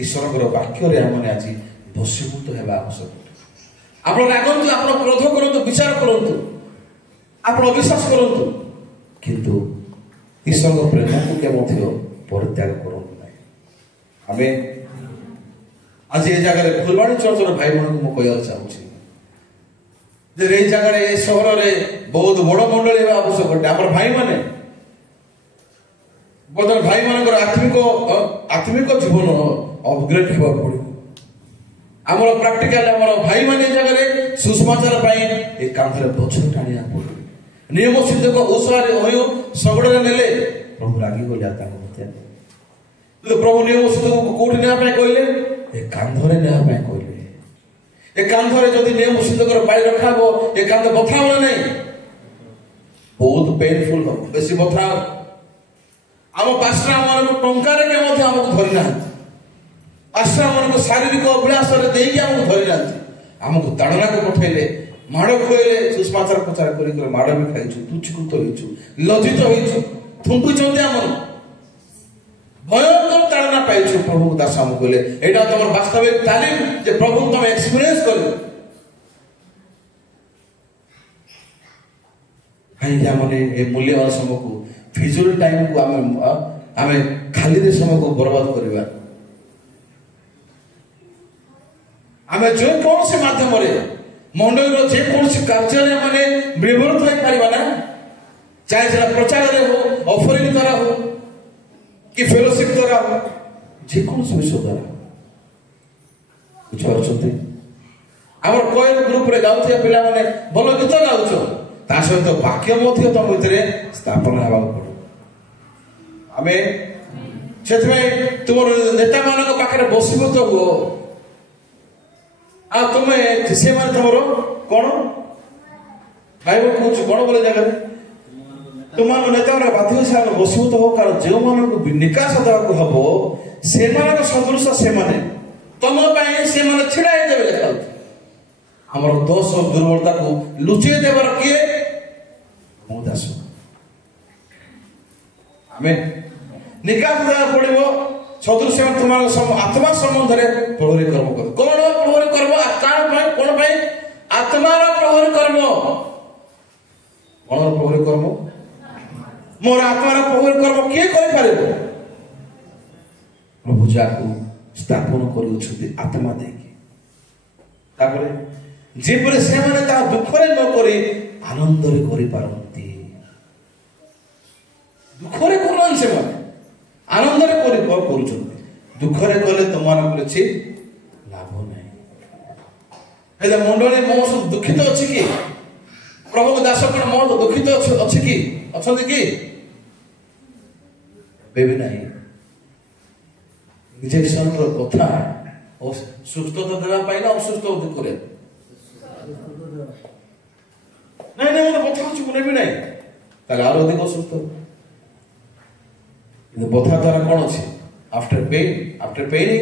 ଈଶ୍ୱରଙ୍କର ବାକ୍ୟରେ ଆମେ ଆଜି ବଶୀଭୂତ ହେବା ଆବଶ୍ୟକ। ଆପଣ ରାଗନ୍ତୁ, ଆପଣ କ୍ରୋଧ କରନ୍ତୁ, ବିଚାର କରନ୍ତୁ, ଆପଣ ଅବିଶ୍ୱାସ କରନ୍ତୁ, କିନ୍ତୁ ଈଶ୍ୱରଙ୍କ ପ୍ରେମକୁ କେ ମଧ୍ୟ ପରିତ୍ୟାଗ କରନ୍ତୁ ନାହିଁ। ଆମେ ଆଜି ଏ ଜାଗାରେ ଫୁଲବାଣୀ ଚର୍ଚ୍ଚର ଭାଇ ଭଉଣୀଙ୍କୁ ମୁଁ କହିବାକୁ ଚାହୁଁଛି ଯେ ଏଇ ଜାଗାରେ ଏ ସହରରେ ବହୁତ ବଡ଼ ମଣ୍ଡଳୀ ହେବା ଆବଶ୍ୟକ ଅଟେ। ଆମର ଭାଇମାନେ ବର୍ତ୍ତମାନ ଭାଇମାନଙ୍କର ଆତ୍ମିକ ଜୀବନ ଅପଗ୍ରେଡ୍ ହେବାକୁ ପଡ଼ିବ। ଆମର ପ୍ରାକ୍ଟିକାଲ ଆମର ଭାଇମାନେ ଏ ଜାଗାରେ ସୁସମାଚାର ପାଇଁ ଏ କାନ୍ଧରେ ବୋଝ ଟାଣିବାକୁ ପଡ଼ିବ। ନିୟମ ସିଦ୍ଧକ ଉତ୍ସାହରେ ଶଗଡ଼ରେ ନେଲେ ପ୍ରଭୁ ରାଗିଗଲେ ତାଙ୍କ ମଧ୍ୟରେ। କିନ୍ତୁ ପ୍ରଭୁ ନିୟମ ସିଦ୍ଧକୁ କୋଉଠି ନେବା ପାଇଁ କହିଲେ? ଏ କାନ୍ଧରେ ନେବା ପାଇଁ କହିଲେ। ଏ କାନ୍ଧରେ ଯଦି ନିୟମ ସିଦ୍ଧକର ପାଳି ରଖା ହବ, ଏ କାନ୍ଧ ବଥା ହବ ନା ନାହିଁ? ବହୁତ ପେନଫୁଲ ହବ, ବେଶୀ ବଥା ହବ। ଆମ ପାଷ୍ଟର ମାନଙ୍କୁ ଟଙ୍କାରେ କେ ମଧ୍ୟ ଆମକୁ ଧରି ନାହାନ୍ତି। ପାଷ୍ଟର ମାନଙ୍କୁ ଶାରୀରିକ ଅଭିଳାଷରେ ଦେଇକି ଆମକୁ ଧରି ନାହାନ୍ତି। ଆମକୁ ତାଡ଼ନାକୁ ପଠେଇଲେ, ମାଡ଼ ଖୁଆଇଲେ, ସୁସମାଚାର ପ୍ରଚାର କରି ମାଡ଼ ବି ଖାଇଛୁ, ତୁଚ୍ଛୀକୃତ ହେଇଛୁ, ଲଜ୍ଜିତ ହେଇଛୁ, ଥୁଙ୍କୁଛନ୍ତି ଆମର। ଭୟଙ୍କର ତାଡ଼ନା ପାଇଛୁ। ପ୍ରଭୁକୁ ଦାସ ଆମକୁ କହିଲେ ଏଇଟା ତମର ବାସ୍ତବିକ ତାଲିମ ଯେ ପ୍ରଭୁକୁ ତମେ ଏକ୍ସପିରିଏନ୍ସ କରିବ। କାହିଁକି ଆମେ ଏ ମୂଲ୍ୟବାନ ସମୟକୁ ଫିଜୁଲ ଟାଇମକୁ ଆମେ ଖାଲିରେ ସମୟକୁ ବରବାଦ କରିବା। ଆମେ ଯେକୌଣସି ମାଧ୍ୟମରେ ମଣ୍ଡଳୀର ଯେକୌଣସି କାର୍ଯ୍ୟରେ ମାନେ ବ୍ୟବହୃତ ହେଇପାରିବା ନା, ଚାहे ସେଟା ପ୍ରଚାରରେ ହଉ, ଅଫରିଂ ଦ୍ୱାରା ହଉ କି ଫେଲୋସିପ ଦ୍ୱାରା ହଉ, ଯେକୌଣସି ବିଷୟ ଦ୍ୱାରା। ବୁଝିପାରୁଛନ୍ତି? ଆମର କୋଏଲ ଗ୍ରୁପରେ ଗାଉଥିବା ପିଲାମାନେ ଭଲ ଗୀତ ଗାଉଛ, ତା ସହିତ ବାକ୍ୟ ମଧ୍ୟ ତମ ଭିତରେ ସ୍ଥାପନ ହେବାକୁ ପଡ଼ିବ। ଆମେ ସେଥିପାଇଁ ତୁମର ନେତାମାନଙ୍କ ପାଖରେ ବସିଭୂତ ହୁଅ। ଆଉ ତୁମେ ସେମାନେ ତମର କଣ ଭାଇ କହୁଛୁ କଣ ବୋଲେ ଜାଗାରେ ତୁମମାନଙ୍କ ନେତାମାନଙ୍କ ବାଧ୍ୟ ସେମାନେ ବସିଭୂତ ହବ। କାରଣ ଯେଉଁମାନଙ୍କୁ ନିକାଶ ଦେବାକୁ ହବ ସେମାନଙ୍କ ସଦୃଶ ସେମାନେ ତମ ପାଇଁ ସେମାନେ ଛିଡା ହେଇଦେବେ ଲେଖାଉଛି। ଆମର ଦୋଷ ଦୁର୍ବଳତାକୁ ଲୁଚେଇ ଦେବାର କିଏ? ମୋ ଦାସ। ଆମେ ନିକାଶ ଦେବାକୁ ପଡିବ। ସଦୃଶ ତୁମମାନଙ୍କ ଆତ୍ମା ସମ୍ବନ୍ଧରେ ପ୍ରହରୀ କର୍ମ କର। କଣ ପ୍ରହରୀ କର୍ମ? କାରଣ ପାଇଁ କଣ ପାଇଁ? ଆତ୍ମାର ପ୍ରହରୀ କର୍ମ। କଣ ପ୍ରହରୀ କର୍ମ? ମୋର ଆତ୍ମାର ପ୍ରହରୀ କର୍ମ କିଏ କରିପାରିବ? ପ୍ରଭୁ ଯାହାକୁ ସ୍ଥାପନ କରୁଛନ୍ତି ଆତ୍ମା ଦେଇକି। ତାପରେ ଯେପରି ସେମାନେ ତାହା ଦୁଃଖରେ ନ କରି ଆନନ୍ଦରେ କରିପାରନ୍ତି। ଦୁଃଖରେ କରୁନାହାନ୍ତି ସେମାନେ, ଆନନ୍ଦରେ କରୁଛନ୍ତି। ଦୁଃଖରେ କଲେ ତୁମମାନଙ୍କର କିଛି ଲାଭ ନାହିଁ। ହେଲେ ମଣ୍ଡଳୀ ମୋ ଦୁଃଖିତ ଅଛି କି? ପ୍ରଭୁଙ୍କ ଦାସ କଣ ମୋ ଦୁଃଖିତ ଅଛି କି? ଅଛନ୍ତି କି? ଏବେ ବି ନାହିଁ। ଇଞ୍ଜେକ୍ସନର କଥା ସୁସ୍ଥତା ଦେବା ପାଇଁ ନା ଅସୁସ୍ଥ କରେ? ନାଇଁ ନାଇଁ ମୋତେ ବଥା ହଉଛି, ମୁଁ ନେବି ନାହିଁ, ତାହେଲେ ଆହୁରି ଅଧିକ ଅସୁସ୍ଥ। କିନ୍ତୁ ବଥା ଦ୍ୱାରା କଣ ଅଛି? ଆଫ୍ଟର ପେନିଂ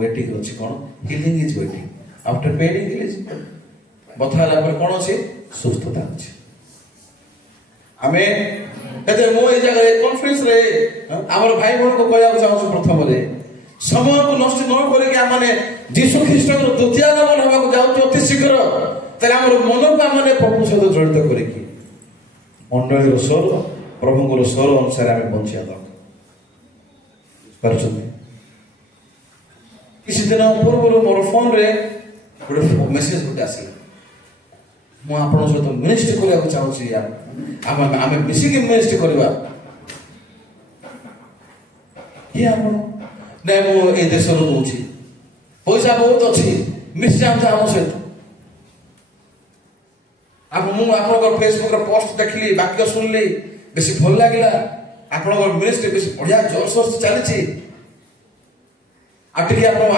ୱେଟିଂ ଅଛି। କଣ? Healing is waiting. ଆଫ୍ଟର ପେନିଂ ବଥା ହେଲା ପରେ କଣ ଅଛି? ସୁସ୍ଥତା ଅଛି। ଆମେ ମୁଁ ଏଇ ଜାଗାରେ କନଫରେନ୍ସରେ ଆମର ଭାଇ ଭଉଣୀଙ୍କୁ କହିବାକୁ ଚାହୁଁଛୁ, ପ୍ରଥମରେ ସମୟକୁ ନଷ୍ଟ ନ କରିକି ଆମେ ଯୀଶୁ ଖ୍ରୀଷ୍ଟଙ୍କର ଦ୍ୱିତୀୟ ଆଗମନ ହେବାକୁ ଯାଉଛୁ ଅତି ଶୀଘ୍ର। ତାହେଲେ ଆମର ମନକୁ ଆମେ ପ୍ରଭୁ ସହିତ ଜଡ଼ିତ କରିକି ମଣ୍ଡଳୀର ସ୍ୱର, ପ୍ରଭୁଙ୍କର ସ୍ୱର ଅନୁସାରେ ଆମେ ବଞ୍ଚିବା ଦରକାର। ବୁଝିପାରୁଛନ୍ତି? କିଛି ଦିନ ପୂର୍ବରୁ ମୋର ଫୋନରେ ଗୋଟେ ମେସେଜ ଗୋଟେ ଆସିଲା। ମୁଁ ଆପଣଙ୍କ ସହିତ ମିନିଷ୍ଟ୍ରି କରିବାକୁ ଚାହୁଁଛି, ଆମେ ମିଶିକି ମିନିଷ୍ଟ୍ରି କରିବା। କିଏ ଆପଣ? ନାଇଁ ମୁଁ ଏ ଦେଶରୁ କହୁଛି, ପଇସା ବହୁତ ଅଛି, ମିଶିଯାଆନ୍ତୁ ଆମ ସହିତ। ମୁଁ ଆପଣଙ୍କର ଫେସବୁକର ପୋଷ୍ଟ ଦେଖିଲି, ବାକ୍ୟ ଶୁଣିଲି, ବେଶୀ ଭଲ ଲାଗିଲା। ଆପଣଙ୍କର ମିନିଷ୍ଟ୍ରି ବେଶୀ ବଢିଆ ଜୋରସୋର ଚାଲିଛି। ଆଉ ଟିକେ ଆପଣଙ୍କ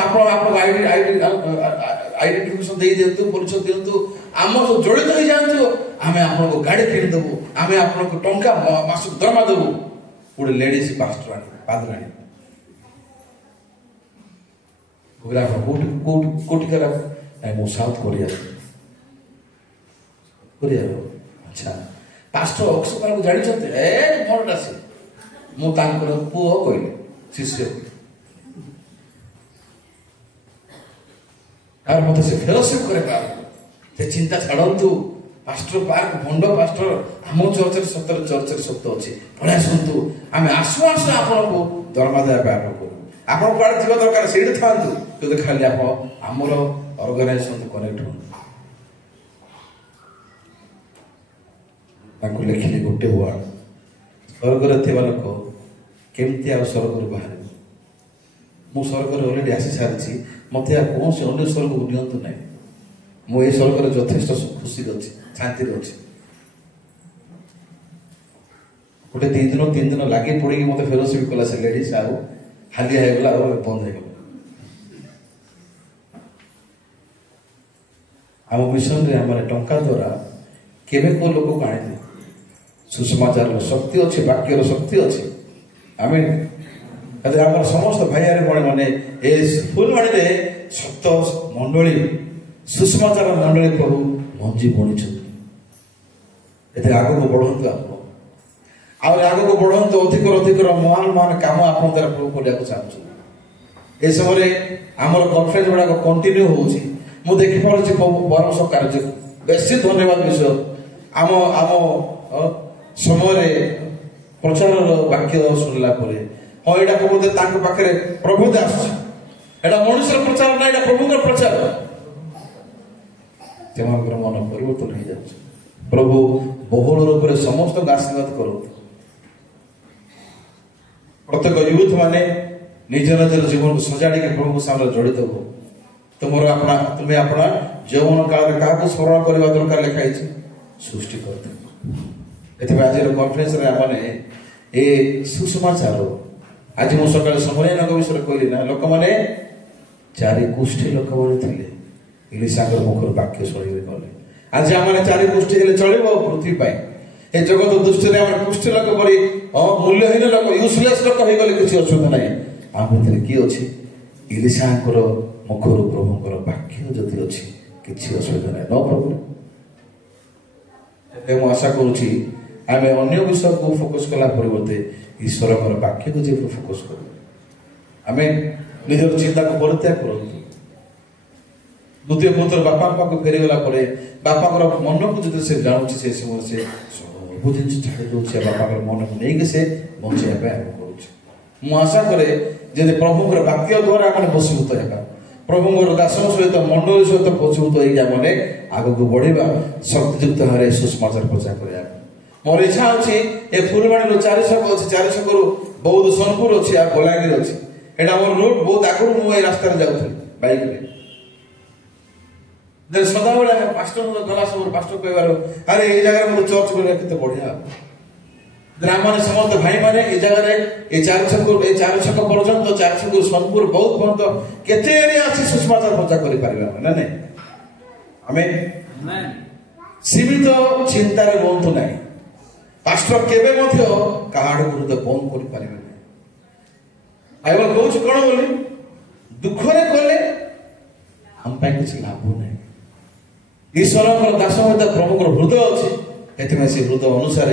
ଆଇଡେଣ୍ଟିଫିକେସନ ଦେଇ ଦିଅନ୍ତୁ, ପରିଚୟ ଦିଅନ୍ତୁ, ଆମ ଜଡ଼ିତ ହେଇଯାଆନ୍ତୁ। आमे आपको गाड़ी किनिदेबू आमे आपको टंका मासक दरमा देबू गोटे लेडीज पास्टर आनी पादराणी कोटी करा मु साउथ कोरिया अच्छा पास्टर अक्षय को जानी ए भरटा से मु तांकर पुओ कहले शिष्य और मत से फेलोशिप करे से चिंता छाड़ू पास्टर पार्क भंड पास्टर आम चर्च सतर चर्च सत्य अच्छी बढ़िया शुणु आम आसु आसु आपको दरमा देवा आरंभ करूँ आप कड़े दरकार से था खाली आप आमर अर्गानाइजेशन कनेक्ट हो लिखिले गोटे वार्ड स्वर्ग लोक केमती आ स्वर्ग बाहर मु स्वर्ग अलरेडी आसी सारी मत कौन से अन्य स्वर्ग को नियंतु ना मुझे स्वर्ग यथेष्ट खुशी अच्छी शांति अच्छी गोटे 2 दिन 3 दिन लगे पड़ी मत फेलोशिप कला से लेडीज आउ हालिया होगला बंद हो आम मिशन आम टंका द्वारा केवे को लोक को आने सुसमाचार शक्ति अच्छे वाक्यर शक्ति अच्छे आम समस्त भाई मैंने फुलवाणी सप्त मंडली सुसमाचार मंडली प्रभु मंजी बुणी आग को बढ़ंतु आप आग को बढ़ंतु अधिक अधिक महान महान काम आप प्रभु करने चाहूँ ए समय आमर कन्फरेन्स गुड़ाक कंटिन्यू होची मु देखिपारे परमश कार्य बेसी धन्यवाद विषय आम आम समय प्रचार वाक्य शुणला हाँ यहाँ प्रभु पाखे प्रभु आस मनुष्य प्रचार ना यहाँ प्रभु प्रचार मन परिवर्तन हो जाए प्रभु बहुल रूप से समस्त आशीर्वाद करूँ प्रत्येक यूथ माने निज निजर जीवन को सजाड़ी प्रभु सामने जड़ित हो तुम्हारा अपना तुम्हें अपना यौवन काल में क्या स्मरण करने दरकार लिखाई सृष्टि करते आज कन्फरेन्स ए सुसमाचार आज मुझे सकाल समय विषय कहली ना लोक मैंने 4 गोष्ठी लोक मैंने इलिशा मुखर वाक्य शुणी गले आज आम 4 गोष्ठी चलो पृथ्वी ए जगत दृष्टि कुष्ठी लोक परी मूल्यहीन लोक यूजलेस लोक हो गले किसी असुविधा ना आम भर किए अच्छी इलिशा मुखर प्रभुंर वाक्य जदि अच्छी किसी असुविधा ना नो प्रॉब्लम मुझे आशा करुँची आम अन्य विषय को फोकस कला परिवर्ते ईश्वर वाक्य को जो फोकस कर आम निजर चिंता को परित्याग करूँ द्वितीय पुत्र बापा पाक फेरीगला बापा मन को जो से जानूँ से समय से सब जिन छाड़ी दूसरे बापा मन को लेकिन से बचाई आरंभ करुँ आशा करे जे प्रभुंर वाक्य द्वारा आम बसीभूत होगा प्रभुंर दास सहित मंडल सहित बसीभूत होने आग को बढ़ा शक्तियुक्त भाव में सुसमाचार प्रचार करा मोर इच्छा अच्छी ए फुलवाणी 400 अच्छे 400 रु बौद्ध सोनपुर अच्छी आ बलांगीर अच्छी एटा मोर रूट बहुत आगुरी मुझे रास्ता जाऊँ बाइक सदाबले पास्टर गला सब पास्टर कहबार अरे ये जगह मतलब चर्च करने के बढ़िया आम समस्त भाई मैंने ये जगह ये 400 पर्यटन 400 सोनपुर बौद्ध पर्यटन केते एरिया अच्छी सुसमाचार प्रचार कर ना नहीं आम सीमित चिंतार रुहतु ना पास्टर केबे मध्य काहाड़ हृदय बंद कर पारे आई कहूँ कौन बोली दुखरे कले आम किसी लाभ ना ईश्वर दास सहित प्रभुंर हृदय अच्छे से हृदय अनुसार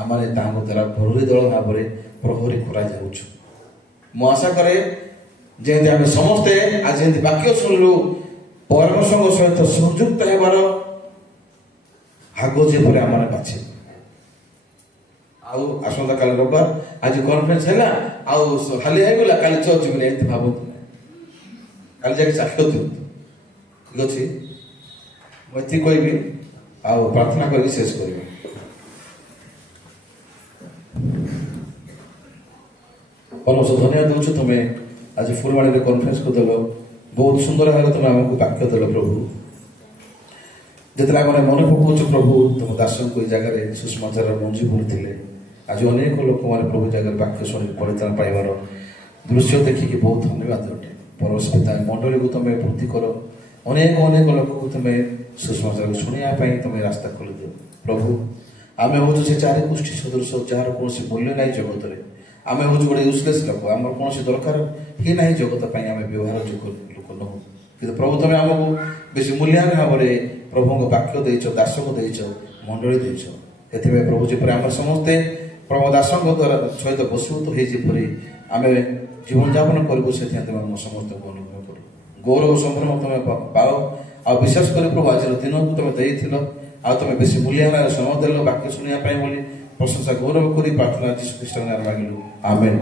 आम द्वारा प्रहरी दल भाव में प्रहरी करा आशा करे जमी आम समस्ते आज जमी वाक्य शुणु परमेश्वर सहित संयुक्त होबार भाग जेपरी आम बाछे आसंता काल रविवार आज कन्फरेन्स है खाली होगला काली चर्च जी एमती भावतु काली जाके चाक्ष दिखु ठीक अच्छे मुझे कहबी प्रार्थना कर शेष कर परमेश्वर धन्यवाद दूँ तुम्हें आज फुलवाणी कन्फरेन्स को देव बहुत सुंदर भाव तुम आमको वाक्य देल प्रभु जिते मैंने मन पकाऊ प्रभु तुम दास को जगह सुषमाचार मंजी बुणी आज अनेक लोक मैंने प्रभु जगह वाक्य शुणी परित्राण पाइबार दृश्य देखिए बहुत धन्यवाद अटे परमेश्वर पिता मंडली को तुम वृद्धि कर ଅନେକ ଅନେକ ଲୋକକୁ ତୁମେ ସୁସମାଚାରକୁ ଶୁଣିବା ପାଇଁ ତୁମେ ରାସ୍ତା ଖୋଲିଦିଅ ପ୍ରଭୁ। ଆମେ ହେଉଛୁ ସେ ଚାରି ଗୋଷ୍ଠୀ ସଦୃଶ ଯାହାର କୌଣସି ମୂଲ୍ୟ ନାହିଁ ଜଗତରେ। ଆମେ ହେଉଛୁ ଗୋଟେ ୟୁଜଲେସ୍ ଲୋକ, ଆମର କୌଣସି ଦରକାର ହିଁ ନାହିଁ ଜଗତ ପାଇଁ, ଆମେ ବ୍ୟବହାର ଯୋଗ୍ୟ ଲୋକ ନୁହଁ। କିନ୍ତୁ ପ୍ରଭୁ ତୁମେ ଆମକୁ ବେଶୀ ମୂଲ୍ୟାୟନ ଭାବରେ ପ୍ରଭୁଙ୍କ ବାକ୍ୟ ଦେଇଛ, ଦାସଙ୍କୁ ଦେଇଛ, ମଣ୍ଡଳୀ ଦେଇଛ। ଏଥିପାଇଁ ପ୍ରଭୁ ଯେପରି ଆମେ ସମସ୍ତେ ପ୍ରଭୁ ଦାସଙ୍କ ଦ୍ୱାରା ସହିତ ବଶୀଭୂତ ହେଇ ଯେପରି ଆମେ ଜୀବନଯାପନ କରିବୁ, ସେଥିପାଇଁ ତୁମେ ଆମ ସମସ୍ତଙ୍କୁ ଅନୁଗ୍ରହ କର। ଗୌରବ ସମ୍ଭ୍ରମ ତୁମେ ପାଅ। ଆଉ ବିଶେଷ କରି ପ୍ରଭୁ ଆଜିର ଦିନକୁ ତୁମେ ଦେଇଥିଲ, ଆଉ ତୁମେ ବେଶୀ ମୂଲ୍ୟାୟନ ସମୟ ଦେଲ ବାକ୍ୟ ଶୁଣିବା ପାଇଁ ବୋଲି ପ୍ରଶଂସା ଗୌରବ କରି ପ୍ରାର୍ଥନା ଯୀଶୁ ଖ୍ରୀଷ୍ଟଙ୍କ ନାମରେ ମାଗିଲୁ, ଆମେନ୍।